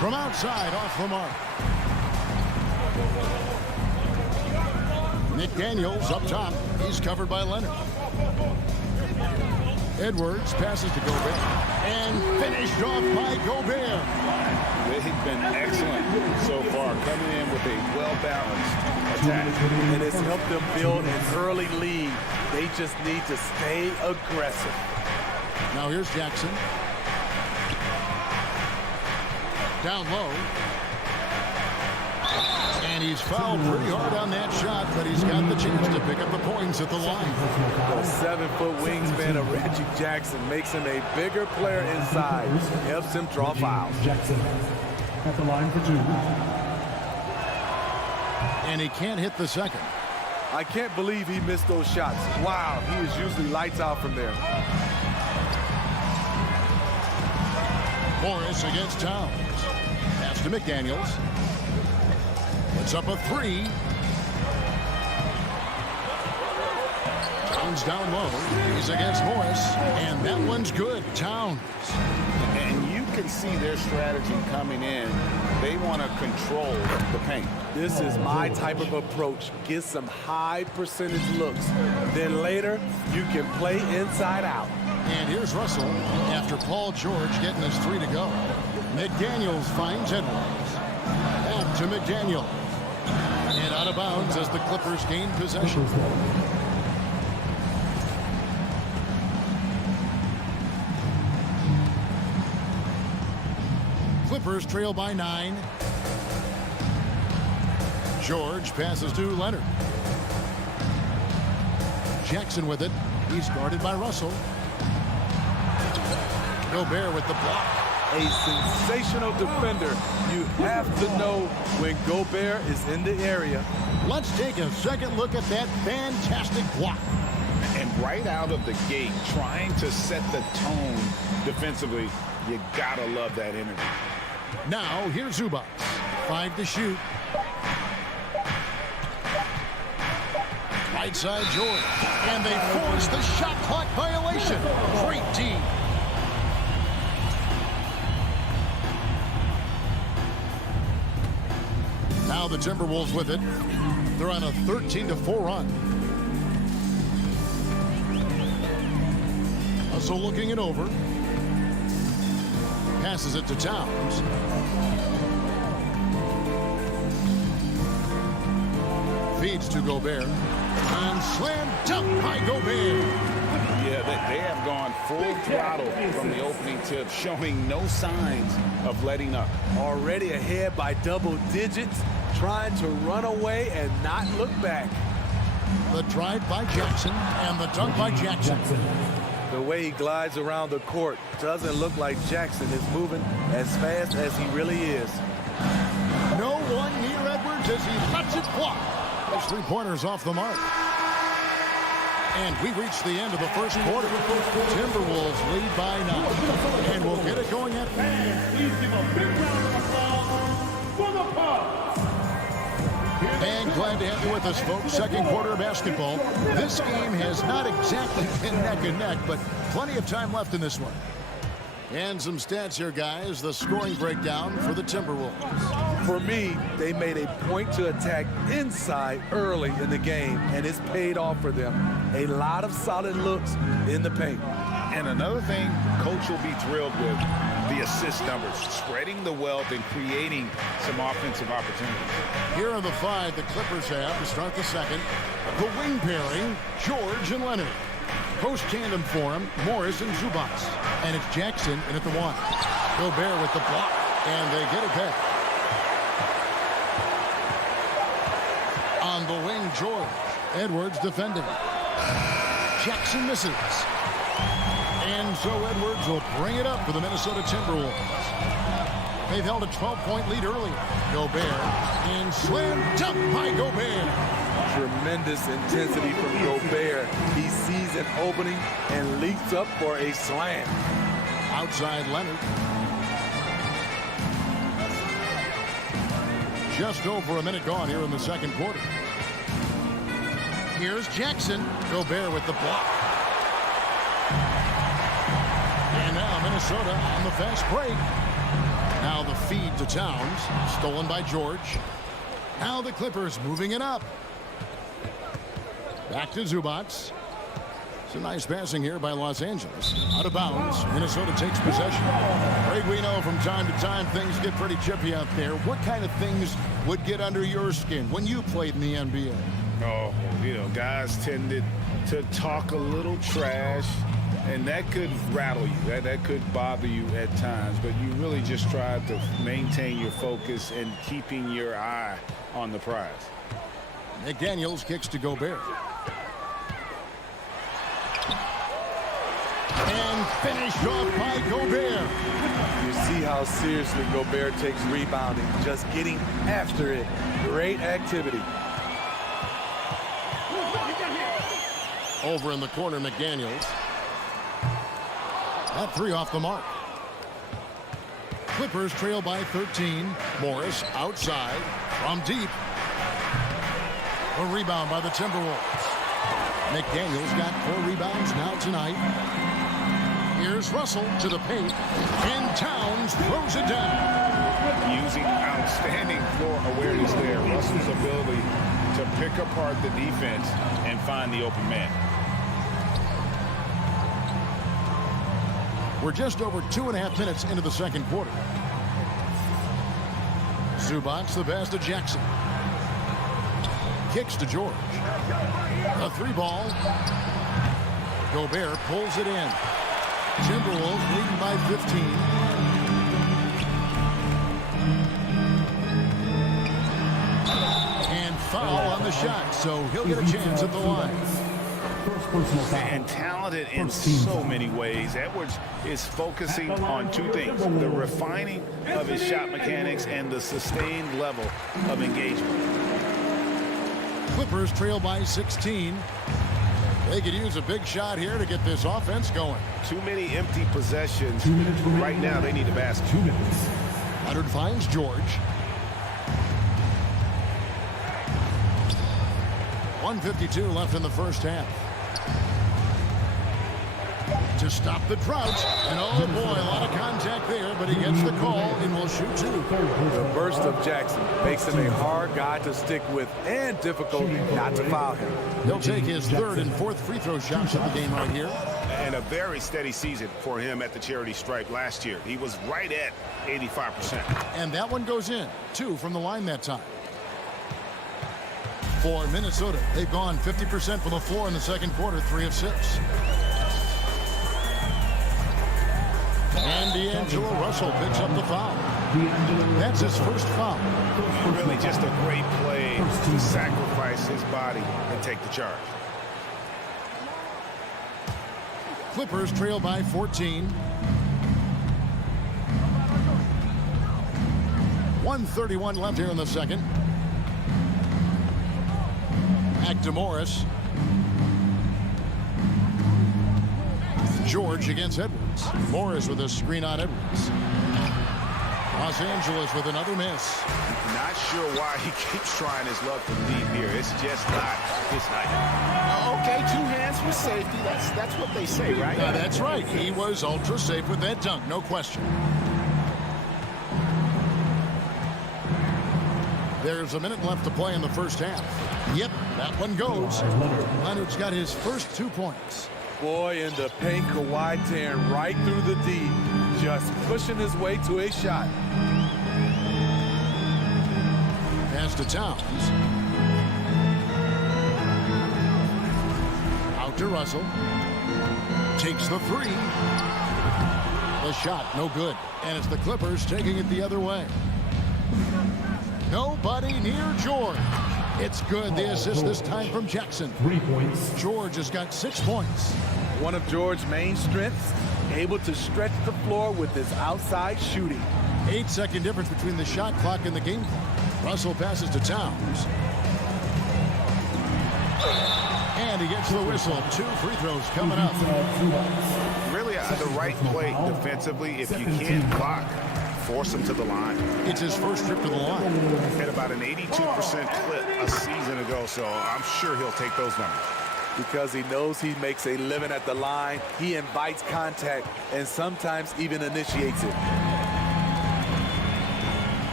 From outside, off the mark. McDaniels up top. He's covered by Leonard. Edwards passes to Gobert. And finished off by Gobert. They've been excellent so far, coming in with a well-balanced attack. And it's helped them build an early lead. They just need to stay aggressive. Now here's Jackson. Down low. And he's fouled pretty hard on that shot, but he's got the chance to pick up the points at the line. The 7-foot wingspan of Reggie Jackson makes him a bigger player inside. Helps him draw fouls. Jackson at the line for two. And he can't hit the second. I can't believe he missed those shots. Wow, he is usually lights out from there. Morris against Towns. Pass to McDaniels. Puts up a three. Towns down low. He's against Morris. And that one's good. Towns. And you can see their strategy coming in. They want to control the paint. This is my type of approach. Get some high percentage looks. Then later, you can play inside out. And here's Russell after Paul George getting his three to go. McDaniels finds Edwards. Back to McDaniel. And out of bounds as the Clippers gain possession. Clippers trail by 9. George passes to Leonard. Jackson with it. He's guarded by Russell. Gobert with the block. A sensational defender. You have to know when Gobert is in the area. Let's take a second look at that fantastic block. And right out of the gate, trying to set the tone defensively, you gotta love that energy. Now, here's Zubats. 5 to shoot. Right side, George. And they force the shot clock violation. Great team. Now the Timberwolves with it. They're on a 13-4 run. Russell looking it over. Passes it to Towns. Feeds to Gobert. And slam dunk by Gobert. Yeah, they have gone full throttle from the opening tip, showing no signs of letting up. Already ahead by double digits, trying to run away and not look back. The drive by Jackson and the dunk by Jackson. The way he glides around the court doesn't look like Jackson is moving as fast as he really is. No one near Edwards as he lets it fly. His three-pointers off the mark. And we reach the end of the first quarter. Timberwolves lead by 9. And we'll get it going at... Please give a big round of applause for the Bucks. And glad to have you with us, folks. Second quarter of basketball. This game has not exactly been neck and neck, but plenty of time left in this one. And some stats here, guys. The scoring breakdown for the Timberwolves. For me, they made a point to attack inside early in the game, and it's paid off for them. A lot of solid looks in the paint. And another thing coach will be thrilled with, the assist numbers, spreading the wealth and creating some offensive opportunities. Here are the 5 the Clippers have to start the second. The wing pairing, George and Leonard. Post tandem for him, Morris and Zubac. And it's Jackson in at the 1. Gobert with the block, and they get it back. On the wing, George. Edwards defending. Jackson misses. And so Edwards will bring it up for the Minnesota Timberwolves. They've held a 12-point lead early. Gobert and slam dunk by Gobert. Tremendous intensity from Gobert. He sees an opening and leaps up for a slam. Outside Leonard. Just over a minute gone here in the second quarter. Here's Jackson. Gobert with the block. And now Minnesota on the fast break. Now the feed to Towns. Stolen by George. Now the Clippers moving it up. Back to Zubac. Some nice passing here by Los Angeles. Out of bounds. Minnesota takes possession. Craig, we know from time to time things get pretty chippy out there. What kind of things would get under your skin when you played in the NBA? Oh, you know, guys tended to talk a little trash, and that could rattle you. That could bother you at times, but you really just try to maintain your focus and keeping your eye on the prize. McDaniels kicks to Gobert. And finished off by Gobert. You see how seriously Gobert takes rebounding, just getting after it. Great activity. Over in the corner, McDaniels. That 3 off the mark. Clippers trail by 13. Morris outside from deep. A rebound by the Timberwolves. McDaniels got 4 rebounds now tonight. Here's Russell to the paint, and Towns throws it down. Using outstanding floor awareness there. Russell's ability to pick apart the defense and find the open man. We're just over 2.5 minutes into the second quarter. Zubac the pass to Jackson. Kicks to George. A 3 ball. Gobert pulls it in. Timberwolves leading by 15. And foul on the shot, so he'll get a chance at the line. And talented in so many ways. Edwards is focusing on 2 things: the refining of his shot mechanics and the sustained level of engagement. Clippers trail by 16. They could use a big shot here to get this offense going. Too many empty possessions. Right now, they need a basket. 2 minutes. Leonard finds George. 1:52 left in the first half. To stop the drought. And oh boy, a lot of contact there, but he gets the call and will shoot 2. The burst of Jackson makes him a hard guy to stick with and difficult not to foul him. He'll take his 3rd and 4th free throw shots of the game right here. And a very steady season for him at the charity stripe last year. He was right at 85%. And that one goes in. 2 from the line that time. For Minnesota, they've gone 50% from the floor in the second quarter, 3 of 6. And D'Angelo Russell picks up the foul. That's his first foul. Really just a great play game to sacrifice his body and take the charge. Clippers trail by 14. 1:31 left here in the second. Back to Morris. George against Edwards. Morris with a screen on Edwards. Los Angeles with another miss. Not sure why he keeps trying his luck from deep here. It's just not his night. Okay, 2 hands for safety. That's what they say, right? That's right. He was ultra safe with that dunk, no question. There's a minute left to play in the first half. Yep, that one goes. Leonard's got his first 2 points. Boy, in the paint, Kawhi tearing right through the D, just pushing his way to a shot. Pass to Towns. Out to Russell. Takes the 3. The shot, no good. And it's the Clippers taking it the other way. Nobody near George. It's good. The assist this time from Jackson. 3 points. George has got 6 points. One of George's main strengths, able to stretch the floor with his outside shooting. 8-second difference between the shot clock and the game clock. Russell passes to Towns. And he gets the whistle. 2 free throws coming up. Really the right play defensively. If you can't block, force him to the line. It's his first trip to the line. Had about an 82% clip a season ago, so I'm sure he'll take those numbers. Because he knows he makes a living at the line, he invites contact and sometimes even initiates it.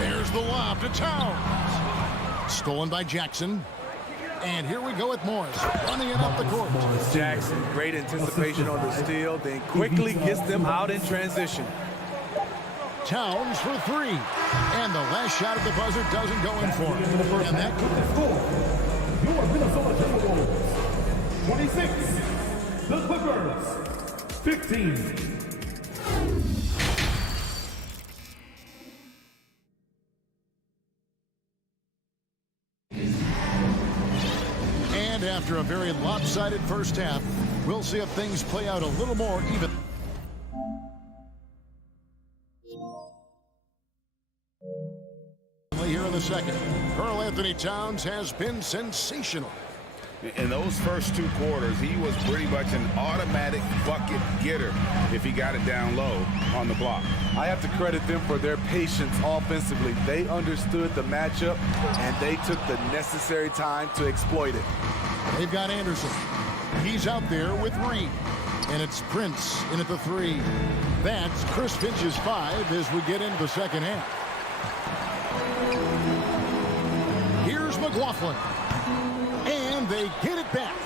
There's the lob to Towns. Stolen by Jackson. And here we go with Morris, running it up the court. Jackson, great anticipation on the steal, then quickly gets them out in transition. Towns for 3. And the last shot at the buzzer doesn't go in for him. And that could be score. Your Minnesota Timberwolves 26. The Clippers 15. And after a very lopsided first half, we'll see if things play out a little more even. Here in the second, Karl Anthony Towns has been sensational. In those first 2 quarters, he was pretty much an automatic bucket getter if he got it down low on the block. I have to credit them for their patience offensively. They understood the matchup, and they took the necessary time to exploit it. They've got Anderson. He's out there with Reed. And it's Prince in at the 3. That's Chris Finch's 5 as we get into the second half. Here's McLaughlin. And they get it back.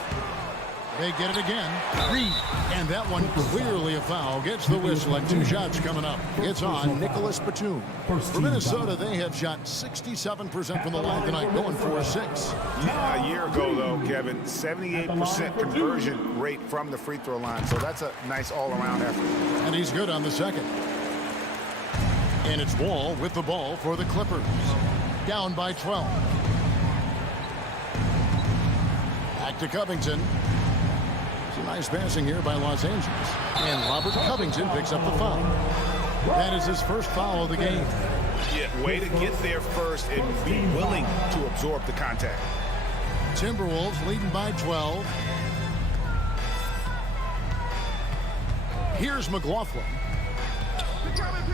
They get it again. Reed. And that one clearly a foul. Gets the whistle and 2 shots coming up. It's on Nicholas Batum. For Minnesota, they have shot 67% from the line tonight, going for a 6. A year ago, though, Kevin, 78% conversion rate from the free throw line. So that's a nice all-around effort. And he's good on the second. And it's Wall with the ball for the Clippers. Down by 12. Back to Covington. It's a nice passing here by Los Angeles. And Robert Covington picks up the foul. That is his first foul of the game. Yeah, way to get there first and be willing to absorb the contact. Timberwolves leading by 12. Here's McLaughlin.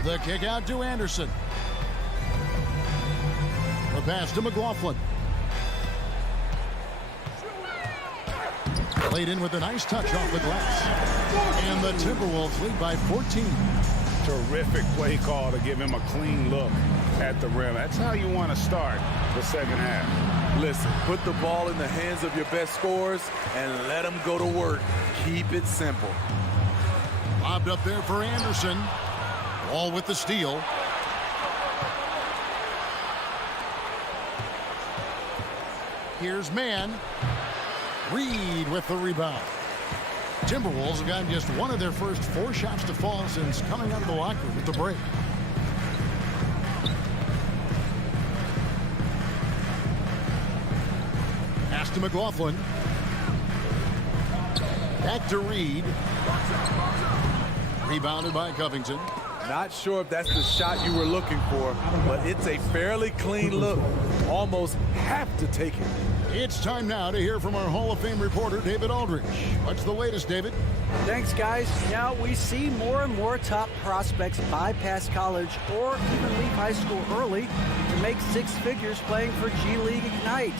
The kick out to Anderson. The pass to McLaughlin. Played in with a nice touch off the glass. And the Timberwolves lead by 14. Terrific play call to give him a clean look at the rim. That's how you want to start the second half. Listen, put the ball in the hands of your best scorers and let them go to work. Keep it simple. Lobbed up there for Anderson. All with the steal. Here's Mann. Reed with the rebound. Timberwolves have gotten just one of their first 4 shots to fall since coming out of the locker room with the break. to McLaughlin. Back to Reed. Rebounded by Covington. Not sure if that's the shot you were looking for, but it's a fairly clean look. Almost have to take it. It's time now to hear from our Hall of Fame reporter, David Aldridge. What's the latest, David? Thanks, guys. Now, we see more and more top prospects bypass college or even leave high school early to make six figures playing for G League Ignite.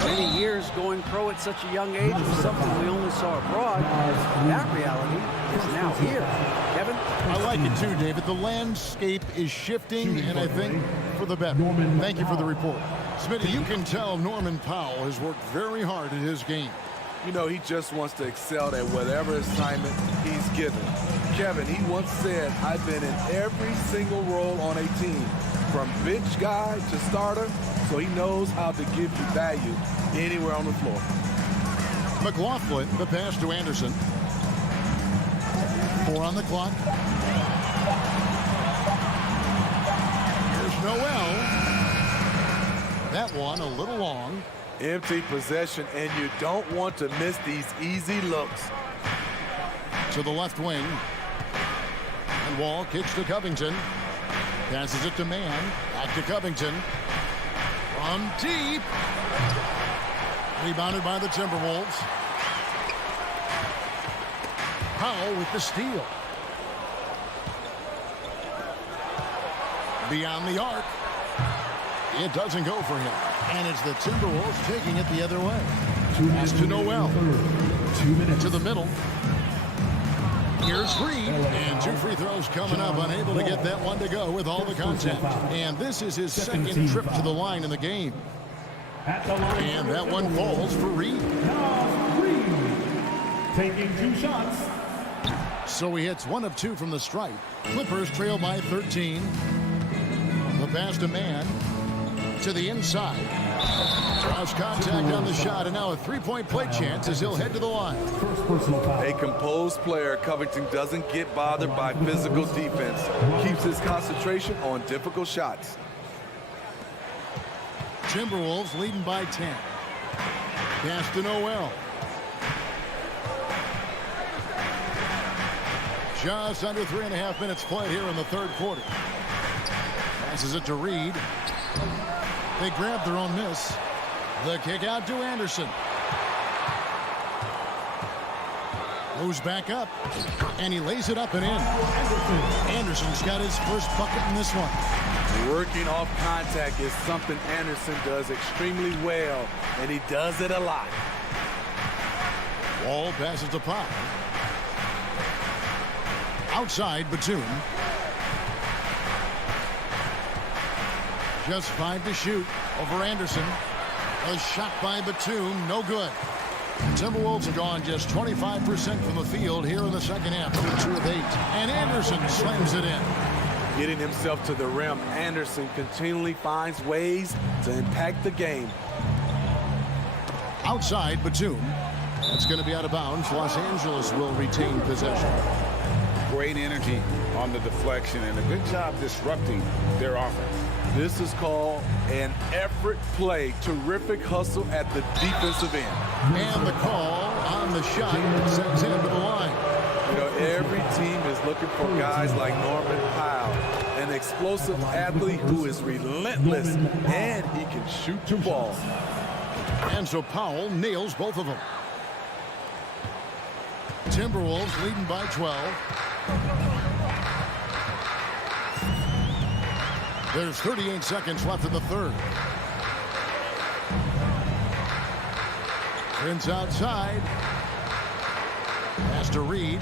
Many years going pro at such a young age was something we only saw abroad. That reality is now here. Kevin? I like it too, David. The landscape is shifting, and I think for the better. Thank you for the report. Smitty, you can tell Norman Powell has worked very hard at his game. You know, he just wants to excel at whatever assignment he's given. Kevin, he once said, I've been in every single role on a team, from bench guy to starter, so he knows how to give you value anywhere on the floor. McLaughlin, the pass to Anderson. 4 on the clock. Here's Noel. That one a little long. Empty possession, and you don't want to miss these easy looks. To the left wing. And Wall kicks to Covington. Passes it to Mann. Back to Covington. From deep. Rebounded by the Timberwolves. Powell with the steal. Beyond the arc. It doesn't go for him. And it's the Timberwolves taking it the other way. Pass to Noel. 2 minutes. To the middle. Here's Green. And 2 free throws coming up. Unable to get that one to go with all the contact. And this is his second trip to the line in the game. And that one falls for Reed. Now Reed taking 2 shots. So he hits 1 of 2 from the stripe. Clippers trail by 13. The pass to Mann. To the inside. Draws contact on the shot, and now a 3-point play chance as he'll head to the line. A composed player, Covington doesn't get bothered by physical defense. Keeps his concentration on difficult shots. Timberwolves leading by 10. Pass to Noel. Just under 3.5 minutes played here in the third quarter. Passes it to Reed. They grab their own miss. The kick out to Anderson. Moves back up. And he lays it up and in. Anderson's got his first bucket in this one. Working off contact is something Anderson does extremely well, and he does it a lot. Wall passes to Powell. Outside, Batum. Just 5 to shoot over Anderson. A shot by Batum, no good. Timberwolves have gone just 25% from the field here in the second half. 2 of 8. And Anderson slams it in. Getting himself to the rim, Anderson continually finds ways to impact the game. Outside, Batum. That's going to be out of bounds. Los Angeles will retain possession. Great energy on the deflection and a good job disrupting their offense. This is called an effort play. Terrific hustle at the defensive end. And the call on the shot sends him to the line. You know, every team is looking for guys like Norman Powell, an explosive athlete who is relentless, and he can shoot the ball. And so Powell nails both of them. Timberwolves leading by 12. There's 38 seconds left in the third. Prince outside. Pass to Reed.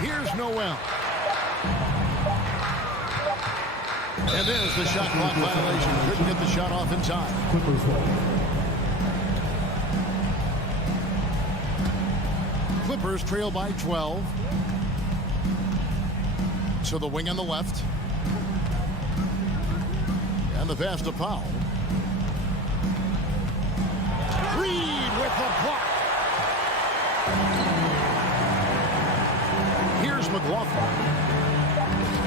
Here's Noel. And there's the shot clock violation. Couldn't get the shot off in time. Clippers trail by 12. To the wing on the left. And the pass to Powell. Reed with the block. Here's McLaughlin.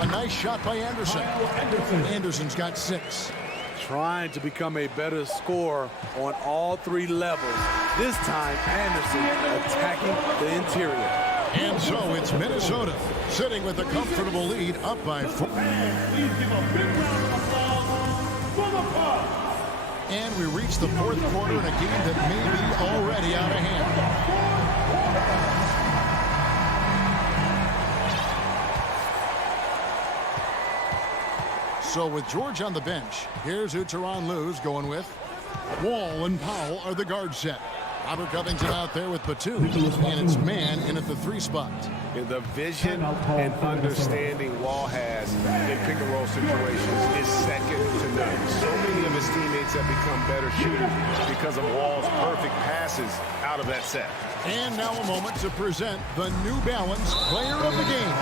A nice shot by Anderson. Anderson's got 6. trying to become a better scorer on all three levels. This time, Anderson attacking the interior. And so it's Minnesota sitting with a comfortable lead up by 4. Please give a big round of applause for the Bucks. And we reach the fourth quarter in a game that may be already out of hand. So with George on the bench, here's who SuperLu's going with. Wall and Powell are the guard set. Robert Covington out there with Batum, and it's man in at the 3 spot. And the vision and understanding Wall has in pick-and-roll situations is second to none. So many of his teammates have become better shooters because of Wall's perfect passes out of that set. And now a moment to present the New Balance Player of the Game,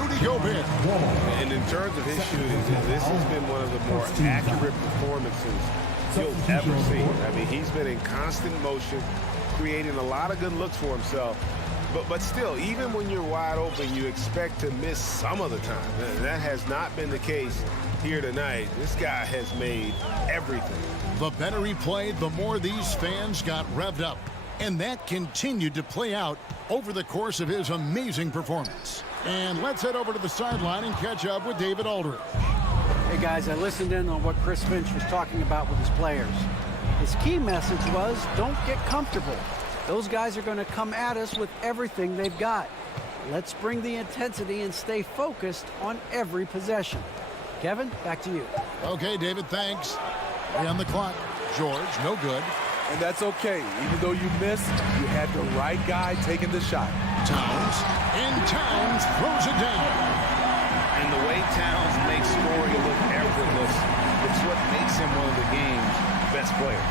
Rudy Gobert. And in terms of his shooting, this has been one of the more accurate performances you'll ever see. I mean, he's been in constant motion, creating a lot of good looks for himself. But still, even when you're wide open, you expect to miss some of the time. That has not been the case here tonight. This guy has made everything. The better he played, the more these fans got revved up. And that continued to play out over the course of his amazing performance. And let's head over to the sideline and catch up with David Aldridge. Hey guys, I listened in on what Chris Finch was talking about with his players. His key message was, don't get comfortable. Those guys are going to come at us with everything they've got. Let's bring the intensity and stay focused on every possession. Kevin, back to you. Okay, David, thanks. 3 on the clock. George, no good. And that's okay. Even though you missed, you had the right guy taking the shot. Towns, and Towns throws it down. And the way Towns makes scoring look effortless, it's what makes him one of the game's best players.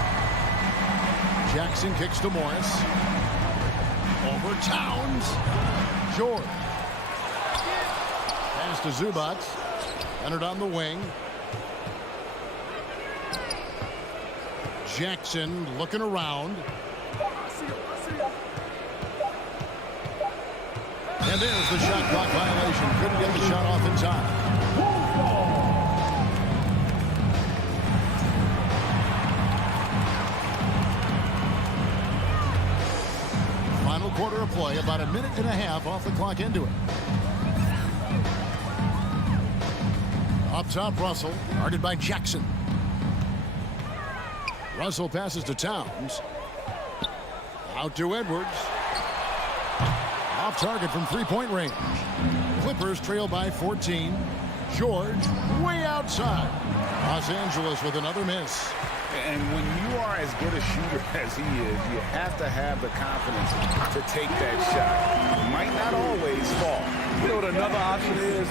Jackson kicks to Morris. Over Towns. George. Pass to Zubac. Leonard on the wing. Jackson looking around. And there's the shot clock violation. Couldn't get the shot off in time. Final quarter of play, about a minute and a half off the clock into it. Up top, Russell, guarded by Jackson. Russell passes to Towns. Out to Edwards. Off target from 3-point range. Clippers trail by 14. George way outside. Los Angeles with another miss. And when you are as good a shooter as he is, you have to have the confidence to take that shot. It might not always fall. You know what another option is?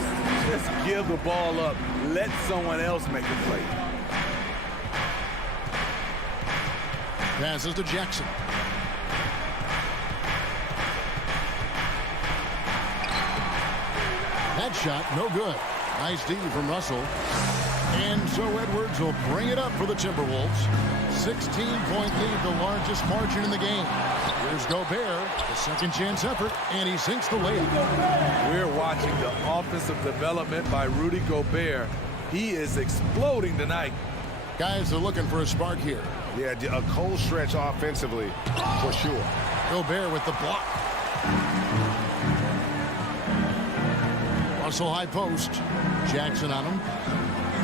Just give the ball up. Let someone else make the play. Passes to Jackson. That shot, no good. Nice D from Russell. And so Edwards will bring it up for the Timberwolves. 16-point lead, the largest margin in the game. Here's Gobert, the second chance effort, and he sinks the layup. We're watching the offensive development by Rudy Gobert. He is exploding tonight. Guys are looking for a spark here. Yeah, a cold stretch offensively, for sure. Gobert with the block. Russell high post. Jackson on him.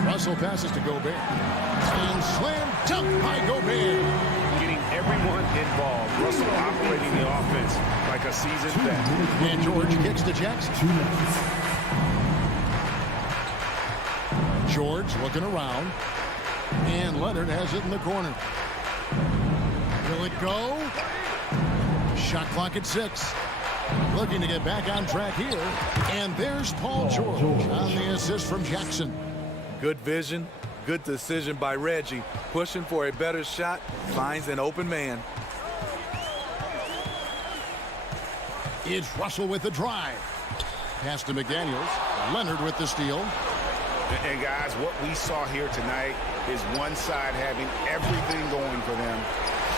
Russell passes to Gobert. And slam dunk by Gobert. Getting everyone involved. Russell operating the offense like a seasoned vet. And George kicks to Jackson. George looking around. And Leonard has it in the corner. Will it go? Shot clock at 6. Looking to get back on track here. And there's Paul George on the assist from Jackson. Good vision, good decision by Reggie. Pushing for a better shot, finds an open man. It's Russell with the drive. Pass to McDaniels. Leonard with the steal. And guys, what we saw here tonight is one side having everything going for them,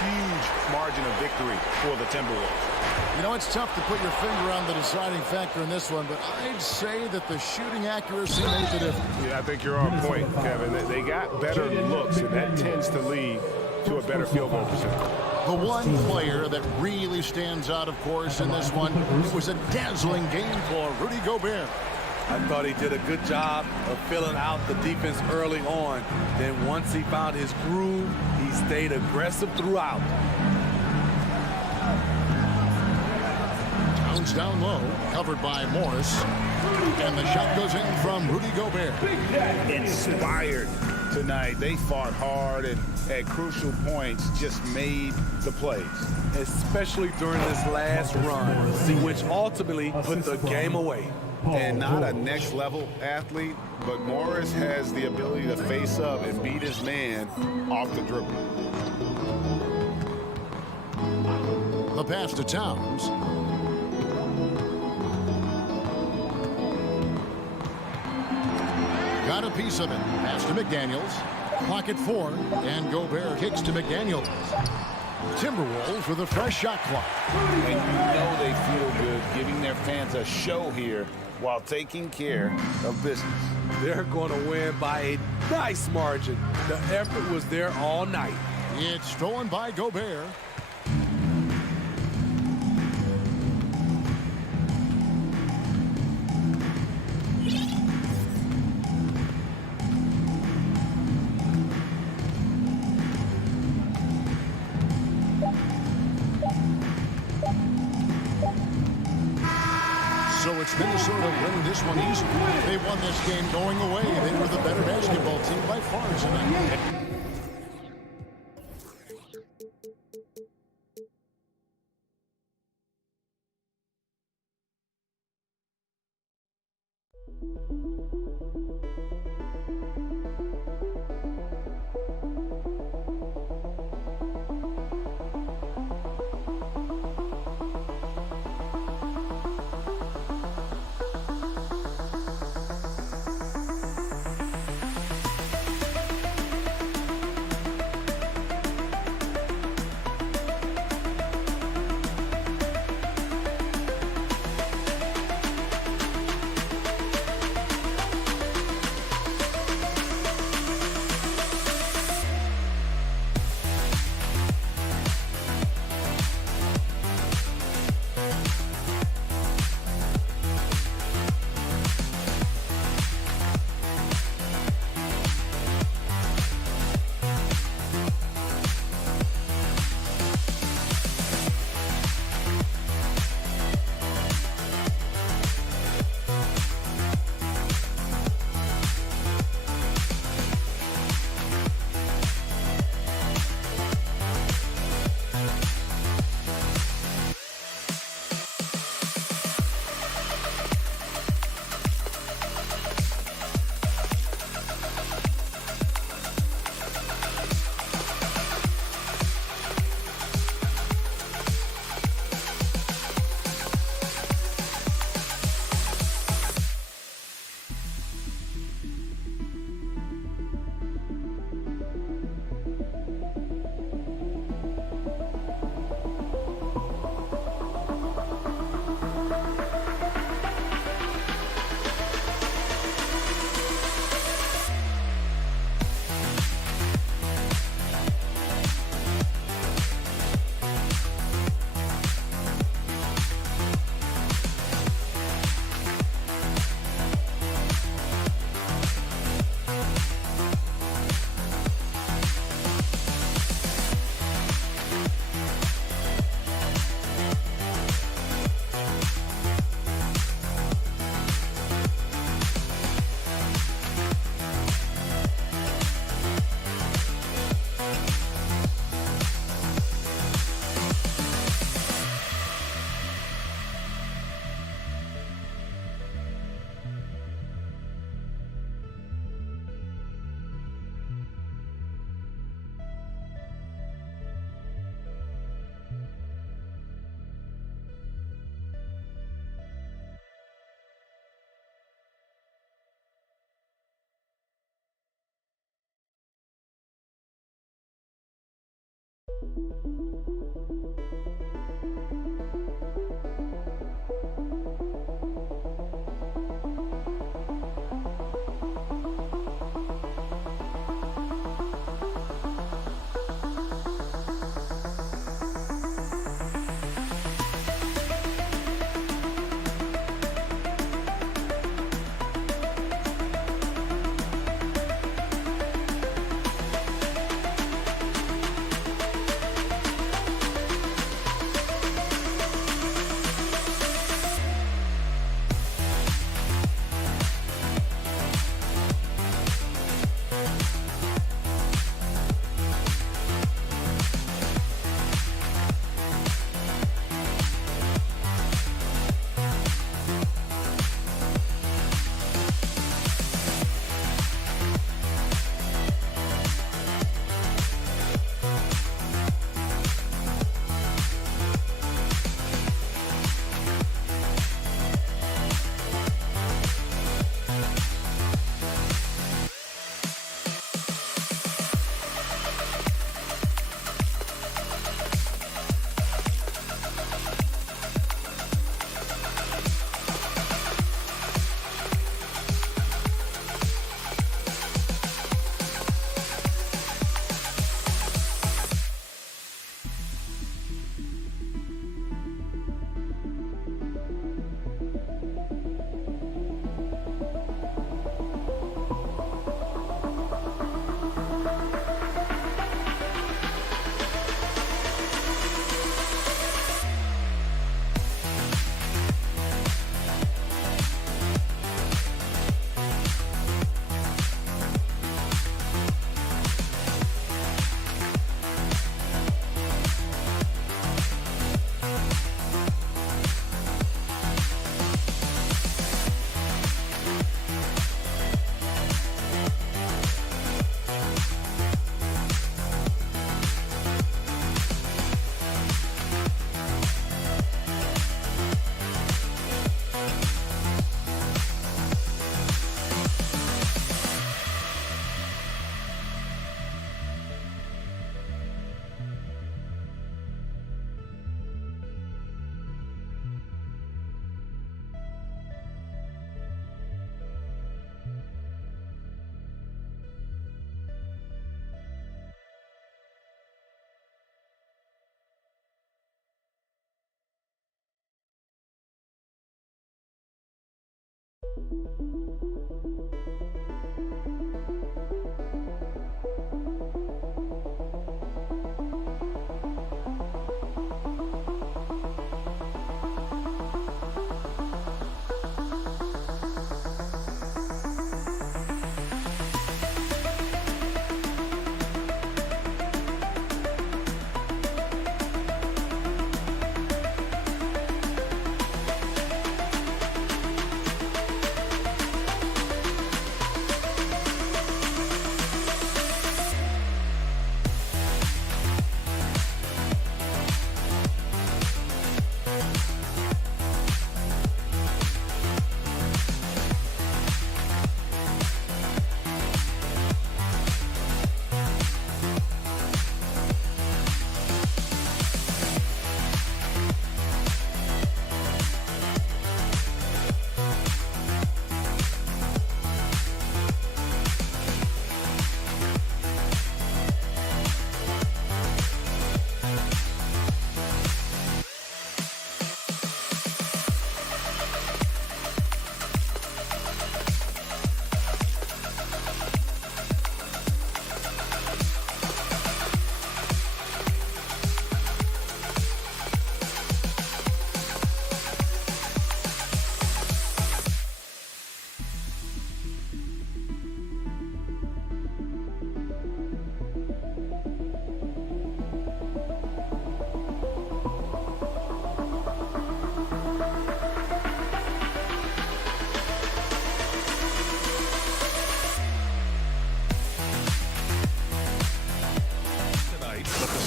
huge margin of victory for the Timberwolves. You know, it's tough to put your finger on the deciding factor in this one, but I'd say that the shooting accuracy made the difference. Yeah, I think you're on point, Kevin. They got better looks, and that tends to lead to a better field goal percentage. The one player that really stands out, of course, in this one, it was a dazzling game for Rudy Gobert. I thought he did a good job of filling out the defense early on. Then once he found his groove, he stayed aggressive throughout. Towns down low, covered by Morris. And the shot goes in from Rudy Gobert. Inspired tonight. They fought hard and at crucial points just made the plays. Especially during this last run, which ultimately put the game away. And not a next-level athlete, but Morris has the ability to face up and beat his man off the dribble. The pass to Towns. Got a piece of it. Pass to McDaniels. Clock at 4, and Gobert kicks to McDaniels. Timberwolves with a fresh shot clock. And you know they feel good giving their fans a show here while taking care of business. They're going to win by a nice margin. The effort was there all night. It's stolen by Gobert. So it's Minnesota winning this one easily. They won this game going away. They were the better basketball team by far tonight.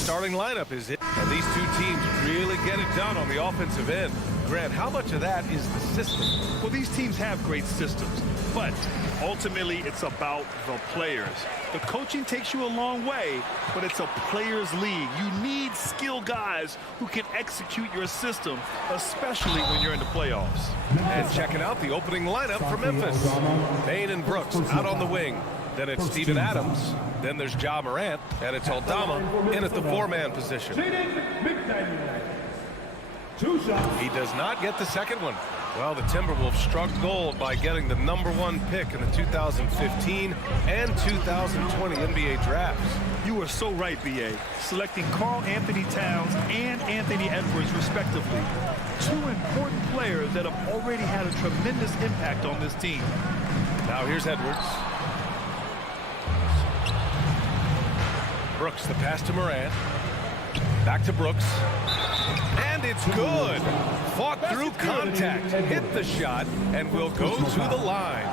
Starting lineup is it, and And these two teams really get it done on the offensive end. Grant, how much of that is the system? Well, these teams have great systems, but ultimately it's about the players. The coaching takes you a long way, but it's a players' league. You need skilled guys who can execute your system, especially when you're in the playoffs. And checking out the opening lineup for Memphis. Bain and Brooks out on the wing. Then it's Steven Adams. Then there's Ja Morant. And it's Aldama in at the four-man position. He does not get the second one. Well, the Timberwolves struck gold by getting the #1 pick in the 2015 and 2020 NBA drafts. You are so right, B.A. Selecting Karl Anthony Towns and Anthony Edwards, respectively. Two important players that have already had a tremendous impact on this team. Now here's Edwards. Brooks, the pass to Morant. Back to Brooks. And it's good. Fought through contact, hit the shot, and will go to the line.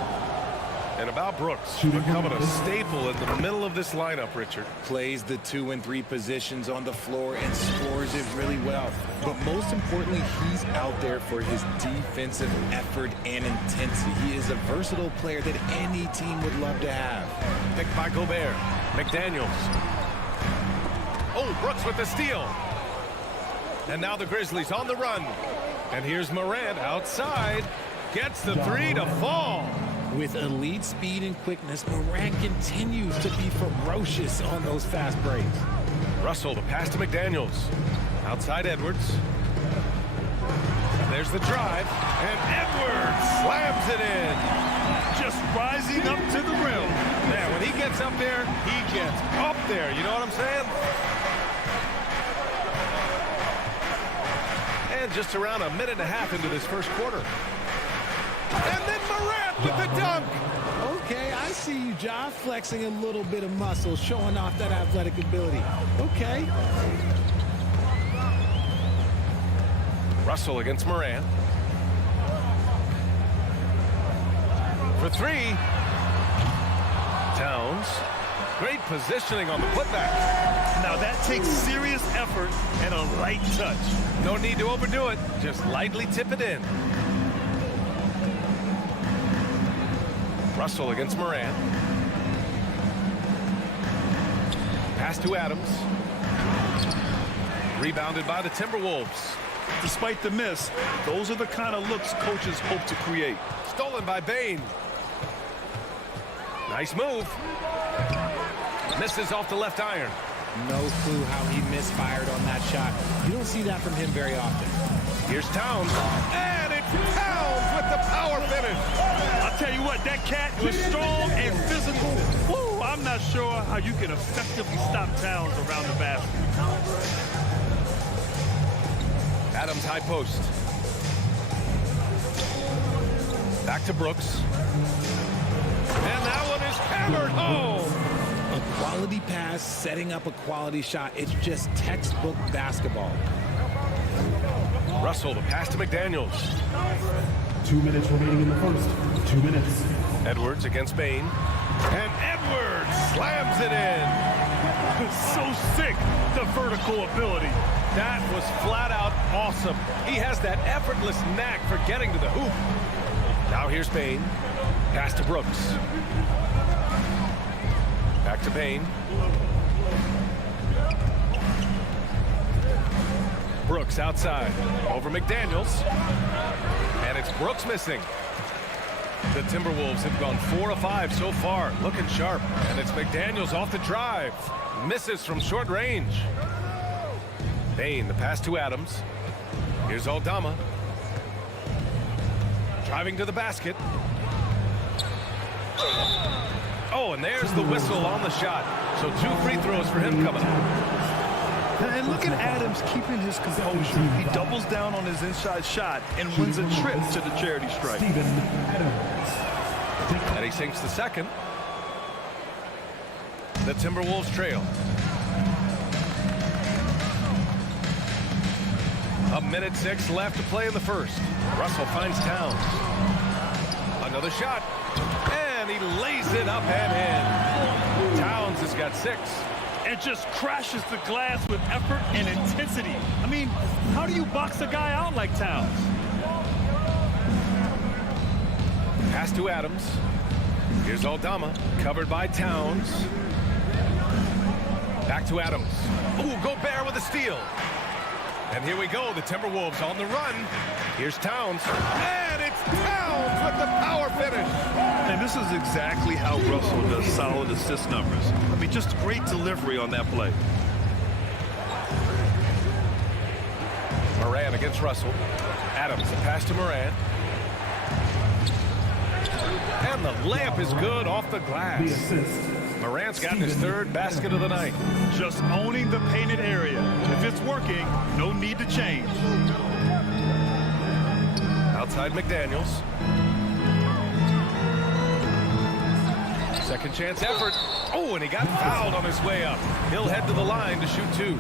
And about Brooks, becoming a staple in the middle of this lineup, Richard. Plays the 2 and 3 positions on the floor and scores it really well. But most importantly, he's out there for his defensive effort and intensity. He is a versatile player that any team would love to have. Picked by Gobert. McDaniels. Oh, Brooks with the steal. And now the Grizzlies on the run. And here's Morant outside. Gets the three to fall. With elite speed and quickness, Morant continues to be ferocious on those fast breaks. Russell, the pass to McDaniels. Outside Edwards. And there's the drive. And Edwards slams it in. Just rising up to the rim. Man, when he gets up there, he gets up there. You know what I'm saying? And just around a minute and a half into this first quarter. And then Morant with the dunk. Okay, I see you, Ja, flexing a little bit of muscle, showing off that athletic ability. Okay. Russell against Morant. For three. Towns. Great positioning on the putback. Now that takes serious effort and a light touch. No need to overdo it. Just lightly tip it in. Russell against Morant. Pass to Adams. Rebounded by the Timberwolves. Despite the miss, those are the kind of looks coaches hope to create. Stolen by Bain. Nice move. Misses off the left iron. No clue how he misfired on that shot. You don't see that from him very often. Here's Towns. And it's Towns with the power finish. I'll tell you what, that cat was strong and physical. Woo, I'm not sure how you can effectively stop Towns around the basket. Adams high post. Back to Brooks. And that one is hammered home. A quality pass, setting up a quality shot. It's just textbook basketball. Russell, the pass to McDaniels. 2 minutes remaining in the first. 2 minutes. Edwards against Bain. And Edwards slams it in. So sick, the vertical ability. That was flat out awesome. He has that effortless knack for getting to the hoop. Now here's Bain. Pass to Brooks. Back to Bain. Brooks outside. Over McDaniels. And it's Brooks missing. The Timberwolves have gone 4 of 5 so far. Looking sharp. And it's McDaniels off the drive. Misses from short range. Bain, the pass to Adams. Here's Aldama. Driving to the basket. Oh, and there's the whistle on the shot. So 2 free throws for him coming up. And look at Adams keeping his composure. He doubles down on his inside shot and wins a trip to the charity stripe. And he sinks the second. The Timberwolves trail. A minute 6 left to play in the first. Russell finds Towns. Another shot. And he lays it up and in. Towns has got 6. and just crashes the glass with effort and intensity. I mean, how do you box a guy out like Towns? Pass to Adams. Here's Aldama, covered by Towns. Back to Adams. Ooh, Gobert with a steal. And here we go, the Timberwolves on the run. Here's Towns. And it's Towns with the power finish. And this is exactly how Russell does solid assist numbers. I mean, just great delivery on that play. Moran against Russell. Adams, the pass to Moran. And the layup is good off the glass. Moran's gotten his third basket of the night. Just owning the painted area. If it's working, no need to change. Outside McDaniels. Second chance effort. Oh, and he got fouled on his way up. He'll head to the line to shoot two.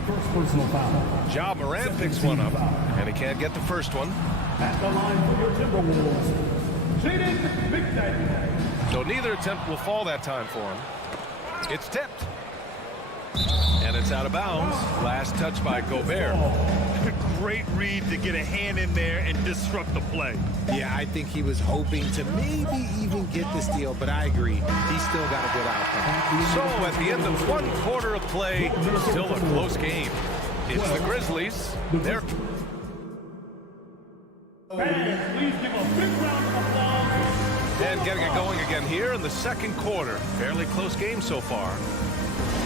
Ja Morant picks one up, and he can't get the first one. At the line for your Timberwolves, Jaden McDaniels. So neither attempt will fall that time for him. It's tipped. And it's out of bounds. Last touch by Gobert. Great read to get a hand in there and disrupt the play. Yeah, I think he was hoping to maybe even get the steal, but I agree. He's still got a good outcome. So at the end of one quarter of play, still a close game. It's the Grizzlies. They're... Please give a big round of applause. And getting it going again here in the second quarter. Fairly close game so far.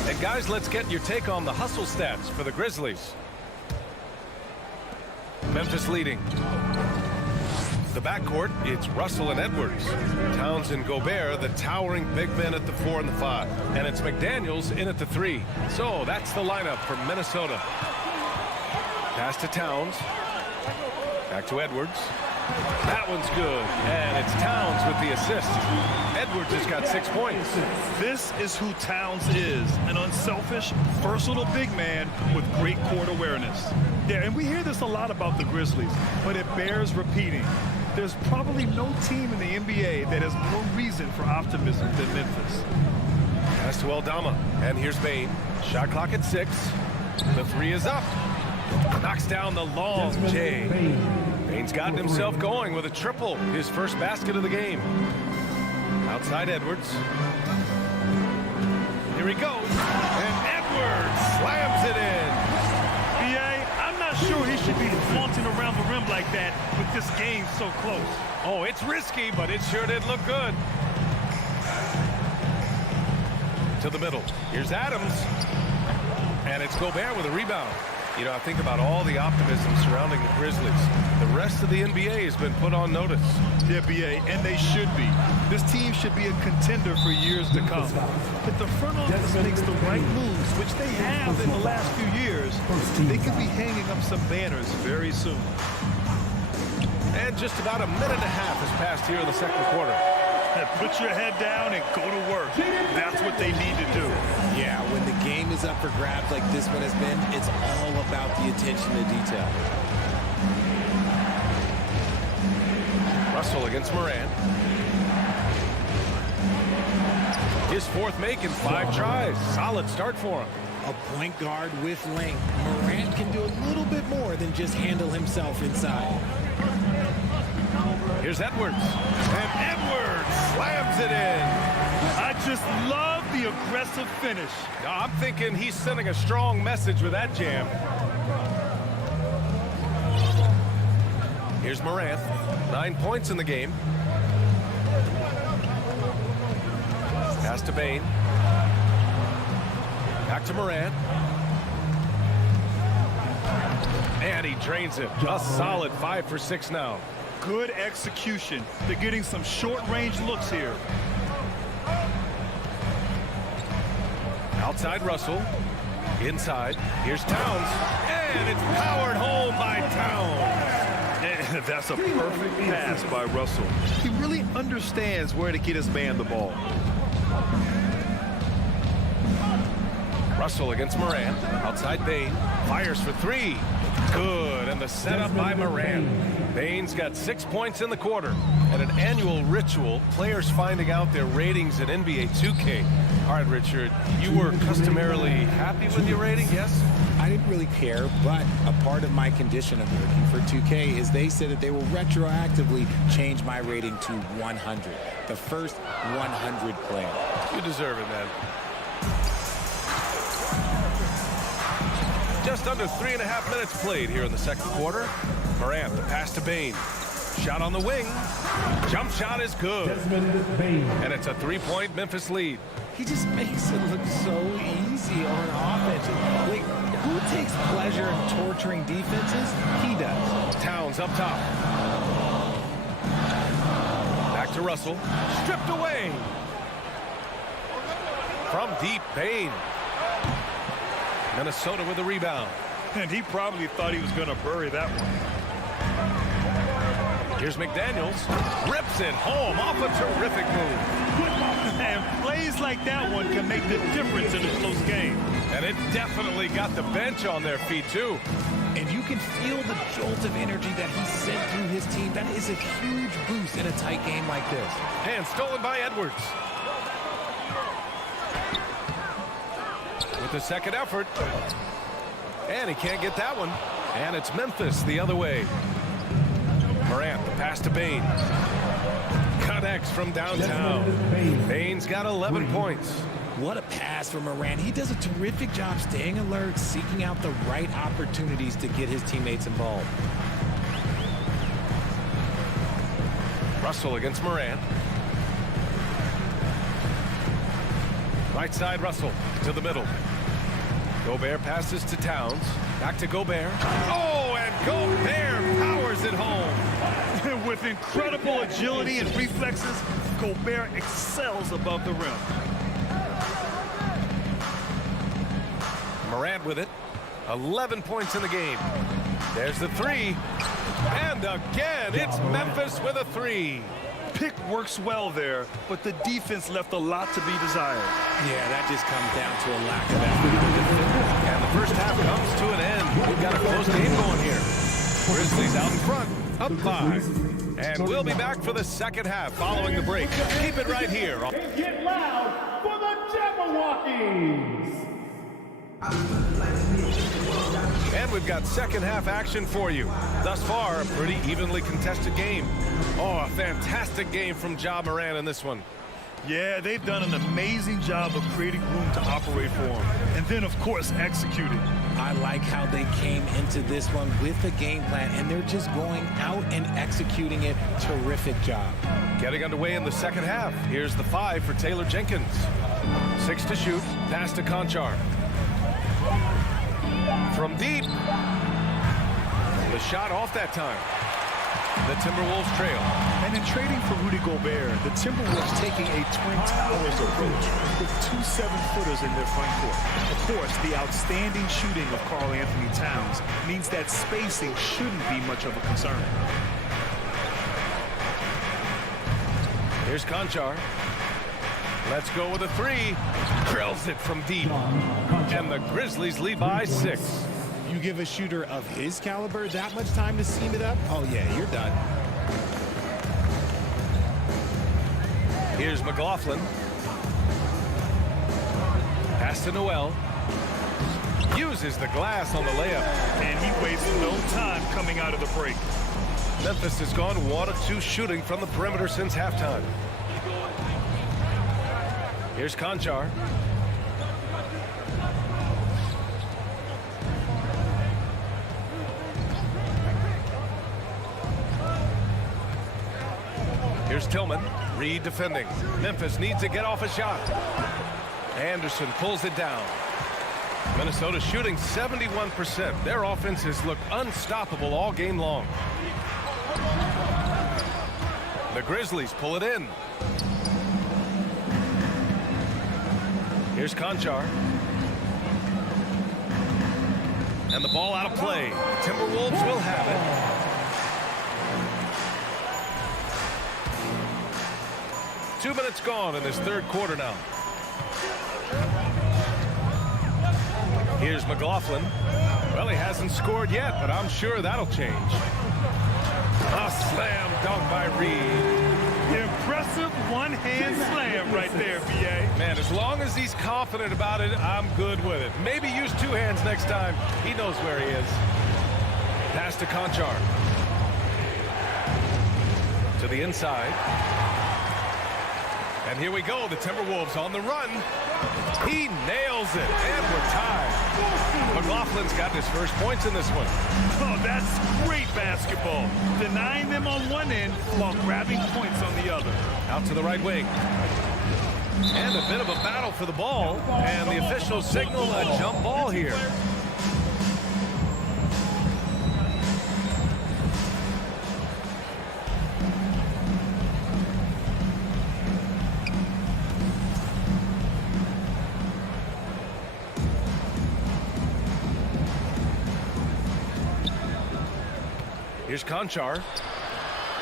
And guys, let's get your take on the hustle stats for the Grizzlies. Memphis leading. The backcourt, it's Russell and Edwards. Towns and Gobert, the towering big men at the 4 and the 5. And it's McDaniels in at the 3. So that's the lineup for Minnesota. Pass to Towns. Back to Edwards. That one's good. And it's Towns with the assist. Edwards has got 6 points. This is who Towns is. An unselfish, versatile big man with great court awareness. Yeah, and we hear this a lot about the Grizzlies, but it bears repeating. There's probably no team in the NBA that has more reason for optimism than Memphis. Pass to Aldama. And here's Bane. Shot clock at 6. The 3 is up. Knocks down the long J. Bane's gotten himself going with a triple. His first basket of the game. Outside Edwards. Here he goes. And Edwards slams it in. I'm not sure he should be flaunting around the rim like that with this game so close. Oh, it's risky, but it sure did look good. To the middle. Here's Adams. And it's Gobert with a rebound. You know, I think about all the optimism surrounding the Grizzlies. The rest of the NBA has been put on notice. The NBA, and they should be. This team should be a contender for years to come. If the front office makes the right moves, which they have in the last few years, they could be hanging up some banners very soon. And just about a minute and a half has passed here in the second quarter. Put your head down and go to work. That's what they need to do. Yeah, when the game is up for grabs like this one has been, it's all about the attention to detail. Russell against Moran. His fourth make in 5 tries. Solid start for him. A point guard with length. Moran can do a little bit more than just handle himself inside. Here's Edwards. And Edwards slams it in. I just love the aggressive finish. Now, I'm thinking he's sending a strong message with that jam. Here's Morant. 9 points in the game. Pass to Bane. Back to Morant. And he drains it. A solid 5 for 6 now. Good execution. They're getting some short-range looks here. Outside Russell. Inside. Here's Towns. And it's powered home by Towns. And that's a perfect pass by Russell. He really understands where to get his man the ball. Russell against Moran. Outside Bane. Fires for 3. Good. And And the setup by Morant. Baines got 6 points in the quarter. And an annual ritual, players finding out their ratings in NBA 2K. All right, Richard, you were customarily happy with your rating, yes? I didn't really care, but a part of my condition of working for 2K is they said that they will retroactively change my rating to 100. The first 100 player. You deserve it, man. Just under 3.5 minutes played here in the second quarter. Morant, the pass to Baines. Shot on the wing. Jump shot is good. And it's a 3-point Memphis lead. He just makes it look so easy on offense. Like, who takes pleasure in torturing defenses? He does. Towns up top. Back to Russell. Stripped away. From deep, Baines. Minnesota with the rebound. And he probably thought he was going to bury that one. Here's McDaniels. Rips it home off a terrific move. And plays like that one can make the difference in a close game. And it definitely got the bench on their feet, too. And you can feel the jolt of energy that he sent through his team. That is a huge boost in a tight game like this. And stolen by Edwards. With the second effort. And he can't get that one. And it's Memphis the other way. Morant, the pass to Baines. Connects from downtown. Baines got 11 points. What a pass from Morant. He does a terrific job staying alert, seeking out the right opportunities to get his teammates involved. Russell against Morant. Right side, Russell to the middle. Gobert passes to Towns. Back to Gobert. Oh, and Gobert powers it home. With incredible agility and reflexes, Gobert excels above the rim. Morant with it. 11 points in the game. There's the three. And again, it's Memphis with a three. Pick works well there, but the defense left a lot to be desired. Yeah, that just comes down to a lack of effort. And the first half comes to an end. We've got a close game going here. Grizzlies out in front, up 5. And we'll be back for the second half following the break. Keep it right here. Get loud for the Jabberwockies! And we've got second half action for you. Thus far, a pretty evenly contested game. Oh, a fantastic game from Ja Morant in this one. Yeah, they've done an amazing job of creating room to operate for him. And then, of course, executing. I like how they came into this one with a game plan, and they're just going out and executing it. Terrific job. Getting underway in the second half. Here's the 5 for Taylor Jenkins. 6 to shoot. Pass to Conchar. From deep. The shot off that time. The Timberwolves trail. And in trading for Rudy Gobert, the Timberwolves taking a Twin Towers approach with 2 7-footers in their front court. Of course, the outstanding shooting of Karl Anthony Towns means that spacing shouldn't be much of a concern. Here's Conchar. Let's go with a 3. Drills it from deep. And the Grizzlies lead by 6. You give a shooter of his caliber that much time to seam it up? Oh, yeah, you're done. Here's McLaughlin. Pass to Noel. Uses the glass on the layup. And he wastes no time coming out of the break. Memphis has gone 1 of 2 shooting from the perimeter since halftime. Here's Conchar. Here's Tillman. Reed defending. Memphis needs to get off a shot. Anderson pulls it down. Minnesota shooting 71%. Their offenses look unstoppable all game long. The Grizzlies pull it in. Here's Conchar. And the ball out of play. Timberwolves will have it. Two minutes gone in this third quarter now. Here's McLaughlin. Well, he hasn't scored yet, but I'm sure that'll change. A slam dunk by Reed. Impressive one-hand slam right there, B.A. Man, as long as he's confident about it, I'm good with it. Maybe use two hands next time. He knows where he is. Pass to Conchar. To the inside. And here we go, the Timberwolves on the run. He nails it, and we're tied. McLaughlin's got his first points in this one. Oh, that's great basketball. Denying them on one end while grabbing points on the other. Out to the right wing. And a bit of a battle for the ball. And the officials signal a jump ball here. Here's Conchar.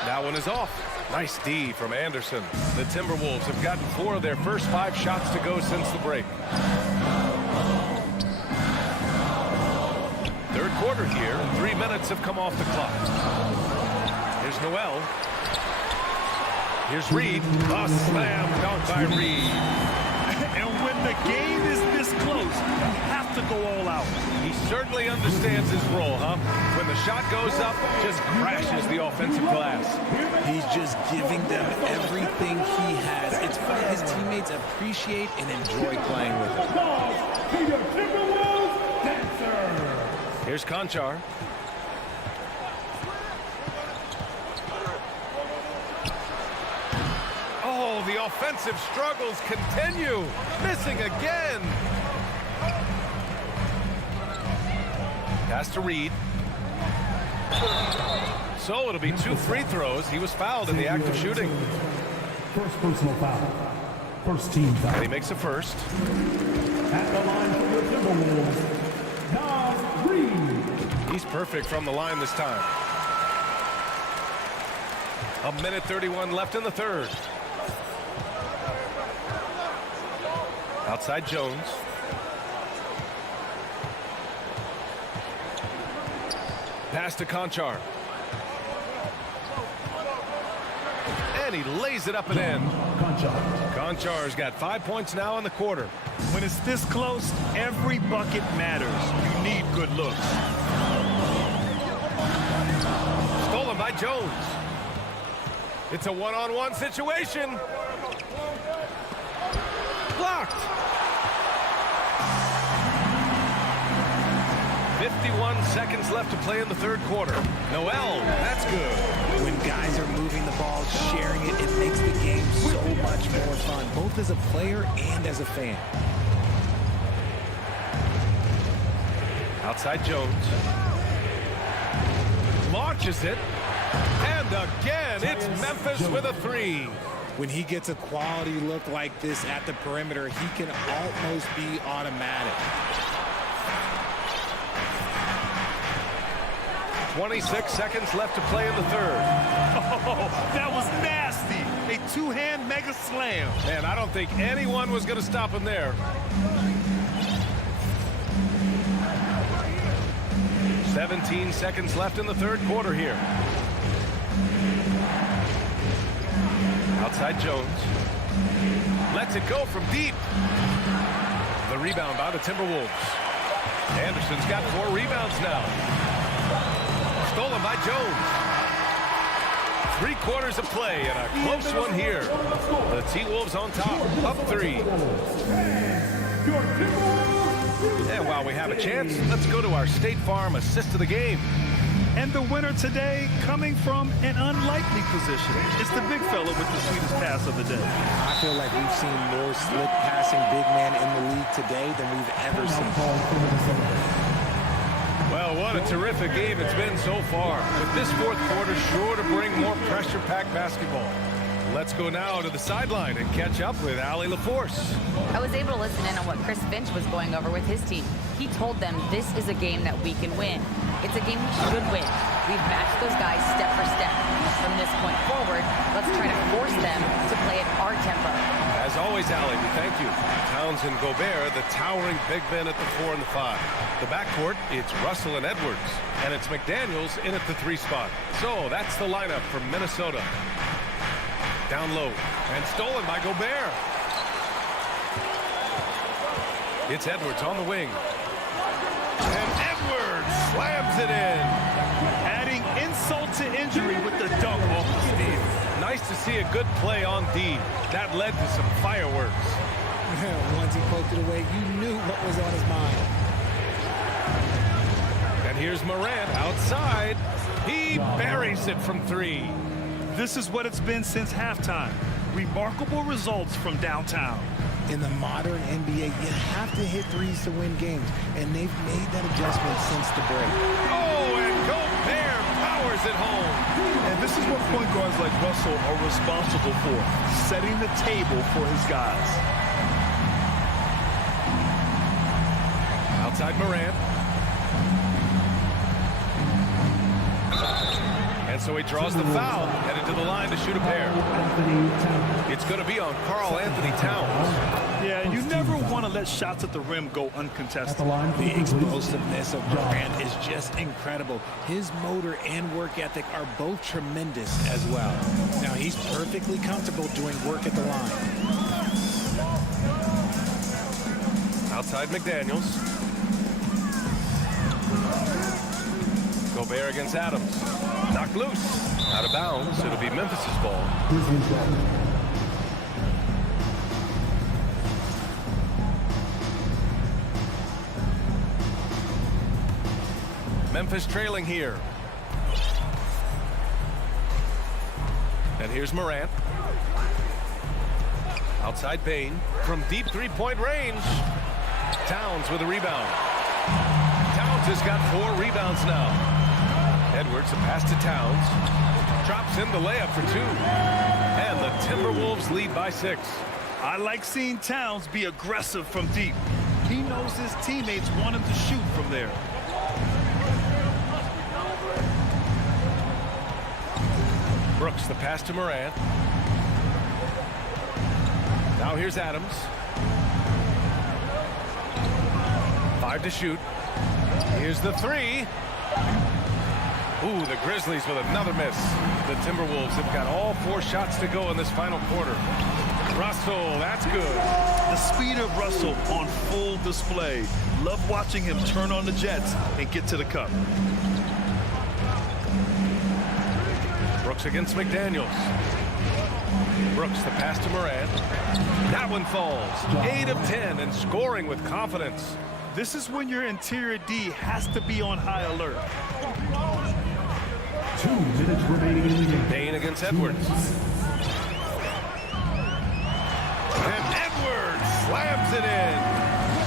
That one is off. Nice D from Anderson. The Timberwolves have gotten 4 of their first 5 shots to go since the break. Third quarter here. 3 minutes have come off the clock. Here's Noel. Here's Reed. A slam dunk by Reed. And when the game is this close, you have to go all out. He certainly understands his role, huh? When the shot goes up, just crashes the offensive glass. He's just giving them everything he has. It's fun. His teammates appreciate and enjoy playing with him. Here's Conchar. Oh, the offensive struggles continue. Missing again. Pass to Reed. So it'll be 2 free throws. He was fouled in the act of shooting. First personal foul. First team foul. And he makes a first. At the line for the Timberwolves, Reed. He's perfect from the line this time. 1:31 left in the third. Outside Jones. Pass to Conchar. And he lays it up and in. Conchar's got 5 points now in the quarter. When it's this close, every bucket matters. You need good looks. Stolen by Jones. It's a one-on-one situation. Blocked. 51 seconds left to play in the third quarter. Noel, that's good. When guys are moving the ball, sharing it, it makes the game so much more fun, both as a player and as a fan. Outside Jones. Launches it. And again, it's Memphis with a 3. When he gets a quality look like this at the perimeter, he can almost be automatic. 26 seconds left to play in the third. Oh, that was nasty. A 2-hand mega slam. Man, I don't think anyone was going to stop him there. 17 seconds left in the third quarter here. Outside Jones. Lets it go from deep. The rebound by the Timberwolves. Anderson's got 4 rebounds now. Stolen by Jones. 3 quarters of play and a close one here. The T-Wolves on top, up 3. And while we have a chance, let's go to our State Farm assist of the game. And the winner today coming from an unlikely position. It's the big fella with the sweetest pass of the day. I feel like we've seen more slick passing big man in the league today than we've ever seen. Well, what a terrific game it's been so far. But this fourth quarter sure to bring more pressure-packed basketball. Let's go now to the sideline and catch up with Allie LaForce. I was able to listen in on what Chris Finch was going over with his team. He told them this is a game that we can win. It's a game we should win. We've matched those guys step for step. From this point forward, let's try to force them to play at our tempo. As always, Allie, we thank you. Towns and Gobert, the towering big men at the 4 and the 5. The backcourt, it's Russell and Edwards. And it's McDaniels in at the 3 spot. So that's the lineup for Minnesota. Down low. And stolen by Gobert. It's Edwards on the wing. And Edwards slams it in. Adding insult to injury with the dunk off the steal. Nice to see a good play on D. That led to some fireworks. Once he poked it away, you knew what was on his mind. And here's Morant outside. He buries it from 3. This is what it's been since halftime. Remarkable results from downtown. In the modern NBA, you have to hit threes to win games, and they've made that adjustment since the break. Oh, and Gobert powers it home. And this is what point guards like Russell are responsible for, setting the table for his guys. Outside Morant. And so he draws the foul, headed to the line to shoot a pair. It's going to be on Karl Anthony Towns. Yeah, you never want to let shots at the rim go uncontested. The explosiveness of Morant is just incredible. His motor and work ethic are both tremendous as well. Now, he's perfectly comfortable doing work at the line. Outside McDaniels. Gobert against Adams. Knocked loose. Out of bounds. It'll be Memphis' ball. Memphis trailing here. And here's Morant. Outside Payne. From deep three-point range. Towns with a rebound. Towns has got 4 rebounds now. Edwards, a pass to Towns. Drops in the layup for 2. And the Timberwolves lead by 6. I like seeing Towns be aggressive from deep. He knows his teammates want him to shoot from there. Brooks, the pass to Morant. Now here's Adams. 5 to shoot. Here's the 3. Ooh, the Grizzlies with another miss. The Timberwolves have got all 4 shots to go in this final quarter. Russell, that's good. The speed of Russell on full display. Love watching him turn on the jets and get to the cup. Brooks against McDaniels. Brooks, the pass to Morant. That one falls. 8 of 10 and scoring with confidence. This is when your interior D has to be on high alert. 2 minutes remaining in the game. Payne against Edwards. And Edwards slams it in.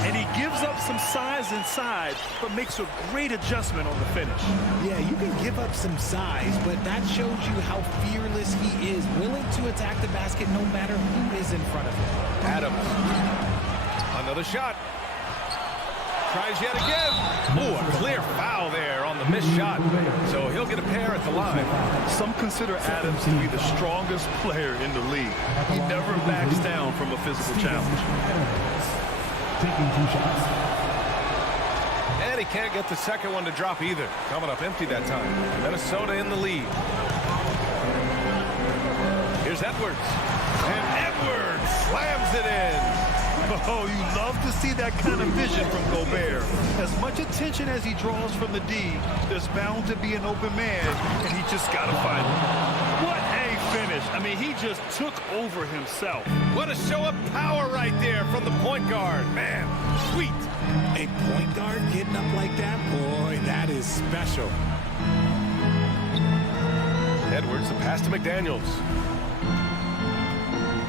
And he gives up some size inside, but makes a great adjustment on the finish. Yeah, you can give up some size, but that shows you how fearless he is, willing to attack the basket no matter who is in front of him. Adams. Another shot. Tries yet again. Oh, a clear foul there on the missed shot. So he'll get a pair at the line. Some consider Adams to be the strongest player in the league. He never backs down from a physical challenge. Taking 2 shots. And he can't get the second one to drop either. Coming up empty that time. Minnesota in the lead. Here's Edwards. And Edwards slams it in. Oh, you love to see that kind of vision from Gobert. As much attention as he draws from the D, there's bound to be an open man, and he just got to find him. What a finish. I mean, he just took over himself. What a show of power right there from the point guard. Man, sweet. A point guard getting up like that? Boy, that is special. Edwards, the pass to McDaniels.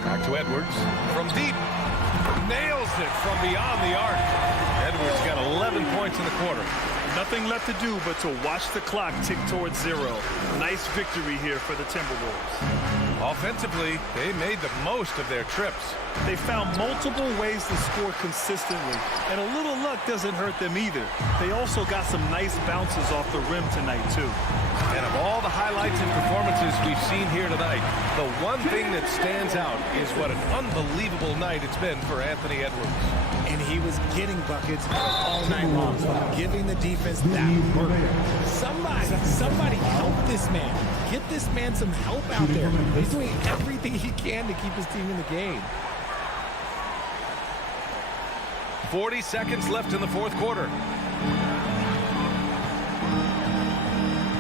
Back to Edwards. From deep. Nails it from beyond the arc. Edwards got 11 points in the quarter. Nothing left to do but to watch the clock tick towards 0. Nice victory here for the Timberwolves. Offensively, they made the most of their trips. They found multiple ways to score consistently, and a little luck doesn't hurt them either. They also got some nice bounces off the rim tonight, too. And of all the highlights highlights and performances we've seen here tonight, the one thing that stands out is what an unbelievable night it's been for Anthony Edwards. And he was getting buckets all night long, giving the defense that work. Somebody help this man. Get this man some help out there. He's doing everything he can to keep his team in the game. 40 seconds left in the fourth quarter.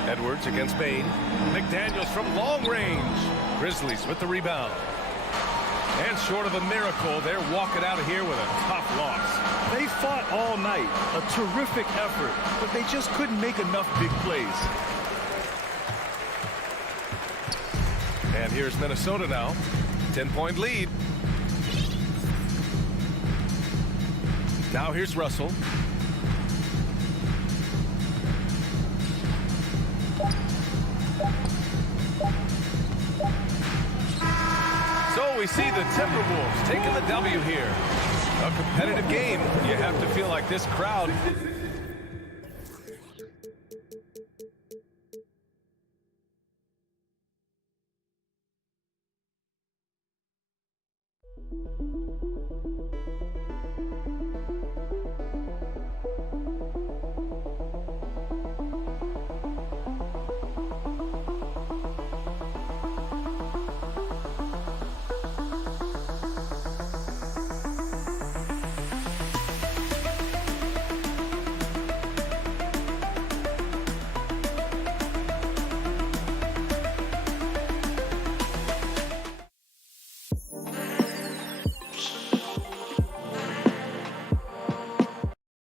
Edwards against Bain. McDaniels from long range. Grizzlies with the rebound. And short of a miracle, they're walking out of here with a tough loss. They fought all night. A terrific effort, but they just couldn't make enough big plays. And here's Minnesota now. 10-point lead. Now here's Russell. So we see the Timberwolves taking the W here. A competitive game. You have to feel like this crowd